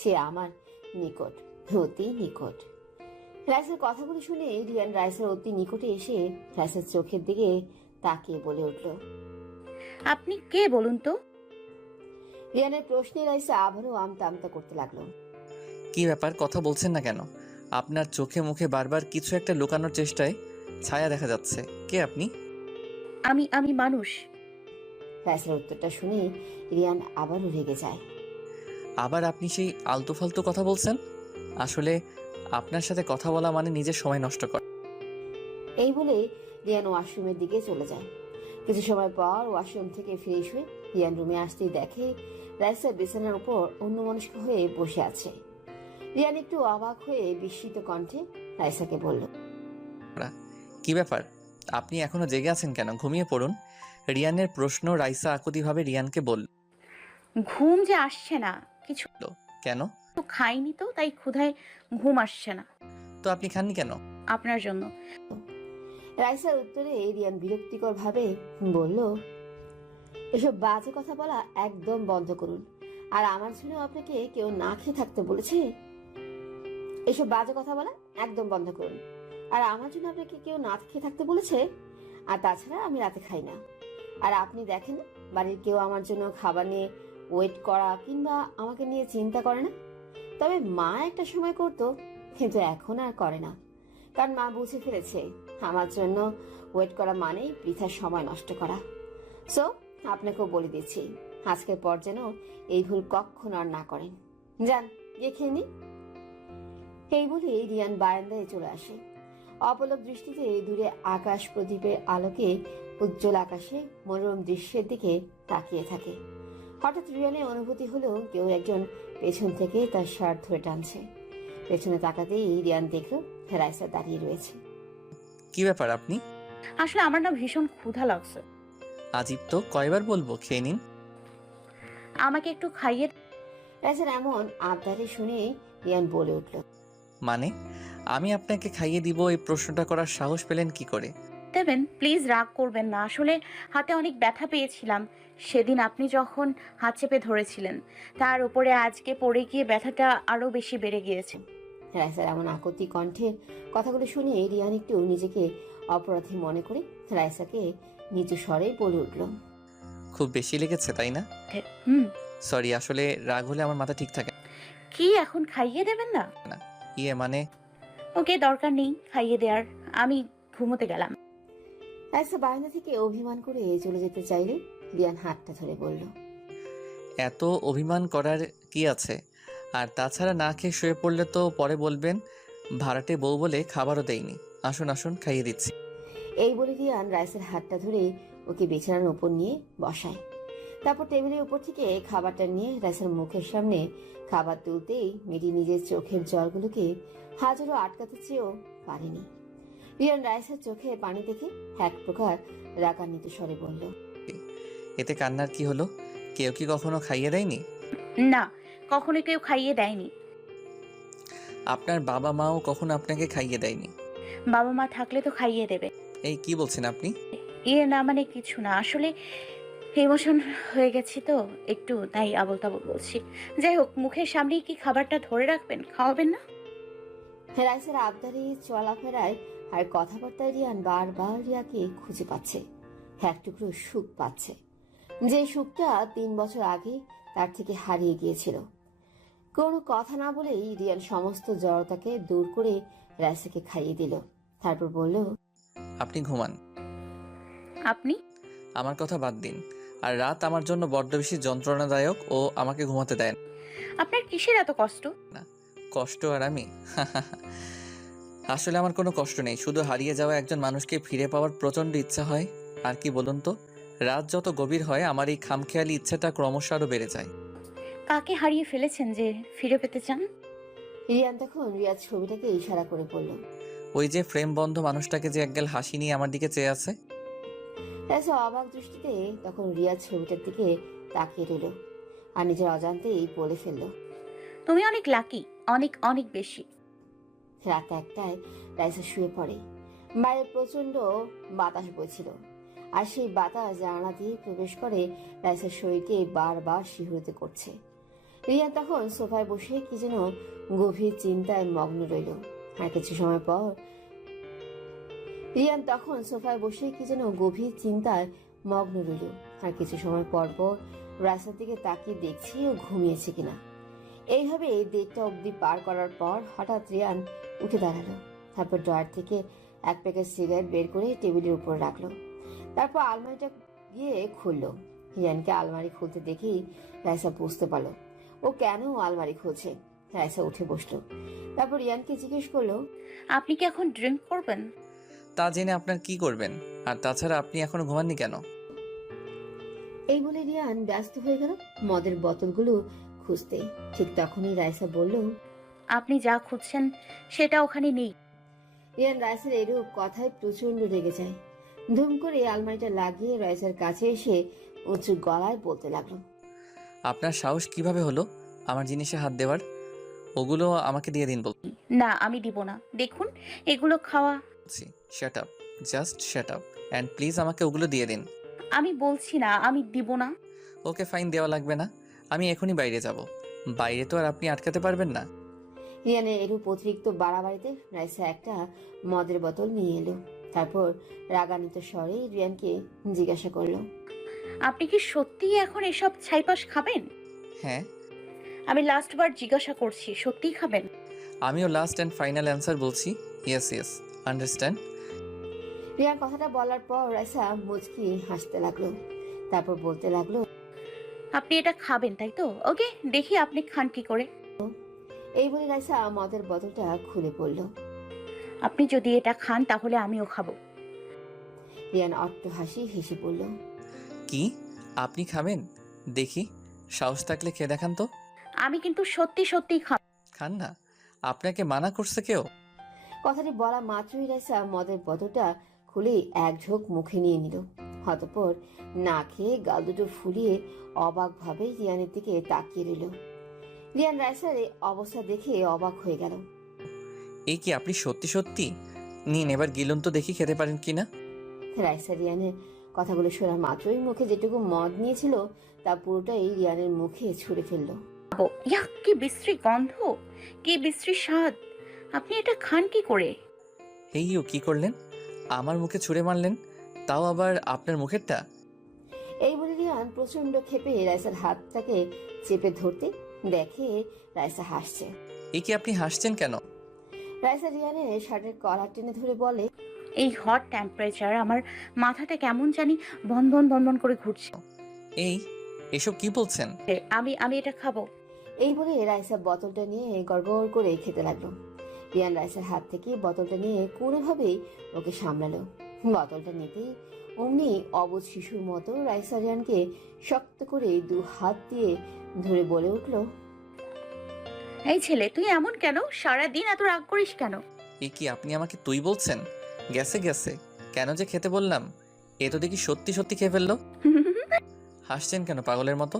সে আমার নিকট, অতি নিকট। রাইসার কথাগুলো শুনে রিয়ান রাইসার অতি নিকটে এসে রাইসার চোখের দিকে তাকিয়ে বলে উঠল, আপনি কে বলুন তো? রিয়ানের প্রশ্নে রাইসা আবারও আমতা আমতা করতে লাগলো। কি ব্যাপার, কথা বলছেন না কেন? আপনার চোখে মুখে বারবার কিছু একটা লুকানোর চেষ্টায় ছায়া দেখা যাচ্ছে। কে আপনি? আমি মানুষ। রাইসার উত্তরটা শুনে রিয়ান আবারও রেগে যায়। আবার আপনি সেই আলতু ফালতু কথা বলছেন? আসলে আপনার সাথে কথা বলা মানে নিজের সময় নষ্ট করা। এই বলে রিয়ান ওয়াশরুমের দিকে চলে যায়। কিছু সময় পর ওয়াশরুম থেকে ফ্রেশ হয়ে রিয়ান রুমে আসতেই দেখে রাইসা বিছানার উপর অন্যমনস্ক হয়ে বসে আছে। রিয়ান একটু অবাক হয়ে বিস্মিত কণ্ঠে রাইসাকে বলল, কি ব্যাপার, আপনি এখনো জেগে আছেন কেন? ঘুমিয়ে পড়ুন। রিয়ানের প্রশ্ন রাইসা আকুতিভাবে রিয়ানকে বলল, ঘুম যে আসছে না, কিছু কেন? তো খাইনি তো, তাই ক্ষুধায় ঘুম আসছে না। তো আপনি খাননি কেন? আপনার জন্য। রাইসার উত্তরে রিয়ান বিরক্তিকর ভাবে বলল, এসব বাজে কথা বলা একদম বন্ধ করুন। আর আমার জন্য আপনাকে কেউ না খেয়ে থাকতে বলেছে? এসব বাজে কথা বলা একদম বন্ধ করুন। আর আমার জন্য আপনাকে কেউ না খেয়ে থাকতে বলেছে? আর তাছাড়া আমি রাতে খাই না। আর আপনি দেখেন বাড়ির কেউ আমার জন্য খাবার নিয়ে ওয়েট করা কিংবা আমাকে নিয়ে চিন্তা করে না। তবে মা একটা সময় করতো, কিন্তু এখন আর করে না, কারণ মা বুঝে ফেলেছে আমার জন্য ওয়েট করা মানেই বৃথা সময় নষ্ট করা। সো আপনাকেও বলে দিচ্ছি, আজকের পর যেন এই ভুল কখনো আর না করেন। যান, গিয়ে খেয়ে নিন। এই বলে রিয়ান বারান্দায় চলে আসে। অপলক দৃষ্টিতে দূরে আকাশ প্রদীপের আলোকে উজ্জ্বল আকাশে মনোরম দৃশ্যের দিকে তাকিয়ে থাকে। হঠাৎ রিয়ানের অনুভূতি হলো কেউ একজন পেছন থেকে তার শার্ট ধরে টানছে। পেছনে তাকাতেই রিয়ান দেখল রাইসা দাঁড়িয়ে রয়েছে। কি ব্যাপার আপনি? আসলে আমার না ভীষণ ক্ষুধা লাগছে। আজীব তো, কয়বার বলবো খেয়ে নিন। আমাকে একটু খাইয়ে রাইসার এমন আবদারে শুনে রিয়ান বলে উঠল, মানে আমি আপনাকে খাইয়ে দিব এই প্রশ্নটা করার সাহস পেলেন কি করে? দেবেন? প্লিজ রাগ করবেন না। আসলে হাতে অনেক ব্যথা পেয়েছিলাম সেদিন আপনি যখন হাত চেপে ধরেছিলেন। তার উপরে আজকে পড়ে গিয়ে ব্যথাটা আরো বেশি বেড়ে গিয়েছে। রাইসার এমন আকতি কণ্ঠের কথাগুলো শুনে রিয়ান একটু নিজেকে অপরাধী মনে করে রাইসাকে নিচু স্বরে বলে উঠল, খুব বেশি লেগেছে তাই না? হুম। সরি, আসলে রাগ হলে আমার মাথা ঠিক থাকে কি এখন খাইয়ে দেবেন না? না। মানে ওকে, দরকার নেই খাইয়ে দেওয়ার, আমি ঘুমোতে গেলাম। রাইসা বারান্দা থেকে অভিমান করে চলে যেতে চাইলে রিয়ান হাতটা ধরে বলল, এত অভিমান করার কি আছে? আর তাছাড়া না খেয়ে শুয়ে পড়লে তো পরে বলবেন ভাড়াটে বউ বলে খাবারও দেয়নি। আসুন আসুন, খাইয়ে দিচ্ছি। এই বলে রিয়ান রাইসের হাতটা ধরে ওকে বিছানার উপর নিয়ে বসায়। তারপর টেবিলের উপর থেকে খাবারটা নিয়ে রাইসের মুখের সামনে খাবার তুলতেই মেয়েটি নিজের চোখের জলগুলোকে হাজারো আটকাতে চেয়েও পারেনি। রিয়ান রাইসের চোখে পানি দেখে এক প্রকার রাগান্বিত স্বরে বলল, এতে কান্নার কি হলো? কেউ কি কখনো খাইয়ে দেয়নি? না, কখনো কেউ খাইয়ে দেয়নি। আপনার বাবা মাও কখনো আপনাকে খাইয়ে দেয়নি? বাবা মা থাকলে তো খাইয়ে দেবে। এই কি বলছেন আপনি? না মানে কিছু না, আসলে ইমোশন হয়ে গেছি তো একটু, তাই আবল তাবল বলছি। যাই হোক, মুখের সামনেই কি খাবারটা ধরে রাখবেন, খাওয়াবেন না? রাইসের আবদারি চলাফেরায় আর কথাবার্তায় রিয়ান বারবার রিয়াকে খুঁজে পাচ্ছে, এক টুকরো সুখ পাচ্ছে, যে সুখটা 3 বছর আগে তার থেকে হারিয়ে গিয়েছিল। কোনো কথা না বলেই রিয়ান সমস্ত জড়তাকে দূর করে রাইসাকে খাইয়ে দিল। তারপর বলল, আপনি ঘুমান। আপনি? আমার কথা বাদ দিন। আর রাত আমার জন্য বড্ড বেশি যন্ত্রণাদায়ক ও আমাকে ঘুমাতে দেয় না। আপনার কিসের এত কষ্ট? কষ্ট আর আমি আসলে আমার কোনো কষ্ট নেই, শুধু হারিয়ে যাওয়া একজন মানুষকে ফিরে পাওয়ার প্রচণ্ড ইচ্ছা হয়। আর কি বলুন তো, রাত যত গভীর হয় আমার এই খামখেয়ালি ইচ্ছাটা ক্রমশ আরও বেড়ে যায়। কাকে হারিয়ে ফেলেছেন যে ফিরে পেতে চান? রিয়ান তখন রিয়ার ছবিটাকে ইশারা করে বলল, ওই যে ফ্রেম বন্ধ মানুষটাকে যে একগাল হাসি নিয়ে আমার দিকে চেয়ে আছে। রাইসা অবাক দৃষ্টিতে তখন রিয়ার ছবিটার দিকে তাকিয়ে রইল আর নিজের অজান্তেই বলে ফেলল, তুমি অনেক লাকি, অনেক অনেক বেশি। রাত 1টায় রাইসা শুয়ে পড়ে। বাইরে প্রচন্ড বাতাস বইছিল আর সেই বাতাস জানালা দিয়ে প্রবেশ করে রাইসার শরীরকে বারবার শিহরিত করছে। রিয়া তখন সোফায় বসে কি যেন গভীর চিন্তায় মগ্ন রইল। আর কিছু সময় পর রিয়ান তখন সোফায় বসে কি যেন গভীর চিন্তায় মগ্ন রইল। আর কিছু সময় পর পর রাইসার দিকে তাকিয়ে দেখছি ও ঘুমিয়েছে কিনা। এইভাবে 1:30টা অবধি পার করার পর হঠাৎ রিয়ান উঠে দাঁড়ালো। তারপর ড্রয়ার থেকে এক প্যাকেট সিগারেট বের করে টেবিলের উপর রাখলো। তারপর আলমারিটা গিয়ে খুললো। রিয়ানকে আলমারি খুলতে দেখেই রাইসা বুঝতে পারলো ও কেন আলমারি খুলছে। রাইসা উঠে বসলো। তারপর রিয়ানকে জিজ্ঞেস করলো, আপনি কি এখন ড্রিঙ্ক করবেন? তা জেনে আপনার কি করবেন? আর তাছাড়া আপনি এখনো ঘুমাননি কেন? এই বলে রিয়ান ব্যস্ত হয়ে গেল মদের বোতলগুলো খুঁজতে। ঠিক তখনই রাইসা বলল, আপনি যা খুঁজছেন সেটা ওখানে নেই। রিয়ান রাইসার এরূপ কথায় প্রচন্ড রেগে যায়। ধুম করে আলমারিটা লাগিয়ে রাইসার কাছে এসে উঁচু গলায় বলতে লাগলো, আপনার সাহস কিভাবে হলো আমার জিনিসে হাত দেওয়ার? ওগুলো আমাকে দিয়ে দিন না, আমি দিব না। দেখুন, এগুলো খাওয়া। বলছি। Shut up, just shut up and please আমাকে ওগুলো দিয়ে দিন। আমি বলছি না, আমি দিব না। ওকে ফাইন, দেওয়া লাগবে না। আমি এখনই বাইরে যাব। বাইরে তো আর আপনি আটকাতে পারবেন না। রিয়ানের এরূপ অতিরিক্ত বাড়াবাড়িতে রাইসা একটা মদের বোতল নিয়ে এলো। তারপর রাগান্বিত স্বরে রিয়ানকে জিজ্ঞাসা করলো, আপনি কি সত্যিই এখন এসব ছাইপাশ খাবেন? হ্যাঁ, আমি লাস্ট বার জিজ্ঞাসা করছি, সত্যিই খাবেন? আমিও লাস্ট অ্যান্ড ফাইনাল অ্যান্সার বলছি, ইয়েস ইয়েস, আন্ডারস্ট্যান্ড। রিয়ান কথাটা বলার পর রাইসা মুচকি হাসতে লাগলো। তারপর বলতে লাগলো, আপনি এটা খাবেন তাই তো? ওকে, দেখি আপনি খান কি করে। এই বলে রাইসা মদের বোতলটা খুলে পড়লো। আপনি যদি এটা খান তাহলে আমিও খাবো। রিয়ান অট্ট হাসি হেসে পড়ল, কি আপনি খাবেন? দেখি, সাহস থাকলে খেয়ে দেখান তো। আমি কিন্তু সত্যি সত্যি খাবো। খান না, আপনাকে মানা করছে কেউ? কথাটি বলা মাত্রই রাইসা মদের বোতলটা খুলে এক ঝোঁক মুখে নিয়ে নিল। অতঃপর না খেয়ে গাল দুটো ফুলিয়ে অবাকভাবে রিয়ানের দিকে তাকিয়ে রইল। রিয়ান রাইসার এই অবস্থা দেখে অবাক হয়ে গেল। এই কি আপনি সত্যি সত্যি? নিন এবার গিলুন তো দেখি খেতে পারেন কিনা। রাইসা রিয়ানের কথাগুলো শোনা মাত্রই মুখে যেটুকু মদ নিয়েছিল তা পুরোটাই রিয়ানের মুখে ছুঁড়ে ফেললো। ইয়া, কি বিশ্রী গন্ধ, কি বিশ্রী স্বাদ। আপনি এটা খান কি করে? হেইও কি করলেন? আমার মুখে ছুঁড়ে মারলেন, তাও আবার আপনার মুখেরটা। এই বলে রিয়ান প্রচন্ড ক্ষেপে রাইসার হাতটাকে চেপে ধরতে দেখে রাইসা হাসছে। এই কি আপনি হাসছেন কেন? রাইসা রিয়ানের শার্টের কলার টেনে ধরে বলে, এই হট টেম্পারেচার আমার মাথাটা কেমন জানি ভনভন ভনভন করে ঘুরছে। এসব কি বলছেন? আমি এটা খাবো। এই বলে রাইসা বোতলটা নিয়ে গড়গড় করে খেতে লাগলো। রিয়ান রাইসার হাত থেকে বোতলটা নিয়ে কোনোভাবেই ওকে সামলালো। বোতলটা নিতেই অমনি অবুঝ শিশুর মতো রাইসা রিয়ানকে শক্ত করে 2 হাত দিয়ে ধরে বলে উঠলো, এই ছেলে, তুই এমন কেন? সারাদিন এত রাগ করিস কেন? এই কি আপনি আমাকে তুই বলছেন? গেছে গেছে, কেন যে খেতে বললাম। এ তো দেখি সত্যি সত্যি খেয়ে ফেললো। হাসছেন কেন পাগলের মতো?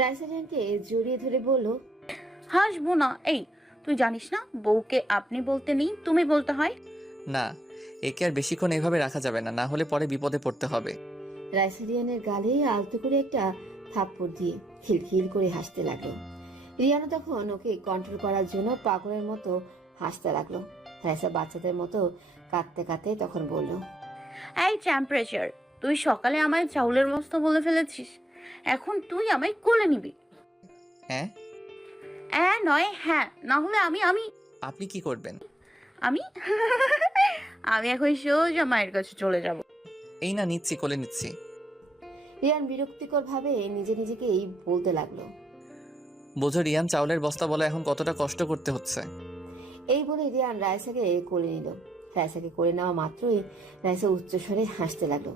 রাইসা রিয়ানকে জড়িয়ে ধরে বলল, হাসবো না। এই, তুই জানিস না বউকে আপনি বলতে নেই, তুমি বলতে হয়। না, একে আর বেশিক্ষণ এভাবে রাখা যাবে না, না হলে পরে বিপদে পড়তে হবে। রাইসা রিয়ানের গালে আলতো করে একটা থাপ্পড় দিয়ে খিলখিল করে হাসতে লাগলো। রিয়ানও তখন ওকে কন্ট্রোল করার জন্য পাগলের মতো হাসতে লাগলো। রাইসা বাচ্চাদের মতো কাঁদতে কাঁদতে তখন বলল, এই টেম্পারেচার, তুই সকালে আমায় চাউলের বস্তা বলে ফেলেছিস, এখন তুই আমায় কোলে নিবি। হ্যাঁ? নয় হ্যাঁ, না হলে আমি আমি আপনি কি করবেন? আমি আমি এখন সোজা মায়ের কাছে চলে যাব। এই না, নিচ্ছি, কোলে নিচ্ছি। রিয়ান বিরক্তিকর ভাবে নিজে নিজেকেই বলতে লাগলো। বোঝো রিয়ান, চাউলের বস্তা বলা এখন কতটা কষ্ট করতে হচ্ছে। এই বলে রিয়ান রাইসাকে কোলে নিল। রাইসাকে কোলে নেওয়া মাত্রই রাইসা উচ্চস্বরে হাসতে লাগলো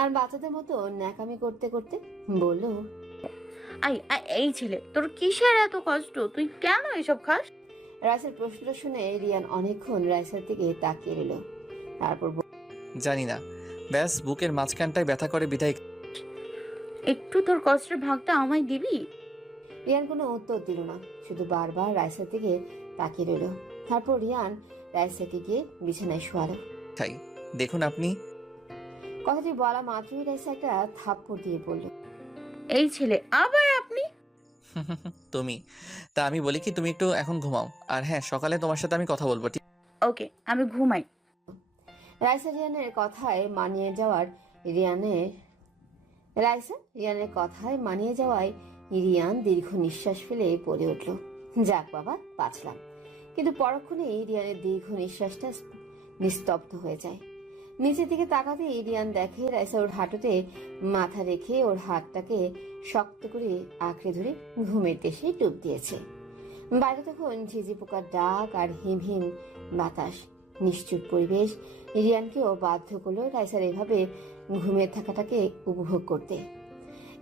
আর বাচ্চাদের মতো ন্যাকামি করতে করতে বলল, এই ছেলে, তোর কিসের এত কষ্ট? তুই কেন এসব খাস? রাইসার প্রশ্নটা শুনে রিয়ান অনেকক্ষণ রাইসার দিকে তাকিয়ে রইল। তারপর জানি না, ব্যাস বুকের মাঝখানটায় ব্যথা করে বিদায়। একটু তোর কষ্টের ভাগটা আমায় দিবি? রিয়ান কোনো উত্তর দিল না, শুধু বারবার রাইসার দিকে তাকিয়ে রইল। তারপর রিয়ান রাইসাকে গিয়ে বিছানায় শোয়ালো। খাই, দেখুন আপনি। কথাটি বলা মাত্রই রাইসা একটা থাপ্পড় দিয়ে বলল, এই ছেলে, আবার আপনি? তুমি, তা আমি বলি কি, তুমি একটু এখন ঘুমাও, আর হ্যাঁ, সকালে তোমার সাথে আমি কথা বলবো, ঠিক? ওকে, আমি ঘুমাই। রাইসা রিয়ানের কথায় মানিয়ে যাওয়ায় রিয়ান দীর্ঘ নিঃশ্বাস ফেলে পড়ে উঠল, যাক বাবা, বাঁচলাম। কিন্তু পরক্ষণেই রিয়ানের দীর্ঘ নিঃশ্বাসটা নিস্তব্ধ হয়ে যায়। নিচের দিকে তাকাতেই রিয়ান দেখে রাইসা ওর হাঁটুতে মাথা রেখে ওর হাতটাকে শক্ত করে আঁকড়ে ধরে ঘুমের দেশে ডুব দিয়েছে। বাইরে তখন ঝিঝি পোকার ডাক আর হিম হিম বাতাস। নিশ্চুপ পরিবেশ রিয়ানকেও বাধ্য করলো রাইসার এভাবে ঘুমিয়ে থাকাটাকে উপভোগ করতে।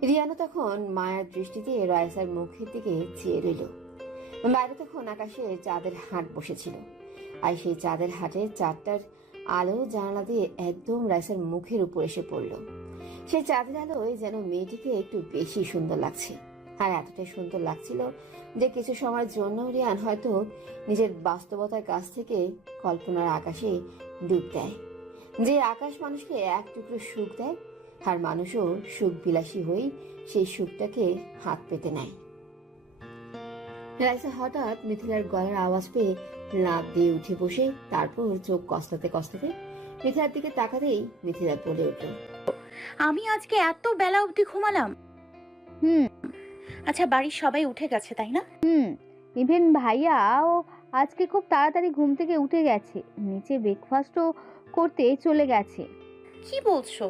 রিয়ানও তখন মায়ার দৃষ্টিতে রাইসার মুখের দিকে চেয়ে রইল। বাইরে তখন আকাশে চাঁদের হাট বসেছিল, আর সেই চাঁদের হাটের চাঁদটার আলো জানালা দিয়ে একদম রাইসার মুখের উপর এসে পড়ল। সেই চাঁদের আলোয় যেন মেয়েটিকে একটু বেশি সুন্দর লাগছে, আর এতটাই সুন্দর লাগছিল যে কিছু সময়ের জন্য রিয়ান হয়তো নিজের বাস্তবতার কাছ থেকে কল্পনার আকাশে ডুব দেয়। যে আকাশ মানুষকে এক টুকরো সুখ দেয়, আর মানুষও সুখ বিলাসী হয়ে সেই সুখটাকে হাত পেতে নেয়। রাইসা হঠাৎ মিথিলার গলার আওয়াজ পেয়ে লাফ দিয়ে উঠে বসে, তারপর চোখ কসলাতে কসলাতে মিথিলার দিকে তাকাতেই মিথিলা বলে উঠল, আমি আজকে এত বেলা অবধি ঘুমালাম। হুম আচ্ছা, বাড়ির সবাই উঠে গেছে তাই না? ইভেন ভাইয়াও আজকে খুব তাড়াতাড়ি ঘুম থেকে উঠে গেছে, নিচে ব্রেকফাস্টও করতে চলে গেছে। কি বলছো?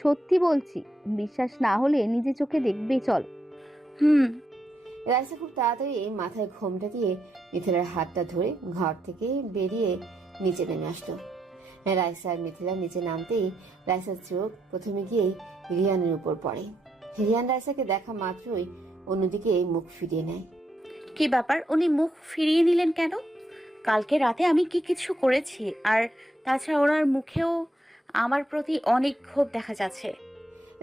সত্যি বলছি, বিশ্বাস না হলে নিজে চোখে দেখবে, চল। রাইসা খুব তাড়াতাড়ি মাথায় ঘোমটা দিয়ে মিথিলার হাতটা ধরে ঘর থেকে বেরিয়ে নিচে নেমে আসলো। রাইসা আর মিথিলা নিচে নামতেই রাইসার চোখ প্রথমে গিয়ে রিয়ানের উপর পড়ে। রিয়ান রাইসাকে দেখা মাত্রই অন্যদিকে মুখ ফিরিয়ে নেয়। কি ব্যাপার, উনি মুখ ফিরিয়ে নিলেন কেন? কালকে রাতে আমি কি কিছু করেছি? আর তাছাড়া ওনার মুখেও আমার প্রতি অনেক ক্ষোভ দেখা যাচ্ছে।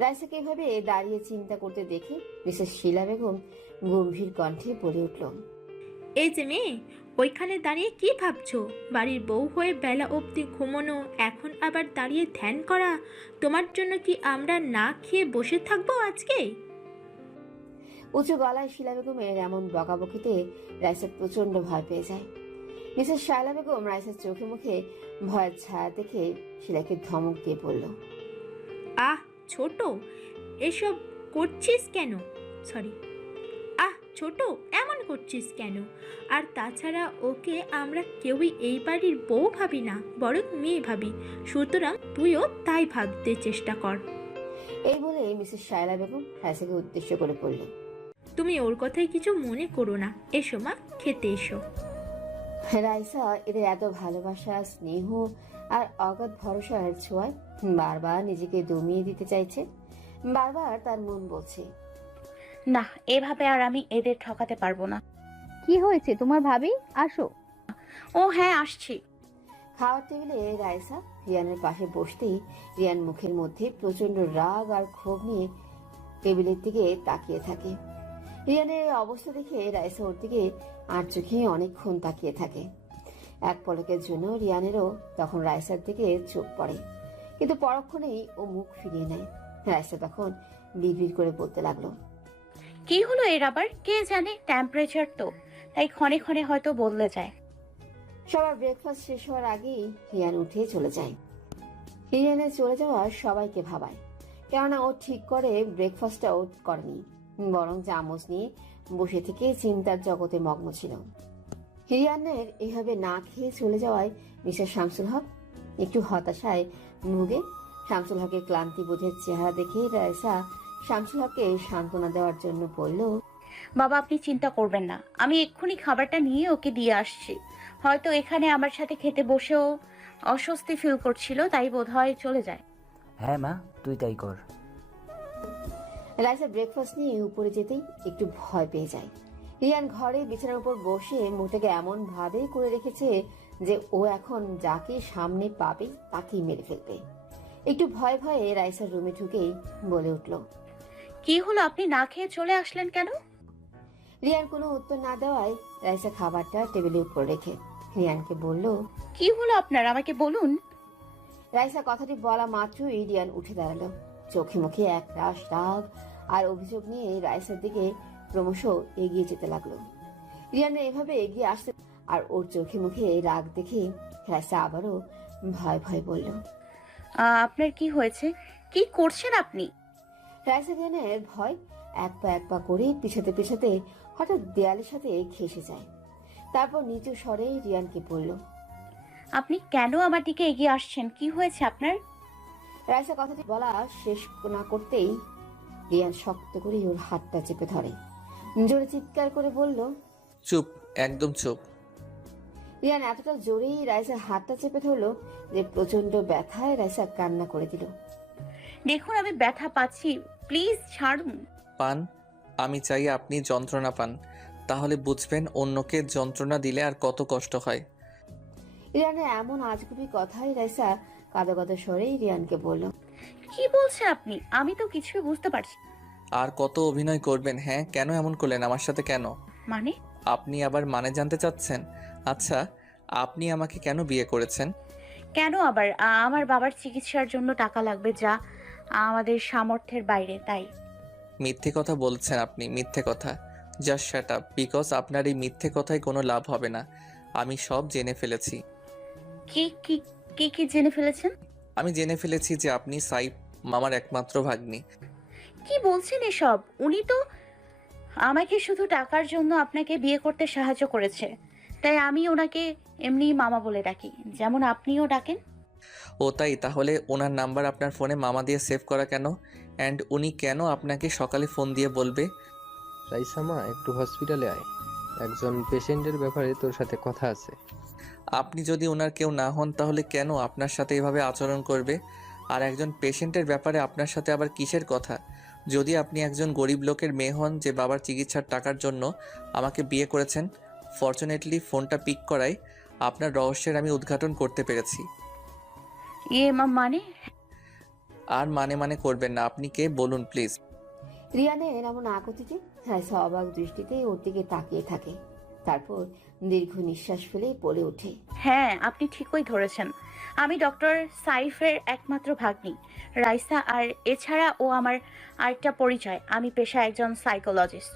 রাইসাকে এভাবে দাঁড়িয়ে চিন্তা করতে দেখে মিসেস শীলা বেগম গম্ভীর কণ্ঠে বলে উঠল, এই যে মেয়ে, ওইখানে দাঁড়িয়ে কি ভাবছো? বাড়ির বউ হয়ে বেলা অবধি ঘুমোনো, এখন আবার দাঁড়িয়ে ধ্যান করা। তোমার জন্য কি আমরা না খেয়ে বসে থাকবো আজকে? উঁচু গলায় শীলা বেগমের এমন বকাবকিতে রাইসা প্রচন্ড ভয় পেয়ে যায়। মিসেস শায়লা বেগম রাইসার চোখে মুখে ভয়ের ছায়া দেখে শীলাকে ধমক দিয়ে বলল, আহ ছোট, এসব করছিস কেন? সরি, ছোট, এমন করছিস কেন? আর তাছাড়া ওকে আমরা কেউই এই বাড়ির বউ ভাবি না, বরং মেয়ে ভাবি। সুতরাং তুইও তাই ভাবতে চেষ্টা কর। এই বলে মিসেস শায়লা বেগম রাইসাকে উদ্দেশ্য করে বলল, তুমি ওর কথায় কিছু মনে করো না। এসো মা, খেতে এসো। রাইসা এদের এত ভালোবাসা, স্নেহ আর অগাধ ভরসার ছোঁয়ায় বারবার নিজেকে দমিয়ে দিতে চাইছে। বারবার তার মন বলছে, না, এভাবে আর আমি এদের ঠকাতে পারবো না। কি হয়েছে তোমার ভাবি? আসো। ও হ্যাঁ, আসছি। খাওয়ার টেবিলে রাইসা রিয়ানের পাশে বসতেই রিয়ান মুখের মধ্যে প্রচন্ড রাগ আর ক্ষোভ নিয়ে টেবিলের দিকে তাকিয়ে থাকে। রিয়ানের এই অবস্থা দেখে রাইসা ওর দিকে আর চোখে অনেকক্ষণ তাকিয়ে থাকে। এক পলকের জন্য রিয়ানেরও তখন রাইসার দিকে চোখ পড়ে, কিন্তু পরক্ষণেই ও মুখ ফিরিয়ে নেয়। রাইসা তখন বিড়বিড় করে বলতে লাগলো, কি হলো এর আবার? কে জানে, টেম্পারেচার তো তাই ক্ষণে ক্ষণে হয়তো বদলে যায়। সবার ব্রেকফাস্ট শেষ হওয়ার আগেই রিয়ান উঠে চলে যায়। রিয়ানের চলে যাওয়া সবাইকে ভাবায়, কেননা ও ঠিক করে ব্রেকফাস্টটাও করেনি, বরং চামচ নিয়ে বসে থেকে চিন্তার জগতে মগ্ন ছিল। রিয়ানের এভাবে না খেয়ে চলে যাওয়ায় মিস্টার শামসুল হক একটু হতাশায় ভুগে। শামসুল হকের ক্লান্তি বোধের চেহারা দেখে রাইসা শামসুল হককে সান্ত্বনা দেওয়ার জন্য বলল, বাবা, আপনি চিন্তা করবেন না, আমি এক্ষুনি খাবারটা নিয়ে ওকে দিয়ে আসছি। হয়তো এখানে আমার সাথে খেতে বসেও অস্বস্তি ফিল করছিল, তাই বোধহয় চলে যায়। হ্যাঁ মা, তুই তাই কর। রাইসা ব্রেকফাস্ট নিয়ে উপরে যেতেই একটু ভয় পেয়ে যায়। রিয়ান ঘরে বিছানার উপর বসে মুখটাকে এমন ভাবে করে রেখেছে যে ও এখন যাকে সামনে পাবে তাকেই মেরে ফেলবে। একটু ভয়ে ভয়ে রাইসার রুমে ঢুকেই বলে উঠল, কি হলো, আপনি না খেয়ে চলে আসলেন কেন? রিয়ান কোনো উত্তর না দেওয়ায় রাইসা খাবারটা টেবিলের উপর রেখে রিয়ানকে বলল, কি হলো আপনার, আমাকে বলুন। রাইসা কথাটি বলা মাত্রই রিয়ান উঠে দাঁড়ালো। চোখে মুখে এক রাশ রাগ আর অভিযোগ নিয়ে রাইসার দিকে ক্রমশ এগিয়ে যেতে লাগলো। রিয়ানের এভাবে এগিয়ে আসতে আর ওর চোখে মুখে রাগ দেখে রাইসা আবারও ভয় ভয় বলল, আপনার কি হয়েছে? কি করছেন আপনি? রাইসা রিয়ানের ভয় এক পা করে পিছাতে পিছাতে হঠাৎ দেয়ালের সাথে ঘেঁষে যায়। তারপর নিচু স্বরে রিয়ানকে বলল, আপনি কেন আমার দিকে এগিয়ে আসছেন? কি হয়েছে আপনার? রাইসা কথাটি বলা শেষ না করতেই রিয়ান শক্ত করে ওর হাতটা চেপে ধরে, জোরে চিৎকার করে বলল, চুপ, একদম চুপ। রিয়ান এতটা জোরেই রাইসার হাতটা চেপে ধরলো যে প্রচন্ড ব্যথায় রাইসা কান্না করে দিল। দেখুন, আমি ব্যথা পাচ্ছি, প্লিজ ছাড়ুন। পান, আমি চাই আপনি যন্ত্রণা পান, তাহলে বুঝবেন অন্যকে যন্ত্রণা দিলে আর কত কষ্ট হয়। রিয়ানের এমন আজগুবি কথাই রাইসা কাঁদো কাঁদো স্বরেই রিয়ানকে বলল, কি বলছেন আপনি? আমি তো কিছুই বুঝতে পারছি। আর কত অভিনয় করবেন? হ্যাঁ, কেন এমন করলেন আমার সাথে? কেন? মানে? আপনি আবার মানে জানতে চাচ্ছেন? আচ্ছা, আপনি আমাকে কেন বিয়ে করেছেন? কেন আবার? আমার বাবার চিকিৎসার জন্য টাকা লাগবে, যা আমাদের সামর্থ্যের বাইরে, তাই। মিথ্যে কথা বলছেন আপনি, মিথ্যে কথা। জাস্ট শাট আপ, বিকজ আপনার এই মিথ্যে কথায় কোনো লাভ হবে না। আমি সব জেনে ফেলেছি। কি কি কি কি জেনে ফেলেছেন? আমি জেনে ফেলেছি যে আপনি সাইফ মামার একমাত্র ভাগ্নি। কি বলছেন এসব? উনি তো আমাকে শুধু টাকার জন্য আপনাকে বিয়ে করতে সাহায্য করেছে, তাই আমি ওনাকে এমনি মামা বলে ডাকি, যেমন আপনিও ডাকেন। ও তাই? তাহলে ওনার নাম্বার আপনার ফোনে মামা দিয়ে সেভ করা কেন? অ্যান্ড উনি কেন আপনাকে সকালে ফোন দিয়ে বলবে? রাইসা মা, একটু হসপিটালে আয়, একজন পেশেন্টের ব্যাপারে তোর সাথে কথা আছে। আপনি যদি ওনার কেউ না হন তাহলে কেন আপনার সাথে এভাবে আচরণ করবে? আর একজন পেশেন্টের ব্যাপারে আপনার সাথে আবার কিসের কথা? যদি আপনি একজন গরিব লোকের মেয়ে হন যে বাবার চিকিৎসার টাকার জন্য আমাকে বিয়ে করেছেন, ফর্চুনেটলি ফোনটা পিক করায় আপনার রহস্যের আমি উদ্ঘাটন করতে পেরেছি। মানে আর মানে করবেন না। আপনি কে বলুন প্লিজ। রিয়ানের এমন আকতিতে রাইসা অবাক দৃষ্টিতে ওর দিকে তাকিয়ে থাকে। তারপর দীর্ঘ নিঃশ্বাস ফেলে বলে ওঠে, হ্যাঁ, আপনি ঠিকই ধরেছেন। আমি ডক্টর সাইফের একমাত্র ভাগ্নি রাইসা, আর এছাড়া ও আমার আরেকটা পরিচয়, আমি পেশায় একজন সাইকোলজিস্ট।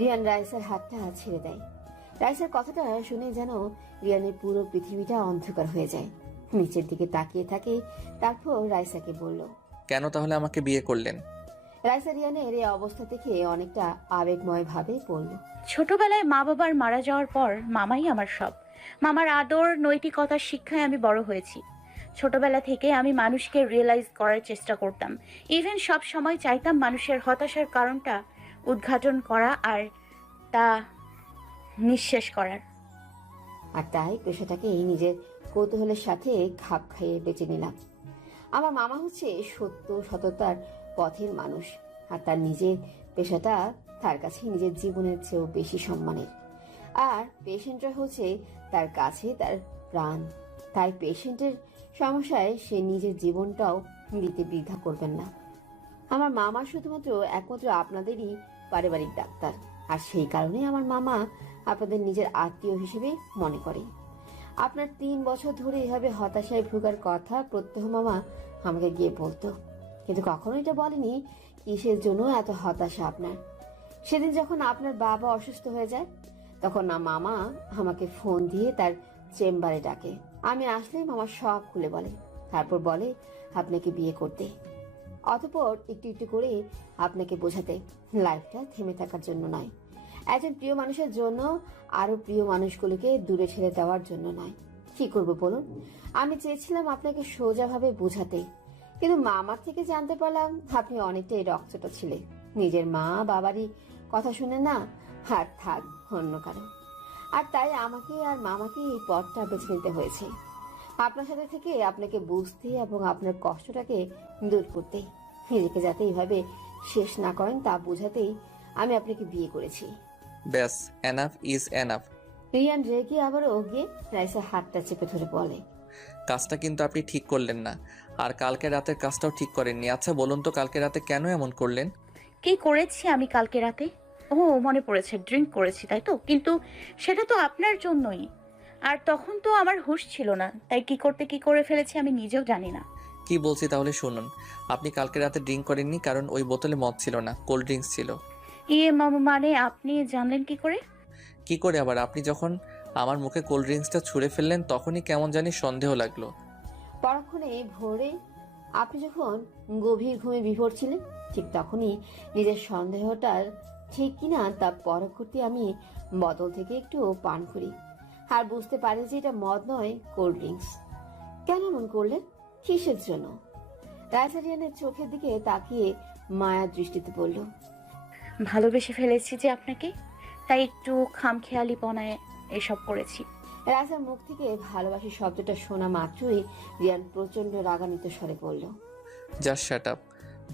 রিয়ান রাইসার হাতটা ছেড়ে দেয়। রাইসার কথাটা শুনে যেন রিয়ানের পুরো পৃথিবীটা অন্ধকার হয়ে যায়। নিচের দিকে তাকিয়ে থাকে, তারপর রাইসাকে বলল, কেন তাহলে আমাকে বিয়ে করলেন? রাইসা রিয়ানের এই অবস্থা থেকে অনেকটা আবেগময় ভাবে বলল, ছোটবেলায় মা বাবার মারা যাওয়ার পর মামাই আমার সব। মামার আদর, নৈতিকতার শিক্ষায় আমি বড় হয়েছি। ছোটবেলা থেকে আমি মানুষকে রিয়েলাইজ করার চেষ্টা করতাম। ইভেন সব সময় চাইতাম মানুষের হতাশার কারণটা উদ্ঘাটন করা আর তা নিঃশেষ করার। আর তাই পেশাটাকে নিজের কৌতূহলের সাথে খাপ খাইয়ে বেঁচে নিলাম। আমার মামা হচ্ছে সত্য সততার পথের মানুষ, আর তার নিজের পেশাটা তার কাছে নিজের জীবনের চেয়েও বেশি সম্মানের। আর পেশেন্টরা হচ্ছে তার কাছে তার প্রাণ। তাই পেশেন্টের সমস্যায় সে নিজের জীবনটাও দিতে দ্বিধা করবেন না। আমার মামা শুধুমাত্র একমাত্র আপনাদেরই পারিবারিক ডাক্তার, আর সেই কারণে আমার মামা আপনাদের নিজের আত্মীয় হিসেবে মনে করে। আপনার 3 বছর ধরে এভাবে হতাশায় ভোগার কথা প্রত্যহ মামা আমাকে গিয়ে বলতো, কিন্তু কখনো এটা বলেনি কিসের জন্য এত হতাশা আপনার। সেদিন যখন আপনার বাবা অসুস্থ হয়ে যায়, তখন না মামা আমাকে ফোন দিয়ে তার চেম্বারে ডাকে। আমি আসলেই মামা সব খুলে বলে, তারপর বলে আপনাকে বিয়ে করতে, অতঃপর একটু একটু করে আপনাকে বোঝাতে লাইফটা থেমে থাকার জন্য নয়, একজন প্রিয় মানুষের জন্য, আরো প্রিয় মানুষগুলোকে দূরে ছেড়ে দেওয়ার জন্য নয়। কি করব বলুন? আমি চেয়েছিলাম আপনাকে সোজাভাবে বোঝাতে, কিন্তু মামার থেকে জানতে পারলাম আপনি অনেকটাই রক্তটা ছিলেন। নিজের মা বাবারই কথা শুনে না, আর থাক অন্য কারো। আর তাই আমাকে আর মামাকে এই পথটা বেছে নিতে হয়েছে, আপনার সাথে থেকে আপনাকে বুঝতে এবং আপনার কষ্টটাকে দূর করতে। নিজেকে যাতে এইভাবে শেষ না করেন তা বোঝাতেই আমি আপনাকে বিয়ে করেছি। ব্যাস, এনাফ ইজ এনাফ। রিয়ান রেগে আবারও গিয়ে রাইসা হাতটা চেপে ধরে বলে, কাজটা কিন্তু আপনি ঠিক করলেন না, আর কালকে রাতের কাজটাও ঠিক করেননি। আচ্ছা বলুন তো, কালকে রাতে কেন এমন করলেন? কি করেছি আমি কালকে রাতে? ও মনে পড়েছে, ড্রিঙ্ক করেছি, তাই তো? কিন্তু সেটা তো আপনার জন্যই। আর তখন তো আমার হুঁশ ছিল না, তাই কি করে ফেলেছি আমি নিজেও জানি না। কি বলছি তাহলে শুনুন। আপনি কালকে রাতে ড্রিঙ্ক করেননি, কারণ ওই বোতলে মদ ছিল না, কোল্ড ড্রিঙ্কস ছিল। মানে আপনি জানলেন কি করে? কি করে আবার? আপনি যখন আমার মুখে কোল্ড ড্রিঙ্কসটা ছুঁড়ে ফেললেন, তখনই কেমন জানি সন্দেহ লাগলো। পরক্ষণে ভোরে আপনি যখন গভীর ঘুমে বিভোর ছিলেন, ঠিক তখনই নিজের সন্দেহটার ঠিক কিনা তা পরক্ষণে আমি বোতল থেকে একটু পান করি, আর বুঝতে পারি যে এটা মদ নয়, কোল্ড ড্রিঙ্কস। কেন এমন করলেন? কিসের জন্য? রাইসা রিয়ানের চোখের দিকে তাকিয়ে মায়ার দৃষ্টিতে বলল, ভালোবেসে ফেলেছি যে আপনাকে, তাই একটু খামখেয়ালিপনায় এসব করেছি। রাইসার মুখ থেকে ভালোবাসি শব্দটা শোনা মাত্রই রিয়ান প্রচন্ড রাগান্বিত স্বরে বলল, জাস্ট শাট আপ।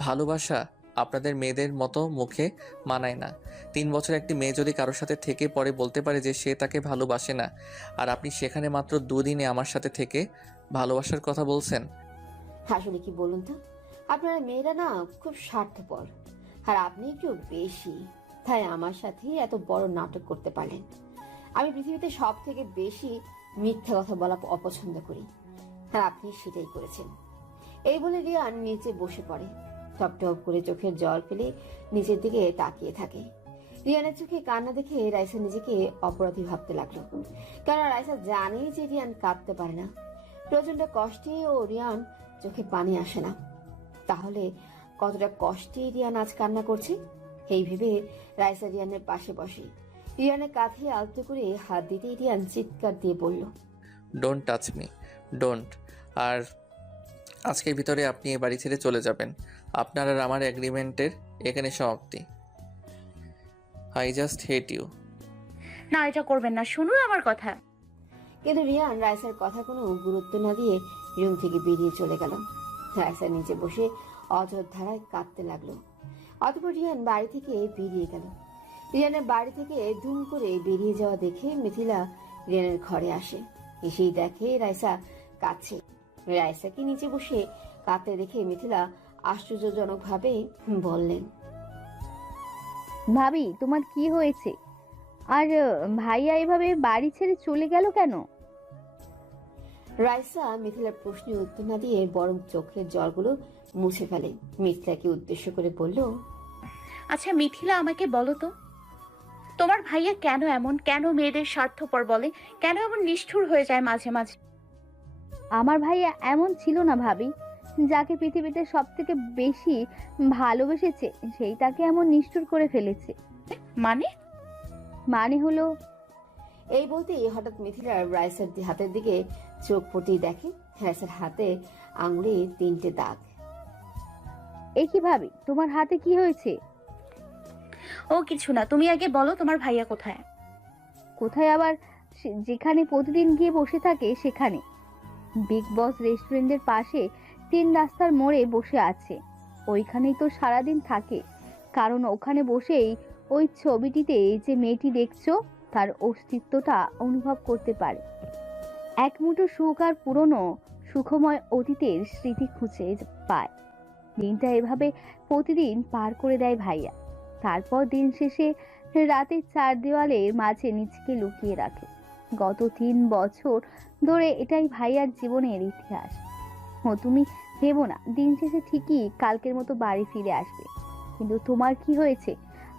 ভালোবাসা আপনাদের মেয়েদের মতো মুখে মানায় না। 3 বছর একটি মেয়ে যদি কারোর সাথে থেকে পরে বলতে পারে যে সে তাকে ভালোবাসে না, আর আপনি সেখানে মাত্র 2 দিনে আমার সাথে থেকে ভালোবাসার কথা বলছেন। আসলে কি বলুন তো, আপনারা মেয়েরা না খুব স্বার্থপর, আর আপনি একটু বেশি। তাই আমার সাথে এত বড় নাটক করতে পারলেন। আমি পৃথিবীতে সব থেকে বেশি মিথ্যা কথা বলা অপছন্দ করি, আর আপনি সেটাই করেছেন। এই বলে রিয়ান নিচে বসে পড়ে, টপ টপ করে চোখের জল ফেলে নিচের দিকে তাকিয়ে থাকে। রিয়ানের চোখে কান্না দেখে রাইসা নিজেকে অপরাধী ভাবতে লাগলো, কারণ রাইসা জানে যে রিয়ান কাঁদতে পারে না। প্রচন্ড কষ্টে ও রিয়ান চোখে পানি আসে না, তাহলে কতটা কষ্টে রিয়ান আজ কান্না করছে। এই ভেবে রাইসা রিয়ানের পাশে বসে, রিয়ানের কাঁধে আলতো করে হাত দিতে রিয়ান চিৎকার দিয়ে বলল, ডোন্ট টাচ মি, ডোন্ট। আর আজকের ভিতরে আপনি এই বাড়ি ছেড়ে চলে যাবেন। আপনার আর আমার এগ্রিমেন্টের এখানে সমাপ্তি। I just hate you. না, এটা করবেন না, শুনুন আমার কথা। কিন্তু রিয়ান রাইসার কথা কোনো গুরুত্ব না দিয়ে রুম থেকে বেরিয়ে চলে গেল। রাইসা নিচে বসে অঝোর ধারায় কাঁদতে লাগলো। অতঃপর রিয়ান বাড়ি থেকে বেরিয়ে গেল। রিয়ানের বাড়ি থেকে ধুম করে বেরিয়ে যাওয়া দেখে মিথিলা রিয়ানের ঘরে আসে। এসেই দেখে রাইসা কাঁদছে। রাইসাকে নিচে বসে কাঁদতে দেখে মিথিলা আশ্চর্যজনকভাবে বললেন, ভাবি তোমার কি হয়েছে? আর ভাইয়া এভাবে বাড়ি ছেড়ে চলে গেল কেন? রাইসা মিথিলার প্রশ্নের উত্তর না দিয়ে বরং চোখের জলগুলো মুছে ফেলে। মিথিলাকে উদ্দেশ্য করে বলল, আচ্ছা মিথিলা, আমাকে বলো তো, তোমার ভাইয়া কেন এমন, কেন মেয়েদের স্বার্থপর বলে, কেন এমন নিষ্ঠুর হয়ে যায় মাঝে মাঝে? আমার ভাইয়া এমন ছিল না ভাবি। যাকে পৃথিবীতে সব থেকে বেশি ভালোবেসেছে সেই তাকে এমন নিষ্ঠুর করে ফেলেছে। মানে? মানে হলো, এই বলতেই হঠাৎ মিথিলার রাইসার হাতের দিকে চোখ পড়তেই দেখে রাইসার হাতে আঙুলে 3টে দাগ। এ কি ভাবি, তোমার হাতে কি হয়েছে? ও কিছু না, তুমি আগে বলো তোমার ভাইয়া কোথায়? কোথায় আবার? যেখানে প্রতিদিন গিয়ে বসে থাকে সেখানে। বিগ বস রেস্টুরেন্টের পাশে 3 রাস্তার মোড়ে বসে আছে। ওইখানেই তো সারাদিন থাকে, কারণ ওখানে বসেই ওই ছবিটিতে যে মেয়েটি দেখছো তার অস্তিত্বটা অনুভব করতে পারে। এক মুঠো সুখ আর পুরনো সুখময় অতীতের স্মৃতি খুঁজে পায়। দিনটা এভাবে প্রতিদিন পার করে দেয় ভাইয়া। তারপর দিন শেষে রাতের 4 দেওয়ালের মাঝে নিজেকে লুকিয়ে রাখে। গত 3 বছর ধরে এটাই ভাইয়ার জীবনের ইতিহাস। তুমি ভেবো না, দিন শেষে ঠিকই কালকের মতো বাড়ি ফিরে আসবে। কিন্তু তোমার কি হয়েছে?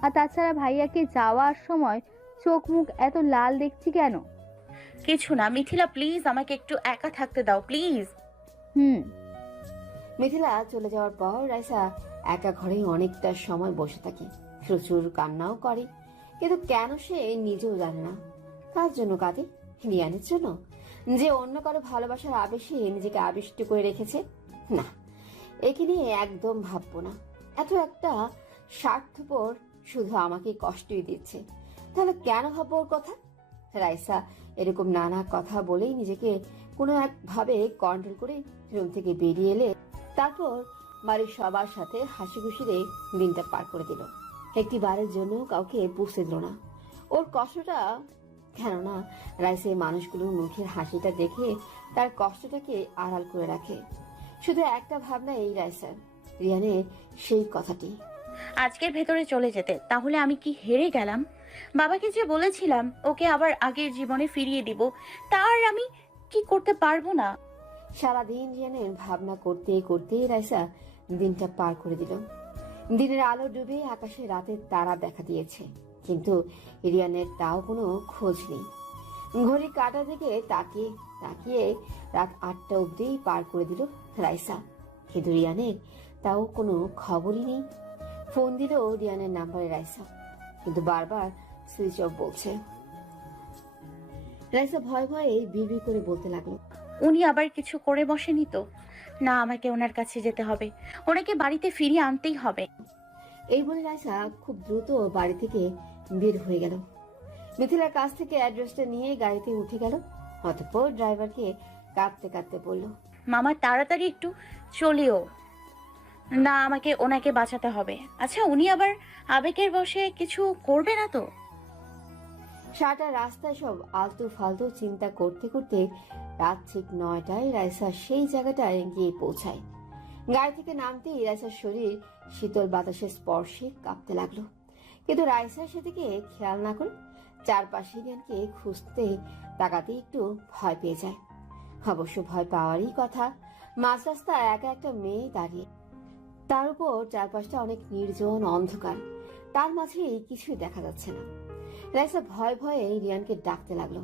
আর তাছাড়া ভাইয়াকে যাওয়ার সময় চোখ মুখ এত লাল দেখছি কেন? কিছু না মিথিলা, প্লিজ আমাকে একটু একা থাকতে দাও প্লিজ। মিথিলা চলে যাওয়ার পর রাইসা একা ঘরে অনেকটা সময় বসে থাকে। প্রচুর কান্নাও করে, কিন্তু কেন সে নিজেও জানে না। কার জন্য কাঁদে? রিয়ানের জন্য, যে অন্য কারো ভালোবাসার আবেশে নিজেকে আবিষ্ট করে রেখেছে? না, একে নিয়ে একদম ভাববো না। এত একটা স্বার্থপর শুধু আমাকে কষ্টই দিচ্ছে, তাহলে কেন ভাববো ওর কথা? রাইসা এরকম নানা কথা বলেই নিজেকে কোনো একভাবে কন্ট্রোল করে রুম থেকে বেরিয়ে এলে তারপর বাড়ির সবার সাথে হাসি খুশিতে দিনটা পার করে দিল। একটি বারের জন্য কাউকে বুঝতে দিল না ওর কষ্টটা। কেননা রাইসের মানুষগুলোর মুখের হাসিটা দেখে তার কষ্টটাকে আড়াল করে রাখে। শুধু একটা ভাবনা এই রাইসার, রিয়ানের সেই কথাটি। আজকের ভেতরে চলে যেতে, তাহলে আমি কি হেরে গেলাম? বাবাকে যে বলেছিলাম ওকে আবার আগের জীবনে ফিরিয়ে দিব, তার আমি কি করতে পারবো না? সারাদিন রিয়ানের ভাবনা করতে করতে রাইসা দিনটা পার করে দিল। দিনের আলো ডুবে আকাশে রাতের তারা দেখা দিয়েছে, কিন্তু রিয়ানের তাও কোনো খোঁজ নেই। ঘড়ি কাটা দিকে তাকিয়ে তাকিয়ে রাত 8টা অব্দি পার করে দিল রাইসা, কিন্তু রিয়ানের তাও কোনো খবরই নেই। ফোন দিল রিয়ানের নাম্বারে রাইসা, কিন্তু বারবার সুইচ অফ বলছে। রাইসা ভয়ে ভয়ে বিড়বিড় করে বলতে লাগলো, উনি আবার কিছু করে বসেনি তো? না, আমাকে ওনার কাছে যেতে হবে, ওনাকে বাড়িতে ফিরিয়ে আনতেই হবে। এই বলে রাইসা খুব দ্রুত বাড়ি থেকে বের হয়ে গেল। মিথিলার কাছ থেকে অ্যাড্রেসটা নিয়ে গাড়িতে উঠে গেল। অতঃপর ড্রাইভারকে কাঁদতে কাঁদতে বলল, মামা তাড়াতাড়ি একটু চলেও না, আমাকে ওনাকে বাঁচাতে হবে। আচ্ছা, উনি আবার আবেগের বশে কিছু করবে না তো? সারাটা রাস্তায় সব আলতু ফালতু চিন্তা করতে করতে রাত ঠিক 9টায় রাইসা সেই জায়গাটায় গিয়ে পৌঁছায়। গাড়ি থেকে নামতেই রাইসার শরীর শীতল বাতাসের স্পর্শে কাঁপতে লাগলো, কিন্তু রাইসা সেদিকে খেয়াল না করে চারপাশে রিয়ানকে খুঁজতে তাকাতে একটু ভয় পেয়ে যায়। অবশ্য ভয় পাওয়ারই কথা, মাঝ রাস্তায় একা একটা মেয়ে দাঁড়িয়ে, তার উপর চারপাশটা অনেক নির্জন অন্ধকার, তার মাঝে কিছুই দেখা যাচ্ছে না। রাইসা ভয়ে ভয়ে রিয়ানকে ডাকতে লাগলো।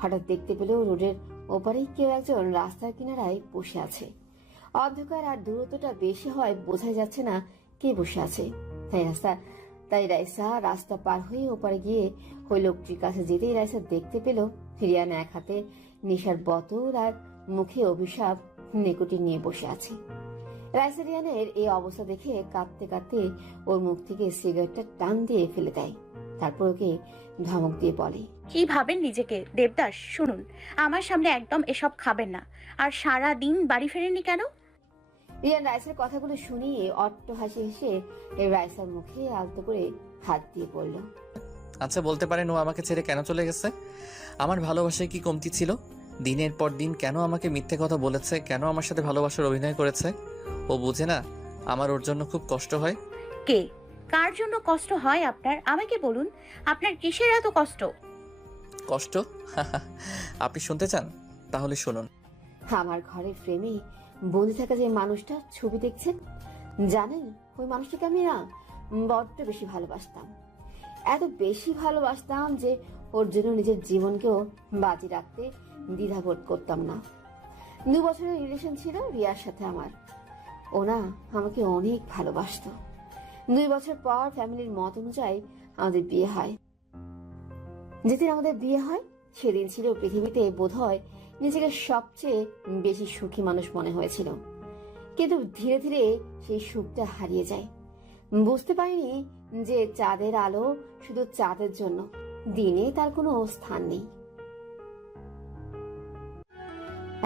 হঠাৎ দেখতে পেল রোডের ওপারেই কেউ একজন রাস্তার কিনারায় বসে আছে। অন্ধকার আর দূরত্বটা বেশি হয় বোঝাই যাচ্ছে না কে বসে আছে। তাই রাইসা রাস্তা পার হয়ে ওপারে গিয়ে ওই লোকটির কাছে যেতেই রাইসা দেখতে পেল রিয়ান এক হাতে নেশার বোতল আর মুখে অভিশাপ নেকুটি নিয়ে বসে আছে। রাইসা রিয়ানের এই অবস্থা দেখে কাঁদতে কাঁদতে ওর মুখ থেকে সিগারেটটা টান দিয়ে ফেলে দেয়। তারপর ওকে ধমক দিয়ে বলে, কি ভাবেন নিজেকে দেবদাস? শুনুন, আমার সামনে একদম এসব খাবেন না। আর সারা দিন বাড়ি ফেরেননি কেন? রিয়ান রাইসার কথাগুলো শুনিয়ে অট্ট হাসি হেসে রাইসার মুখে আলতো করে হাত দিয়ে বলল, আচ্ছা বলতে পারেন ও আমাকে ছেড়ে কেন চলে গেছে? আমার ভালোবাসায় কি কমতি ছিল? দিনের পর দিন কেন আমাকে মিথ্যে কথা বলেছে, কেন আমার সাথে ভালোবাসার অভিনয় করেছে? ও বুঝে না আমার ওর জন্য খুব কষ্ট হয়। কে? কার জন্য কষ্ট হয় আপনার? আমাকে বলুন, আপনার কিসের এত কষ্ট? কষ্ট? আপনি শুনতে চান? তাহলে শুনুন। আমার ঘরের ফ্রেমে বন্দি থাকা যে মানুষটা ছবি দেখছেন, জানেন ওই মানুষটাকে আমি না বড্ড বেশি ভালোবাসতাম। এত বেশি ভালোবাসতাম যে ওর জন্য নিজের জীবনকেও বাজি রাখতে দ্বিধাবোধ করতাম না। 2 বছরের রিলেশন ছিল রিয়ার সাথে আমার। ও না আমাকে অনেক ভালোবাসতো। 2 বছর পর ফ্যামিলির মত অনুযায়ী আমাদের বিয়ে হয়। যেদিন আমাদের বিয়ে হয় সেদিন ছিল পৃথিবীতে বোধহয় নিজেকে সবচেয়ে বেশি সুখী মানুষ মনে হয়েছিল। কিন্তু ধীরে ধীরে সেই সুখটা হারিয়ে যায়। বুঝতে পারিনি যে চাঁদের আলো শুধু চাঁদের জন্য, দিনে তার কোনো স্থান নেই।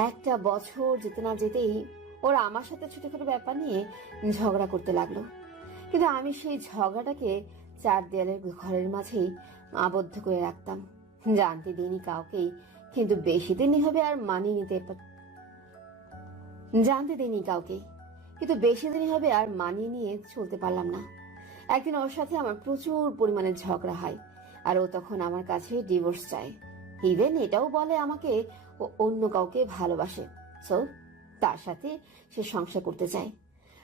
একটা বছর যেতে না যেতেই ওরা আমার সাথে ছোটখাটো ব্যাপার নিয়ে ঝগড়া করতে লাগলো। কিন্তু আমি সেই ঝগড়াটাকে 4 দেয়ালের ঘরের মাঝেই আবদ্ধ করে রাখতাম। জানতে দিইনি কাউকেই, কিন্তু বেশি দিন হবে আর মানিয়ে নিতে জানতে দিইনি কাউকে, কিন্তু বেশি দিন হবে আর মানিয়ে নিয়ে চলতে পারলাম না। একদিন ওর সাথে আমার প্রচুর পরিমাণে ঝগড়া হয়, আর ও তখন আমার কাছে ডিভোর্স চায়। ইভেন এটাও বলে আমাকে ও অন্য কাউকে ভালোবাসে, সো তার সাথে সে সংসার করতে চায়।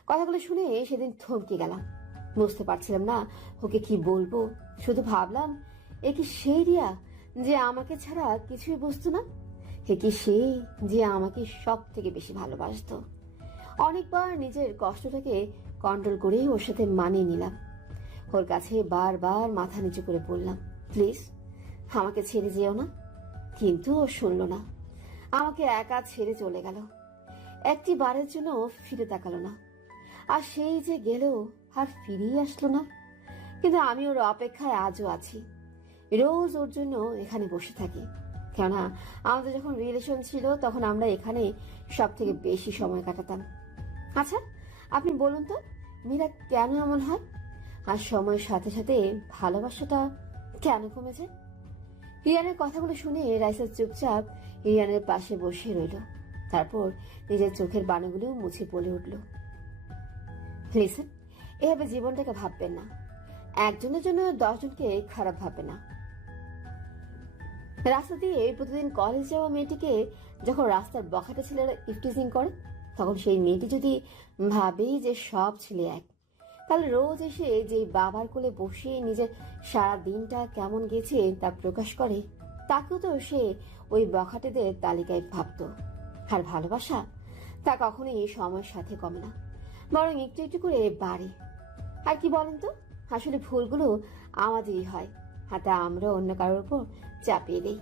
কথাগুলো শুনে সেদিন থমকে গেলাম। বুঝতে পারছিলাম না ওকে কি বলবো। শুধু ভাবলাম, এ কি সেই রিয়া যে আমাকে ছাড়া কিছুই বুঝতো না? এ কি সেই যে আমাকে সব থেকে বেশি ভালোবাসতো? অনেকবার নিজের কষ্টটাকে কন্ট্রোল করেই ওর সাথে মানিয়ে নিলাম। ওর কাছে বারবার মাথা নিচু করে বললাম, প্লিজ আমাকে ছেড়ে যেও না। কিন্তু ও শুনলো না, আমাকে একা ছেড়ে চলে গেল। একটি বারের জন্য ফিরে তাকালো না। আর সেই যে গেল আর ফিরেই আসলো না। কিন্তু আমি ওর অপেক্ষায় আজও আছি। রোজ ওর জন্য এখানে বসে থাকি। কেননা আমাদের যখন রিলেশন ছিল তখন আমরা এখানে সব থেকে বেশি সময় কাটাতাম। আচ্ছা আপনি বলুন তো, মীরা কেন এমন হয়? আর সময়ের সাথে সাথে ভালোবাসাটা কেন কমেছে? রিয়ানের কথাগুলো শুনে রাইসা চুপচাপ রিয়ানের পাশে বসে রইল। তারপর নিজের চোখের বানাগুলো মুছে বলে উঠল, লিসেন, এভাবে জীবনটাকে ভাববেন না। একজনের জন্য 10 জনকে খারাপ ভাববে না। রাস্তা দিয়ে প্রতিদিন কলেজ যাওয়া মেয়েটিকে যখন রাস্তার বখাটে ছেলেরা ইফটিজিং করে, তখন সেই মেয়েটি যদি ভাবেই যে সব ছেলে এক, তাহলে রোজ এসে যে বাবার কোলে বসে নিজের সারা দিনটা কেমন গেছে তা প্রকাশ করে, তাকেও তো সে ওই বখাটেদের তালিকায় ভাবত। আর ভালোবাসা তা কখনোই সময়ের সাথে কমে না, বরং একটু একটু করে বাড়ে। আর কি বলেন তো, আসলে ভুলগুলো আমাদেরই হয়, হাতে আমরা অন্য কারোর উপর চাপিয়ে দেই।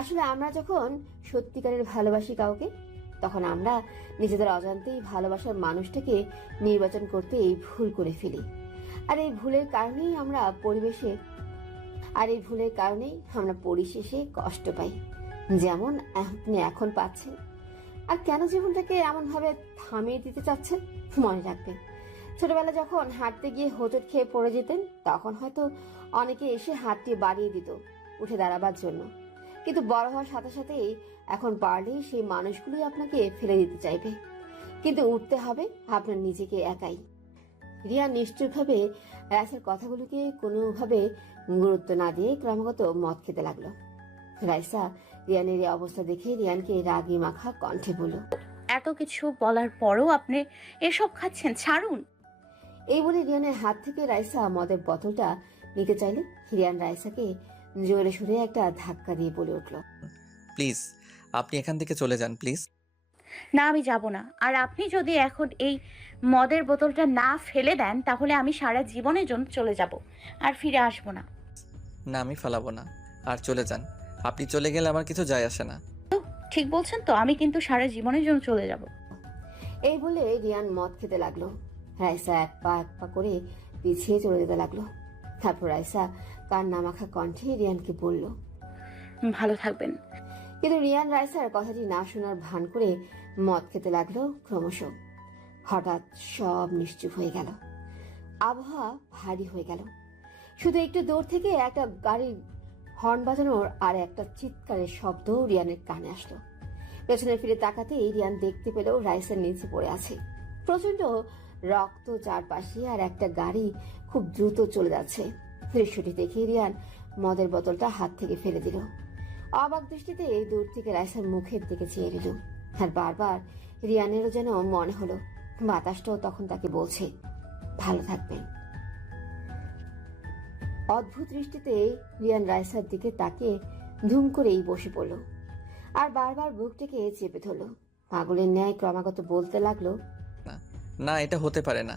আসলে আমরা যখন সত্যিকারের ভালোবাসি কাউকে, তখন আমরা নিজেদের অজান্তেই ভালোবাসার মানুষটাকে নির্বাচন করতে ভুল করে ফেলি। আর এই ভুলের কারণেই আমরা পরিশেষে কষ্ট পাই, যেমন আপনি এখন পাচ্ছেন। আর কেন জীবনটাকে এমন ভাবে থামিয়ে দিতে চাচ্ছেন? মনে রাখবেন, ছোটবেলা যখন হাঁটতে গিয়ে হোঁচট খেয়ে পড়ে যেতেন, তখন হয়তো অনেকে এসে হাতটি বাড়িয়ে দিত উঠে দাঁড়াবার জন্য। কিন্তু বড় হওয়ার সাথে সাথেই এখন পারলেই সেই মানুষগুলোই আপনাকে ফেলে দিতে চাইবে। কিন্তু উঠতে হবে আপনার নিজেকে একাই। রিয়া নিশ্চয়ভাবে রাইসার কথাগুলোকে কোনোভাবে গুরুত্ব না দিয়ে ক্রমাগত মদ খেতে লাগলো। রাইসা রিয়ানের এই অবস্থা দেখে রিয়ানকে রাগী মাখা কণ্ঠে বলল, এত কিছু বলার পরও আপনি এসব খাচ্ছেন, ছাড়ুন। এই বলে রিয়ানের হাত থেকে রাইসা মদের বোতলটা নিতে চাইলে রিয়ান রাইসাকে জোরে সুরে একটা ধাক্কা দিয়ে বলে উঠল, প্লিজ আপনি এখান থেকে চলে যান প্লিজ। না, আমি যাব না। আর আপনি যদি এখন এই মদের বোতলটা না ফেলে দেন, তাহলে আমি সারা জীবনের জন্য চলে যাব আর ফিরে আসবো না। না আমি ফেলাবো না, আর চলে যান। আপনি চলে গেলে আমার কিছু যায় আসে না। ঠিক বলছেন তো, আমি কিন্তু সারা জীবনের জন্য চলে যাব। এই বলে রিয়ান মদ খেতে লাগলো। রাইসা এক পা করে পিছিয়ে চলে যেতে লাগলো। তারপর রাইসা কান্না মাখা কণ্ঠে রিয়ানকে বলল, ভালো থাকবেন। কিন্তু রিয়ান রাইসার কথাটি না শোনার ভান করে মদ খেতে লাগলো ক্রমশ। হঠাৎ সব নিশ্চুপ হয়ে গেল, আবহাওয়া ভারী হয়ে গেল। শুধু একটু দূর থেকে একটা গাড়ির হর্ন বাজানোর আর একটা চিৎকারের শব্দ রিয়ানের কানে আসলো। পেছনে ফিরে তাকাতেই রিয়ান দেখতে পেল রাইসার নিচে পড়ে আছে, প্রচন্ড রক্ত চারপাশে, আর একটা গাড়ি খুব দ্রুত চলে যাচ্ছে। দৃশ্যটি দেখে রিয়ান মদের বোতলটা হাত থেকে ফেলে দিল। অবাক দৃষ্টিতে দূর থেকে রাইসার মুখের দিকে চেয়ে নিল, আর বারবার রিয়ানেরও যেন মনে হলো বাতাসটাও তখন তাকে বলছে ভালো থাকবেন। অদ্ভুত দৃষ্টিতে রিয়ান রাইসার দিকে তাকিয়ে ধুম করেই বসে পড়ল, আর বারবার বুকটাকে চেপে ধরল। পাগলের ন্যায় ক্রমাগত বলতে লাগলো, না, এটা হতে পারে না,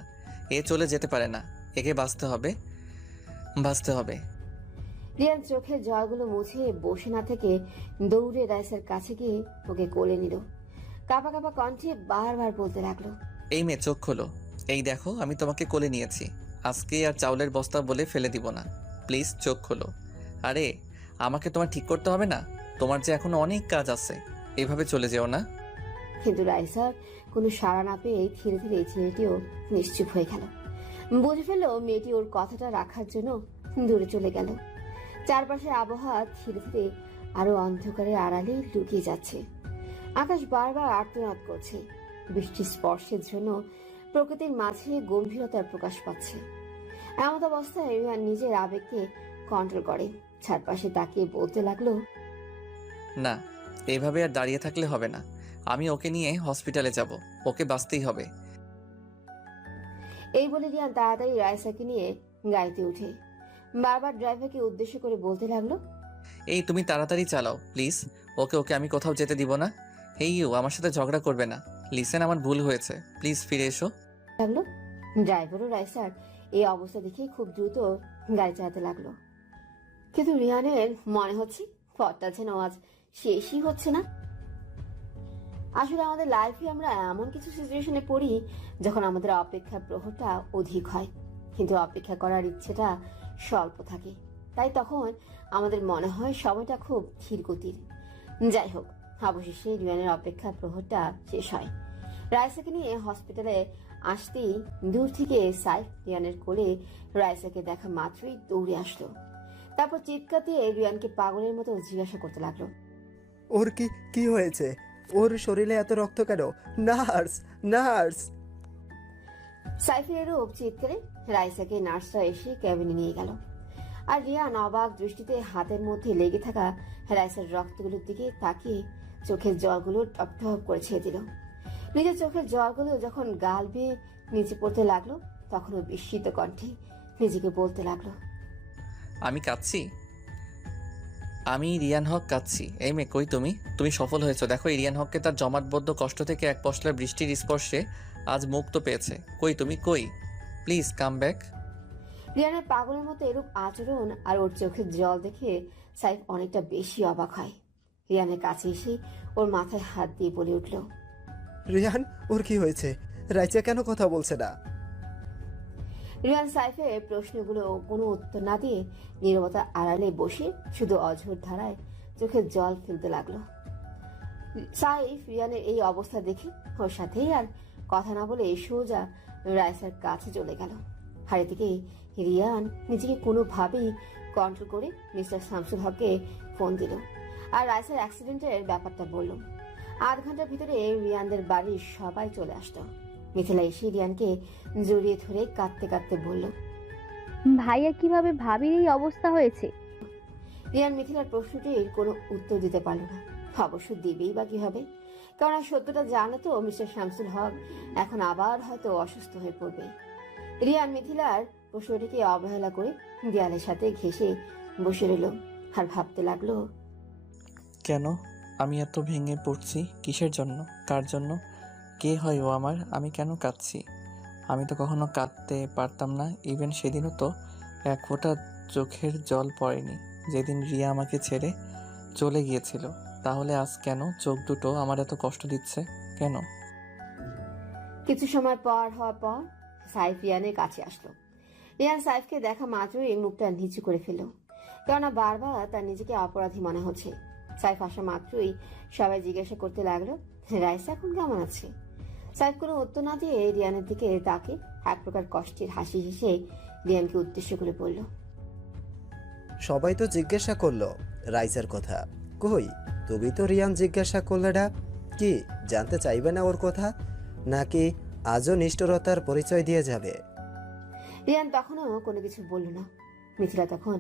এ চলে যেতে পারে না, একে বাঁচতে হবে, বাঁচতে হবে। রিয়ান চোখের জলগুলো মুছে বসে না থেকে দৌড়ে রাইসার কাছে গিয়ে ওকে কোলে নিল। কাঁপা কাঁপা কণ্ঠে বারবার বলতে লাগলো, এই মেয়ে চোখ খোলো, এই দেখো আমি তোমাকে কোলে নিয়েছি, আজকে আর চাউলের বস্তা বলে ফেলে দিব না, প্লিজ চোখ খোলো। আরে আমাকে তোমার ঠিক করতে হবে না, তোমার যে এখনো অনেক কাজ আছে, এভাবে চলে যেও না। কিন্তু রাইসার কোনো সাড়া না পেয়ে ধীরে ধীরে ছেলেটিও নিশ্চুপ হয়ে গেল। বুঝে ফেললো মেয়েটি ওর কথাটা রাখার জন্য দূরে চলে গেল। চারপাশের আবহাওয়া ধীরে ধীরে আরো অন্ধকারের আড়ালে লুকিয়ে যাচ্ছে। আকাশ বারবার আর্তনাদ করছে, বৃষ্টির স্পর্শের জন্য প্রকৃতির মাঝে গম্ভীরতার প্রকাশ পাচ্ছে। এমন অবস্থায় রিয়ান নিজের আবেগকে কন্ট্রোল করে চারপাশে তাকিয়ে বলতে লাগলো, না, এইভাবে আর দাঁড়িয়ে থাকলে হবে না, আমি ওকে নিয়ে হসপিটালে যাব, ওকে বাঁচতেই হবে। এই বলে রিয়ান তাড়াতাড়ি রাইসাকে নিয়ে গাড়িতে উঠে বারবার ড্রাইভারকে উদ্দেশ্য করে বলতে লাগলো, এই তুমি তাড়াতাড়ি চালাও প্লিজ, ওকে ওকে আমি কোথাও যেতে দিব না। এই ইউ আমার সাথে ঝগড়া করবে না, লিসেন আমার ভুল হয়েছে, প্লিজ ফিরে এসো। ড্রাইভারও রাইসার এই অবস্থা দেখে খুব দ্রুত গাড়ি চালাতে লাগলো। কিন্তু রিয়ানের মনে হচ্ছে পথটা যেন আজ শেষই হচ্ছে না। আসলে আমাদের লাইফে আমরা এমন কিছু সিচুয়েশনে পড়ি যখন আমাদের অপেক্ষার প্রহরটা অধিক হয়, কিন্তু অপেক্ষা করার ইচ্ছেটা স্বল্প থাকে। তাই তখন আমাদের মনে হয় সময়টা খুব ধীর গতির। যাই হোক, অবশেষে রিয়ানের অপেক্ষার প্রহরটা শেষ হয়। রাইসাকে নিয়ে হসপিটালে আসতেই দূর থেকে সাইফ রিয়ানের কোলে রাইসাকে দেখা মাত্রই দৌড়ে আসলো। তারপর চিৎকার দিয়ে রিয়ানকে পাগলের মতো জিজ্ঞাসা করতে লাগলো, ওর কি হয়েছে? ওর শরীরে এত রক্ত কেন? Nurse, nurse! সাইফের এরূপ চিৎকারে রাইসাকে নার্সরা এসে ক্যাবিনে নিয়ে গেল। আর রিয়ান অবাক দৃষ্টিতে হাতের মধ্যে লেগে থাকা রাইসার রক্তগুলোর দিকে তাকিয়ে চোখের জলগুলো টপ টপ করে ছেড়ে দিল। নিজের চোখের জলগুলো যখন গাল বেয়ে নিচে পড়তে লাগলো, তখন ও বিস্মিত কণ্ঠে নিজেকে বলতে লাগলো, আমি কাঁদছি, আমি রিয়ান হক কাঁদছি। এই মেয়ে কই তুমি? তুমি সফল হয়েছো, দেখো এই রিয়ান হককে তার জমাটবদ্ধ কষ্ট থেকে এক পশলা বৃষ্টির স্পর্শে আজ মুক্ত পেয়েছে। কই তুমি, কই? Please come back. রিয়ানের পাগলের মতো এরূপ আচরণ আর ওর চোখের জল দেখে সাইফ অনেকটা বেশি অবাক হয়। রিয়ানের কাছে এসে ওর মাথায় হাত দিয়ে বলে উঠল, রিয়ান, ওর কি হয়েছে? রাইচা কেন কথা বলছে না? রিয়ান সাইফের প্রশ্নগুলো কোনো উত্তর না দিয়ে নীরবতা আড়ালে বসে শুধু অঝোর ধারায় চোখের জল ফেলতে লাগলো। সাইফ রিয়ানের এই অবস্থা দেখে ওর সাথেই আর কথা না বলে সোজা রাইসার কাছে চলে গেল। আর এদিকে রিয়ান নিজেকে কোনোভাবেই কন্ট্রোল করে মিস্টার শামসুল হককে ফোন দিল আর রাইসার অ্যাক্সিডেন্টের ব্যাপারটা বলল। আধ ঘন্টার ভিতরে রিয়ানদের বাড়ির সবাই চলে আসতো। মিথিলা এসে রিয়ানকে জড়িয়ে ধরে কাঁদতে কাঁদতে বলল, ভাইয়া কিভাবে ভাবির এই অবস্থা হয়েছে? রিয়ান মিথিলার প্রশ্নটির কোনো উত্তর দিতে পারল না। অবশ্য দিবেই বা কি হবে, কারণ সত্যটা জানে তো মিস্টার শামসুল হক এখন আবার হয়তো অসুস্থ হয়ে পড়বে। রিয়ান মিথিলার প্রশ্নটিকে অবহেলা করে দেয়ালের সাথে ঘেঁষে বসে রইল আর ভাবতে লাগলো, কেন আমি এত ভেঙে পড়ছি? কিসের জন্য? কার জন্য? কে হয় ও আমার? আমি কেন কাঁদছি? আমি তো কখনো কাঁদতে পারতাম না, ইভেন সেদিনও তো এক ফোঁটা চোখের জল পড়েনি যেদিন রিয়া আমাকে ছেড়ে চলে গিয়েছিল। তাহলে আজ কেন চোখ দুটো আমার এত কষ্ট দিচ্ছে কেন? কিছু সময় পার হওয়ার পর সাইফ রিয়ানের কাছে আসলো। রিয়ান সাইফকে দেখা মাত্রই মুখটা নিচু করে ফেলল, কেননা বারবার তার নিজেকে অপরাধী মনে হচ্ছে। সাইফ আসা মাত্রই সবাই জিজ্ঞাসা করতে লাগলো, রাইসা এখন কেমন আছে? সাইফ কোনো উত্তর না দিয়ে রিয়ানের দিকে তাকে এক প্রকার কষ্টের হাসি হেসে রিয়ানকে উদ্দেশ্য করে বলল, সবাই তো জিজ্ঞাসা করলো রাইসার কথা, কই তুমি তো রিয়ান জিজ্ঞাসা করলে না? কি জানতে চাইবে না ওর কথা, নাকি আজও নিষ্ঠুরতার পরিচয় দিয়ে যাবে? রিয়ান তখনও কোনো কিছু বলল না। মিথিলা তখন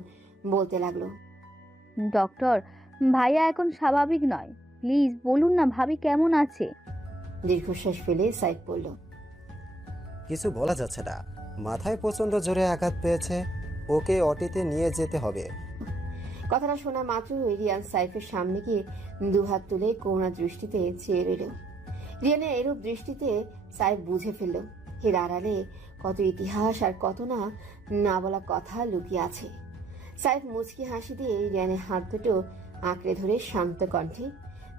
বলতে লাগলো, ডক্টর, ভাইয়া এখন স্বাভাবিক নয়, প্লিজ বলুন না ভাবি কেমন আছে। দীর্ঘশ্বাস ফেলে সাইফ বলল, কিছু বলা যাচ্ছে না, মাথায় প্রচণ্ড জোরে আঘাত পেয়েছে, ওকে অটিতে নিয়ে যেতে হবে। কথাটা শোনা মাত্রই রিয়ান সাইফের সামনে গিয়ে দুহাত তুলে করুণা দৃষ্টিতে চেয়ে রইল। রিয়ানের এরূপ দৃষ্টিতে সাইফ বুঝে ফেলল এর আড়ালে কত ইতিহাস আর কত না না বলা কথা লুকিয়ে আছে। সাইফ মুচকি হাসি দিয়ে রিয়ানের হাত দুটো আঁকড়ে ধরে শান্ত কণ্ঠে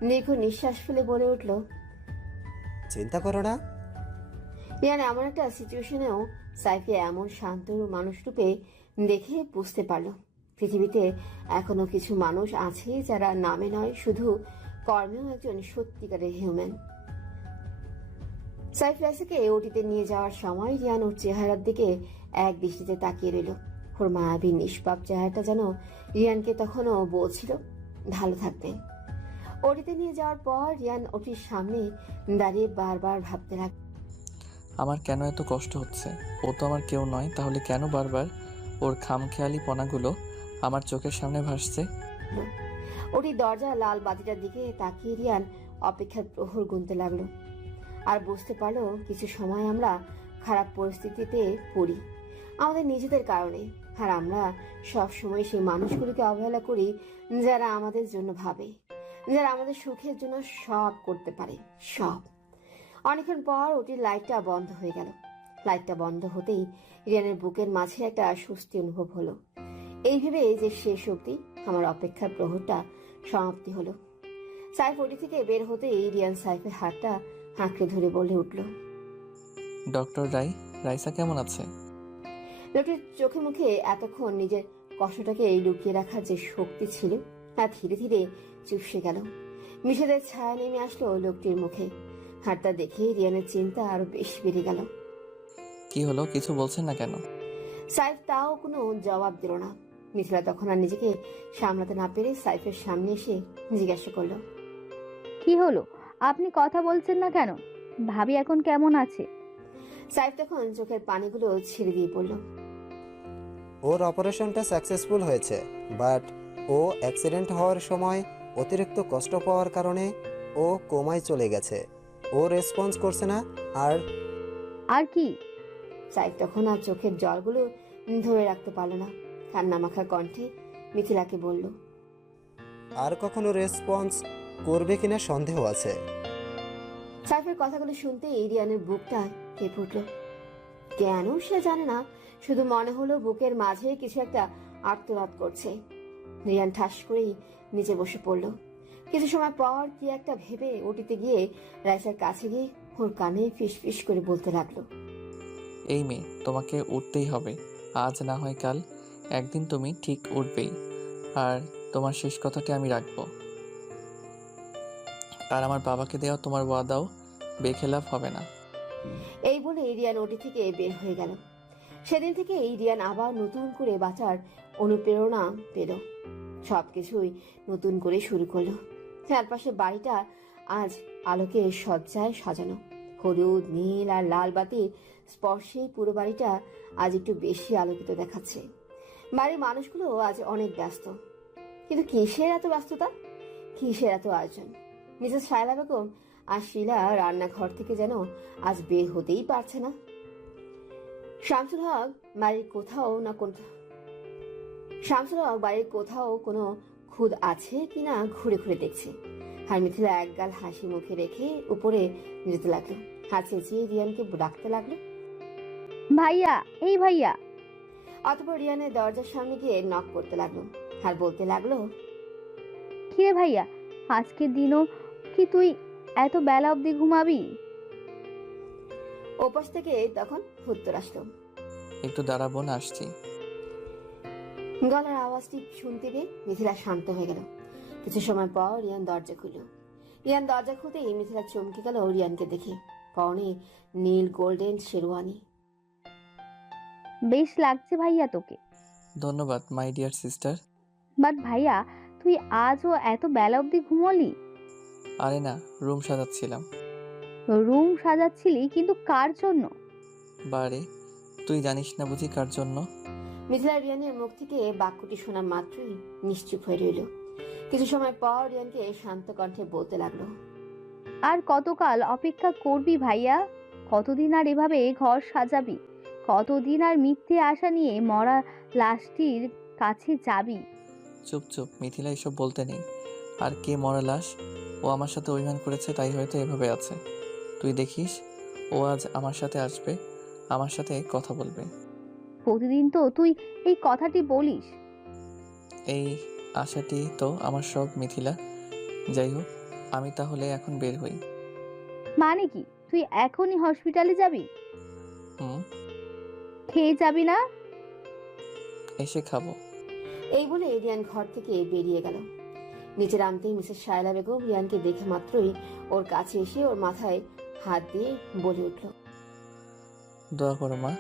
দীর্ঘ নিঃশ্বাস ফেলে বলে উঠল, চিন্তা করো না। রিয়ান এমন একটা সিচুয়েশনেও সাইফকে এমন শান্ত মানুষ রূপে দেখে বুঝতে পারল পৃথিবীতে এখনো কিছু মানুষ আছে যারা নামে নয় শুধু কর্মেও একজন সত্যিকারের হিউম্যান। সাইফ রাইসাকে ওটিতে নিয়ে যাওয়ার সময় রিয়ান ওর চেহারার দিকে এক দৃষ্টিতে তাকিয়ে রইল। ওর মায়াবী নিষ্পাপ চেহারাটা যেন রিয়ানকে তখনও বলছিল ভালো থাকবেন। ওটিতে নিয়ে যাওয়ার পর রিয়ান ওটির সামনে দাঁড়িয়ে বারবার ভাবতে লাগল, আমার কেন এত কষ্ট হচ্ছে? ও তো আমার কেউ নয়, তাহলে কেন বারবার ওর খামখেয়ালি পনাগুলো আমার চোখের সামনে ভাসছে? ওটির দরজা লাল বাতিটার দিকে তাকিয়ে রিয়ান অপেক্ষার প্রহর গুনতে লাগলো। আর বুঝতে পারলো কিছু সময় আমরা খারাপ পরিস্থিতিতে পড়ি আমাদের নিজেদের কারণে, আর আমরা সব সময় সেই মানুষগুলিকে অবহেলা করি যারা আমাদের জন্য ভাবে, যারা আমাদের সুখের জন্য সব করতে পারে সব। অনেকক্ষণ পর ওটির লাইটটা বন্ধ হয়ে গেল। লাইটটা বন্ধ হতেই রিয়ানের বুকের মাঝে একটা স্বস্তি অনুভব হলো। এই ভেবে যে শেষ অবধি আমার অপেক্ষার প্রহরটা সমাপ্তি হলো। সাইফ ওটি থেকে বের হতেই রিয়ান সাইফের হাতটা আঁকড়ে ধরে বলে উঠল, ডক্টর রাইসা কেমন আছে? লোকটির চোখে মুখে এতক্ষণ নিজের কষ্টটাকে লুকিয়ে রাখার যে শক্তি ছিল তা ধীরে ধীরে চুপসে গেল। বিষাদের ছায়া নেমে আসলো লোকটির মুখে। হাতটা দেখে রিয়ানের চিন্তা আরো বেশি বেড়ে গেল। কি হলো, কিছু বলছেন না কেন? সাইফ তাও কোনো জবাব দিল না। মিথিলা তখন আর নিজেকে সামলাতে না পেরে সাইফের সামনে এসে জিজ্ঞাসা করলো, কি হলো, আপনি কথা বলছেন না কেন? ভাবি এখন কেমন আছে? সাইফ তখন চোখের পানিগুলো ছেড়ে দিয়ে বলল, ওর অপারেশনটা সাকসেসফুল হয়েছে, বাট ও অ্যাক্সিডেন্ট হওয়ার সময় অতিরিক্ত কষ্ট পাওয়ার কারণে ও কোমায় চলে গেছে। ও রেসপন্স করছে না। আর কি? সাইফ তখন আর চোখের জলগুলো ধরে রাখতে পারল না। কান্না মাখা কণ্ঠে মিথিলাকে বলল, আর কখনো রেসপন্স করবে কিনা সন্দেহ আছে। সাইফের কথাগুলো শুনতে রিয়ানের বুকটা কেঁপে উঠল। কেন সে জানে না, শুধু মনে হলো বুকের মাঝে কিছু একটা আর্তনাদ করছে। রিয়ান ঠাস করেই নিচে বসে পড়ল। কিছু সময় পর কি একটা ভেবে ওটিতে গিয়ে রাইসার কাছে গিয়ে ওর কানে ফিস ফিস করে বলতে লাগলো, এই মেয়ে, তোমাকে উঠতেই হবে, আজ না হয় কাল একদিন তুমি ঠিক উঠবেই। আর তোমার শেষ কথাটি আমি রাখবো, আর আমার বাবাকে দেওয়া তোমার ওয়াদাও বেখেলাফ হবে না। এই বলে রিয়ান ওটি থেকে বের হয়ে গেল। সেদিন থেকে রিয়ান আবার নতুন করে বাঁচার অনুপ্রেরণা পেল। সবকিছুই নতুন করে শুরু করলো। চারপাশে বাড়িটা আজ আলোকে সজ্জায় সাজানো। হলুদ, নীল আর লাল বাতির স্পর্শে পুরো বাড়িটা আজ একটু বেশি আলোকিত দেখাচ্ছে। বাড়ির মানুষগুলো আজ অনেক ব্যস্ত, কিন্তু কিসের এত ব্যস্ততা, কিসের এত আয়োজন? মিসেস শায়লা বেগম আর শিলা রান্নাঘর থেকে যেন আজ বের হতেই পারছে না। শামসুল হক বাড়ির কোথাও কোনো খুদ আছে কিনা ঘুরে ঘুরে দেখছে। আর মিথিলা একগাল হাসি মুখে রেখে উপরে যেতে লাগলো। হাত চেঁচিয়ে রিয়ানকে ডাকতে লাগলো, ভাইয়া, এই ভাইয়া। অতঃপর রিয়ানের দরজার সামনে গিয়ে নক করতে লাগলো আর বলতে লাগলো, কিরে ভাইয়া, আজকের দিনও কি তুই এত বেলা অবধি ঘুমাবি? ওপাশ থেকে তখন উত্তর আসলো, একটু দাঁড়াবো না, আসছি। গলার আওয়াজটি শুনতে পেয়ে মিথিলা শান্ত হয়ে গেল। কিছু সময় পর রিয়ান দরজা খুলল। রিয়ান দরজা খুলতেই মিথিলা চমকে গেল রিয়ানকে দেখে। পরনে নীল গোল্ডেন শেরওয়ানি। বেশ লাগছে ভাইয়া তোকে। ধন্যবাদ মাই ডিয়ার সিস্টার। বাট ভাইয়া, তুই আজও এত বেলা অবধি ঘুমোলি? আরে না, রুম সাজাচ্ছিলাম। রুম সাজাচ্ছিলি, কিন্তু কার জন্য? বারে, তুই জানিস না বুঝি কার জন্য? মিথিলা রিয়ানের মুখ থেকে বাক্যটি শোনা মাত্রই নিশ্চুপ হয়ে রইল। কিছু সময় পর রিয়ানকে শান্ত কণ্ঠে বলতে লাগলো, আর কতকাল অপেক্ষা করবি ভাইয়া? কতদিন আর এভাবে ঘর সাজাবি? কতদিন আর মিথ্যে আশা নিয়ে মরা লাশটির কাছে যাবি? চুপ চুপ, মিথিলা এসব বলতে নেই। আর কে মরা লাশ? ও আমার সাথে অভিমান করেছে, তাই হয়তো এভাবে আছে। তুই দেখিস, ও আজ আমার সাথে আসবে, আমার সাথে কথা বলবে। প্রতিদিন তো তুই এই কথাটি বলিস। এই আশাটি তো আমার সব মিথিলা। যাই হোক, আমি তাহলে এখন বের হই। মানে কি, তুই এখনই হসপিটালে যাবি? হুম, খেয়ে যাবি না? এসে খাবো। এই বলে রিয়ান ঘর থেকে বেরিয়ে গেল। নিচে নামতেই মিসেস শায়লা বেগম রিয়ানকে দেখে মাত্রই ওর কাছে এসে ওর মাথায় হাত দিয়ে বলে উঠল, দোয়া করো মা।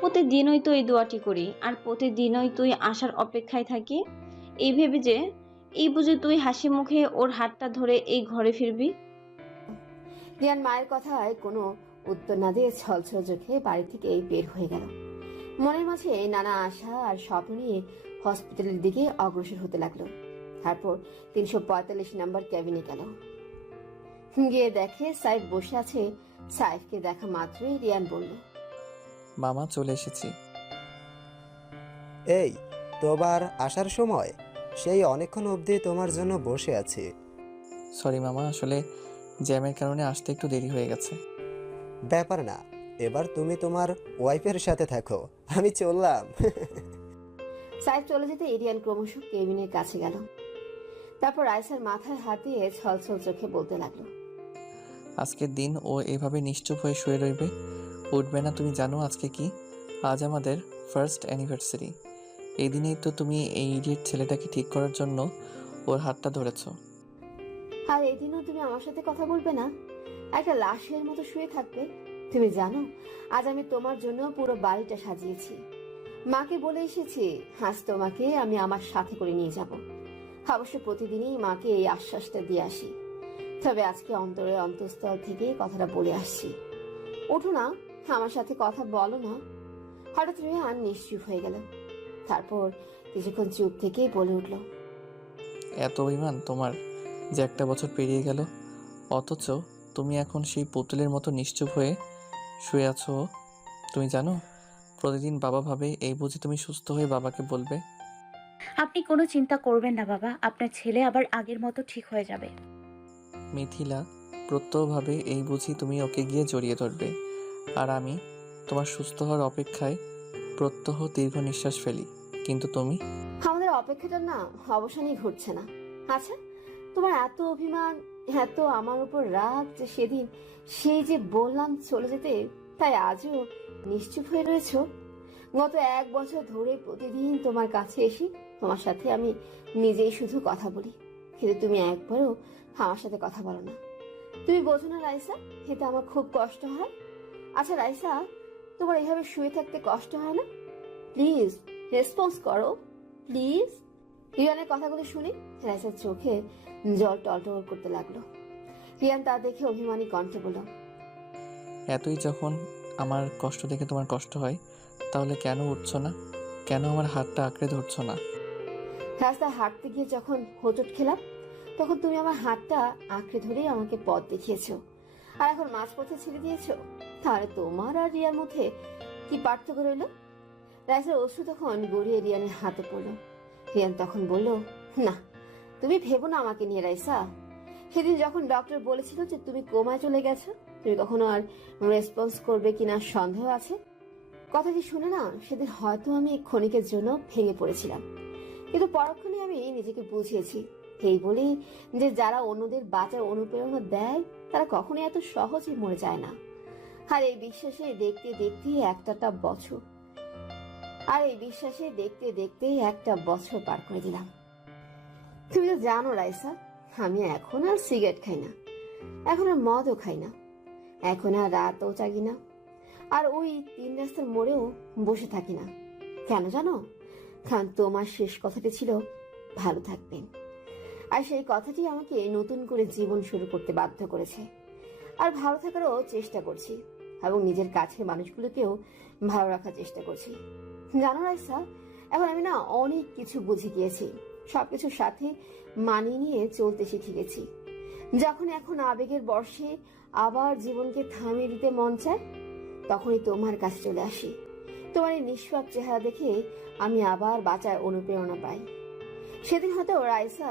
প্রতিদিনই তো এই দোয়াটি করি, আর প্রতিদিনই তুই আসার অপেক্ষায় থাকি, এই ভেবে যে এই বুঝে তুই হাসি মুখে ওর হাতটা ধরে এই ঘরে ফিরবি। রিয়ান মায়ের কথায় কোনো উত্তর না দিয়ে ছলছল চোখে বাড়ি থেকে বের হয়ে গেল। মনের মাঝে নানা আশা আর স্বপ্ন নিয়ে হসপিটালের দিকে অগ্রসর হতে লাগলো। তারপর 345 নম্বর ক্যাবিনে গেল। গিয়ে দেখে সাইফ বসে আছে। সাইফকে দেখা মাত্রই রিয়ান বলল, মামা চলে এসেছি। এই, তোবার আসার সময়? সেই অনেকক্ষণ অবধি তোমার জন্য বসে আছি। সরি মামা, আসলে জ্যামের কারণে আসতে একটু দেরি হয়ে গেছে। ব্যাপার না, এবার তুমি তোমার ওয়াইফের সাথে থাকো, আমি চললাম। সাইফ চলে যেতে রিয়ান ক্রমশ কেবিনের কাছে গেল। তারপর রাইসার মাথায় হাত দিয়ে ছলছল চোখে বলতে লাগলো, আজকের দিন ও এভাবে নিশ্চুপ হয়ে শুয়ে রইবে, উঠবে না। তুমি জানো আজকে কি? আজ আমাদের ফার্স্ট অ্যানিভার্সারি। এই দিনেই তো তুমি এই ইডিয়েট ছেলেটাকে ঠিক করার জন্য ওর হাতটা ধরেছো। আর এদিনও তুমি আমার সাথে কথা বলবে না? একটা লাশের মতো শুয়ে থাকবে? তুমি জানো আজ আমি তোমার জন্য পুরো বাড়িটা সাজিয়েছি। মাকে বলে এসেছি আজ তোমাকে আমি আমার সাথে করে নিয়ে যাব। অবশ্য প্রতিদিনই মাকে এই আশ্বাসটা দিয়ে আসি, তবে আজকে অন্তরে অন্তঃস্থল থেকে কথাটা বলে আসছি। ওঠো না, আমার সাথে কথা বলো না। হঠাৎ রেহান নিশ্চুপ হয়ে গেল। তারপর কিছুক্ষণ চুপ থেকে বলে উঠল, এত অভিমান তোমার যে একটা বছর পেরিয়ে গেল, অথচ তুমি এখন সেই পুতুলের মতো নিশ্চুপ হয়ে শুয়ে আছো। তুমি জানো প্রতিদিন বাবা ভাবে এই বুঝি তুমি সুস্থ হয়ে বাবাকে বলবে। আপনি কোনো চিন্তা করবেন না বাবা, আপনার ছেলে আবার আগের মতো ঠিক হয়ে যাবে। মিথিলা প্রত্যহভাবে এই বুঝি তুমি ওকে গিয়ে জড়িয়ে ধরবে, আর আমি তোমার সুস্থ হওয়ার অপেক্ষায় প্রত্যহ দীর্ঘ নিঃশ্বাস ফেলি, কিন্তু তুমি। আমাদের অপেক্ষাটা না অবসানই ঘটছে না। আচ্ছা, তোমার এত অভিমান, এত আমার উপর রাগ যে সেদিন সেই যে বললাম চলে যেতে, তাই আজও নিশ্চুপ হয়ে রয়েছো? গত 1 বছর ধরে প্রতিদিন তোমার কাছে এসে তোমার সাথে আমি নিজেই শুধু কথা বলি, কিন্তু তুমি একবারও আমার সাথে কথা বলো না। তুমি বোঝো না রাইসা, এতে আমার খুব কষ্ট হয়। আচ্ছা রাইসা, তোমার এইভাবে শুয়ে থাকতে কষ্ট হয় না? প্লিজ রেসপন্স করো, প্লিজ। রিয়ানের কথাগুলো শুনে রাইসার চোখে জল টলটল করতে লাগলো। রিয়ান তা দেখে অভিমানী কণ্ঠে বলল, এতই যখন আমার কষ্ট দেখে তোমার কষ্ট হয়, তাহলে কেন উঠছো না? কেন আমার হাতটা আঁকড়ে ধরছো না? রাস্তায় হাঁটতে গিয়ে যখন হোঁচট খেলাম, তখন তুমি আমার হাতটা আঁকড়ে ধরেই আমাকে পথ দেখিয়েছো, আর এখন মাঝপথে ছেড়ে দিয়েছো। তাহলে তোমার আর রিয়ার মধ্যে কি পার্থক্য রইল? রাইসার অশ্রু তখন গড়িয়ে রিয়ানের হাতে পড়লো। রিয়ান তখন বলল, না, তুমি ভেবো না আমাকে নিয়ে রাইসা। সেদিন যখন ডক্টর বলেছিল যে তুমি কোমায় চলে গেছো, তুমি কখনো আর রেসপন্স করবে কিনা সন্দেহ আছে। কথাটি শুনে না সেদিন হয়তো আমি ক্ষণিকের জন্য ভেঙে পড়েছিলাম, কিন্তু পরক্ষণে আমি নিজেকে বুঝিয়েছি এই বলি যে যারা অন্যদের বাঁচার অনুপ্রেরণা দেয় তারা কখনোই এত সহজে মরে যায় না। আর এই বিশ্বাসে দেখতে দেখতে একটা বছর পার করে দিলাম। তুমি তো জানো রাইসা, আমি এখন আর সিগারেট খাই না, এখন আর মদও খাই না, এখন আর রাতও জাগি না, আর ওই 3 রাস্তার মোড়েও বসে থাকি না। কেন জানো? কারণ তোমার শেষ কথাটি ছিল ভালো থাকবেন, আর সেই কথাটি আমাকে নতুন করে জীবন শুরু করতে বাধ্য করেছে। আর ভালো থাকারও চেষ্টা করছি, এবং নিজের কাছের মানুষগুলোকেও ভালো রাখার চেষ্টা করছি। জানো রাইসা, এখন আমি না অনেক কিছু বুঝে গিয়েছি, সবকিছুর সাথে মানিয়ে নিয়ে চলতে শিখে গেছি। যখন এখন আবেগের বর্ষে আবার জীবনকে থামিয়ে দিতে মন চায়, তখনই তোমার কাছে চলে আসি। তোমার এই নিষ্পাপ চেহারা দেখে আমি আবার বাঁচার অনুপ্রেরণা পাই। সেদিন হয়তো রাইসা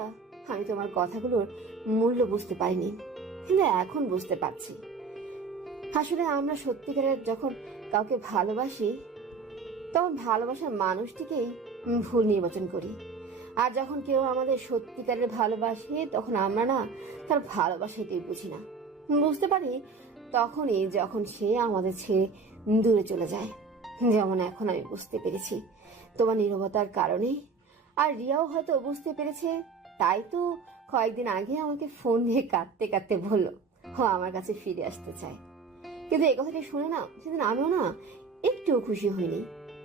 আমি তোমার কথাগুলোর মূল্য বুঝতে পারিনি, কিন্তু এখন বুঝতে পারছি। আসলে আমরা সত্যিকারের যখন কাউকে ভালোবাসি, তখন ভালোবাসার মানুষটিকেই ভুল নির্বাচন করি। আর যখন কেউ আমাদের সত্যিকারের ভালোবাসে, তখন আমরা না তার ভালোবাসাটাই বুঝি না। বুঝতে পারি তখনই যখন সে আমাদের ছেড়ে দূরে চলে যায়। যেমন এখন আমি বুঝতে পেরেছি তোমার নীরবতার কারণে। আর রিয়াও হয়তো বুঝতে পেরেছে, তাই তো কয়েকদিন আগে আমাকে ফোন দিয়ে কাঁদতে কাঁদতে বললো ও আমার কাছে ফিরে আসতে চায়। কিন্তু এই কথাটি শুনে না সেদিন আমিও না একটুও খুশি হইনি।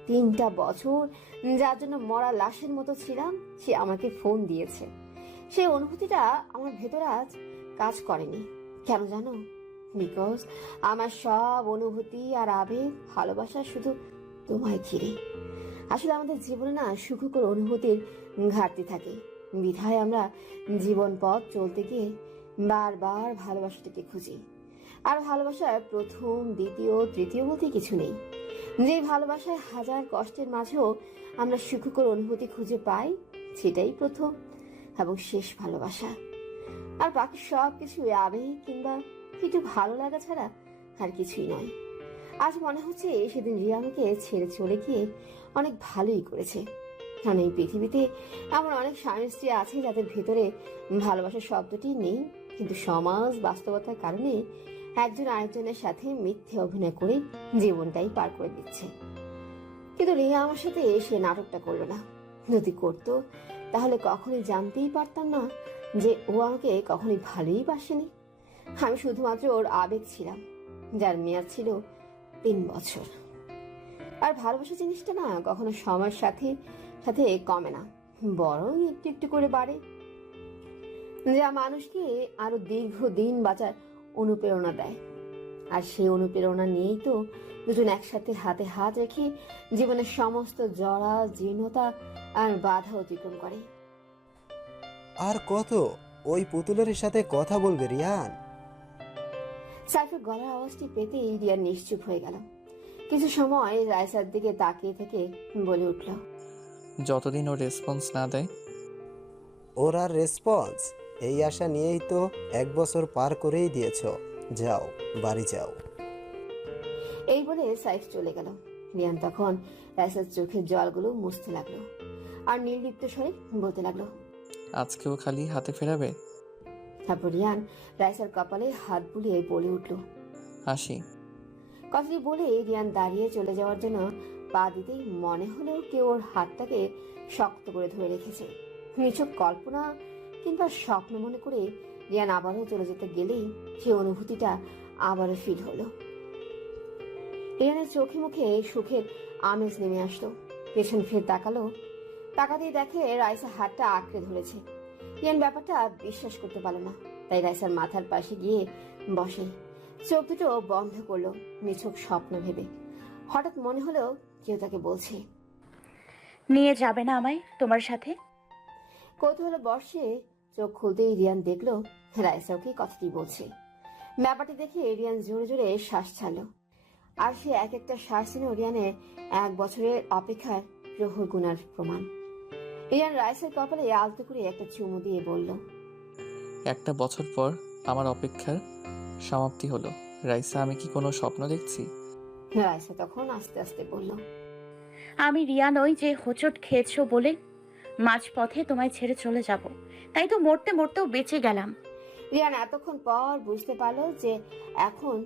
3টা বছর যার জন্য মরা লাশের মতো ছিলাম, সে আমাকে ফোন দিয়েছে। সেই অনুভূতিটা আমার ভেতর আজ কাজ করেনি। কেন জানো? বিকজ আমার সব অনুভূতি আর আবেগ ভালোবাসা শুধু তোমায় ঘিরে। আসলে আমাদের জীবনে না সুখকর অনুভূতির ঘাটতি থাকে, বিধায় আমরা জীবন পথ চলতে গিয়ে বারবার ভালোবাসাটাকে খুঁজি। আর ভালোবাসার প্রথম, দ্বিতীয়, তৃতীয় বলতে কিছু নেই। যে ভালোবাসায় হাজার কষ্টের মাঝেও আমরা সুখকর অনুভূতি খুঁজে পাই, সেটাই প্রথম এবং শেষ ভালোবাসা। আর বাকি সব কিছু আবেগ কিংবা একটু ভালো লাগা ছাড়া আর কিছুই নয়। আজ মনে হচ্ছে সেদিন রিয়া আমাকে ছেড়ে চলে গিয়ে অনেক ভালোই করেছে। কারণ এই পৃথিবীতে এমন অনেক স্বামী স্ত্রী আছে যাদের ভেতরে ভালোবাসার শব্দটি নেই, কিন্তু সমাজ বাস্তবতার কারণে একজন আরেকজনের সাথে মিথ্যে অভিনয় করে জীবনটাই পার করে দিচ্ছে। কিন্তু রিয়া আমার সাথে সে নাটকটা করলো না। যদি করতো তাহলে কখনোই জানতেই পারতাম না যে ও আমাকে কখনোই ভালোই বাসেনি। আমি শুধুমাত্র ওর আবেগ ছিলাম, যার মেয়াদ ছিল 3 বছর। আর ভালোবাসা জিনিসটা না কখনো সময়ের সাথে সাথে কমে না, বরং একটু একটু করে বাড়ে, যা মানুষকে আরো দীর্ঘদিন বাঁচার অনুপ্রেরণা দেয়। আর সেই অনুপ্রেরণা নিয়েই তো দুজন একসাথে হাতে হাত রেখে জীবনের সমস্ত জড়া, জীর্ণতা আর বাধা অতিক্রম করে। আর কত ওই পুতুলের সাথে কথা বলবে রিয়ান? সাইফের গলার আওয়াজটি পেতেই রিয়ান নিশ্চুপ হয়ে গেল। কিছু সময় রাইসার দিকে তাকিয়ে থেকে বলে উঠল, যতদিন ও রেসপন্স না দেয়। ওর আর রেসপন্স? এই আশা নিয়েই তো 1 বছর পার করেই দিয়েছ। যাও, বাড়ি যাও। এই বলে সাইফ চলে গেল। রিয়ান তখন রাইসার চোখের জলগুলো মুছতে লাগলো আর নির্লিপ্ত স্বরে বলতে লাগলো, আজকেও খালি হাতে ফেরাবে? তারপর রিয়ান রাইসার কপালে হাত বুলিয়ে বলে উঠল, আসি। কথাটি বলে রিয়ান দাঁড়িয়ে চলে যাওয়ার জন্য পা দিতেই মনে হলো কেউ ওর হাতটাকে শক্ত করে ধরে রেখেছে। নিছক কল্পনা কিংবা স্বপ্ন মনে করে রিয়ান আবারও চলে যেতে গেলেই সেই অনুভূতিটা আবারও ফিল হলো। রিয়ানের চোখে মুখে সুখের আমেজ নেমে আসলো। পেছন ফিরে তাকালো, তাকাতেই দেখে রাইসা হাতটা আঁকড়ে ধরেছে। রিয়ান ব্যাপারটা বিশ্বাস করতে পারলো না, তাই রাইসার মাথার পাশে গিয়ে বসে চোখ দুটো বন্ধ করলো নিছক স্বপ্ন ভেবে। হঠাৎ মনে হলো কেউ তাকে বলছে, নিয়ে যাবে না আমায় তোমার সাথে? কৌতূহল বর্ষে চোখ খুলতেই রিয়ান দেখলো রাইসা ওকে কথাটি বলছে। ব্যাপারটি দেখে রিয়ান জোরে জোরে শ্বাস ছাড়লো। আর সে এক একটা শ্বাস ছিল রিয়ানের 1 বছরের অপেক্ষার প্রহর গুনার প্রমাণ। রিয়ান রাইসার কপালে আলতো করে একটা চুমু দিয়ে বলল, 1 বছর পর আমার অপেক্ষার সমাপ্তি হলো। রাইসা, আমি কি কোনো স্বপ্ন দেখছি? রাইসা তখন আস্তে আস্তে বলল, আমি রিয়া নই যে হোঁচট খেয়েছো বলে মাঝপথে তোমায় ছেড়ে চলে যাব। তাই তো মরতে মরতেও বেঁচে গেলাম। রিয়ান এতক্ষণ পর বুঝতে পারলো যে এখন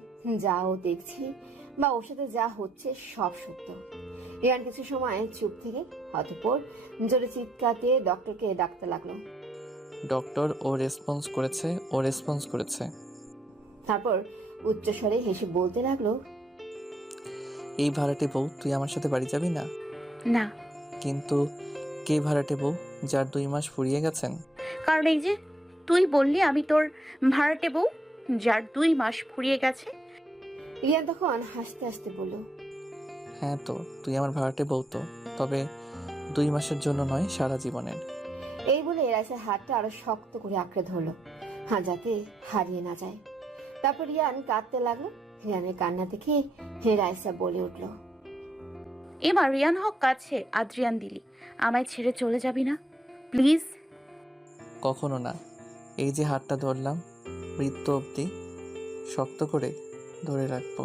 যা ও দেখছি বা ওর সাথে যা হচ্ছে সব সত্য। রিয়ান কিছু সময় চুপ থেকে অতঃপর জোরে চিৎকার দিয়ে ডক্টরকে ডাকতে লাগলো। ডক্টর, ও রেসপন্স করেছে, ও রেসপন্স করেছে। তারপর উচ্চস্বরে হেসে বলতে লাগলো, এই ভাড়াটে বউ, তুই আমার সাথে বাড়ি যাবি না? না। কিন্তু কে ভাড়াটে বউ যার 2 মাস ফুরিয়ে গেছেন? কারণ এই যে তুই বললি আমি তোর ভাড়াটে বউ যার 2 মাস ফুরিয়ে গেছে। রিয়ান তখন হাসতে হাসতে বলল, হ্যাঁ তো তুই আমার ভাড়াটে বউ তো, তবে 2 মাসের জন্য নয়, সারা জীবনের। এই বলে রাইসার হাতটা আরো শক্ত করে আঁকড়ে ধরলো, যাতে হারিয়ে না যায়। তারপর রিয়ান কাঁদতে লাগলো। রিয়ানের কান্না দেখে রাইসা বলে উঠল, এবার রিয়ান হক কাছে আদ্রিয়ান দিলি, আমায় ছেড়ে চলে যাবি না প্লিজ। কখনো না। এই যে হাতটা ধরলাম, মৃত্যু অবধি শক্ত করে ধরে রাখবো।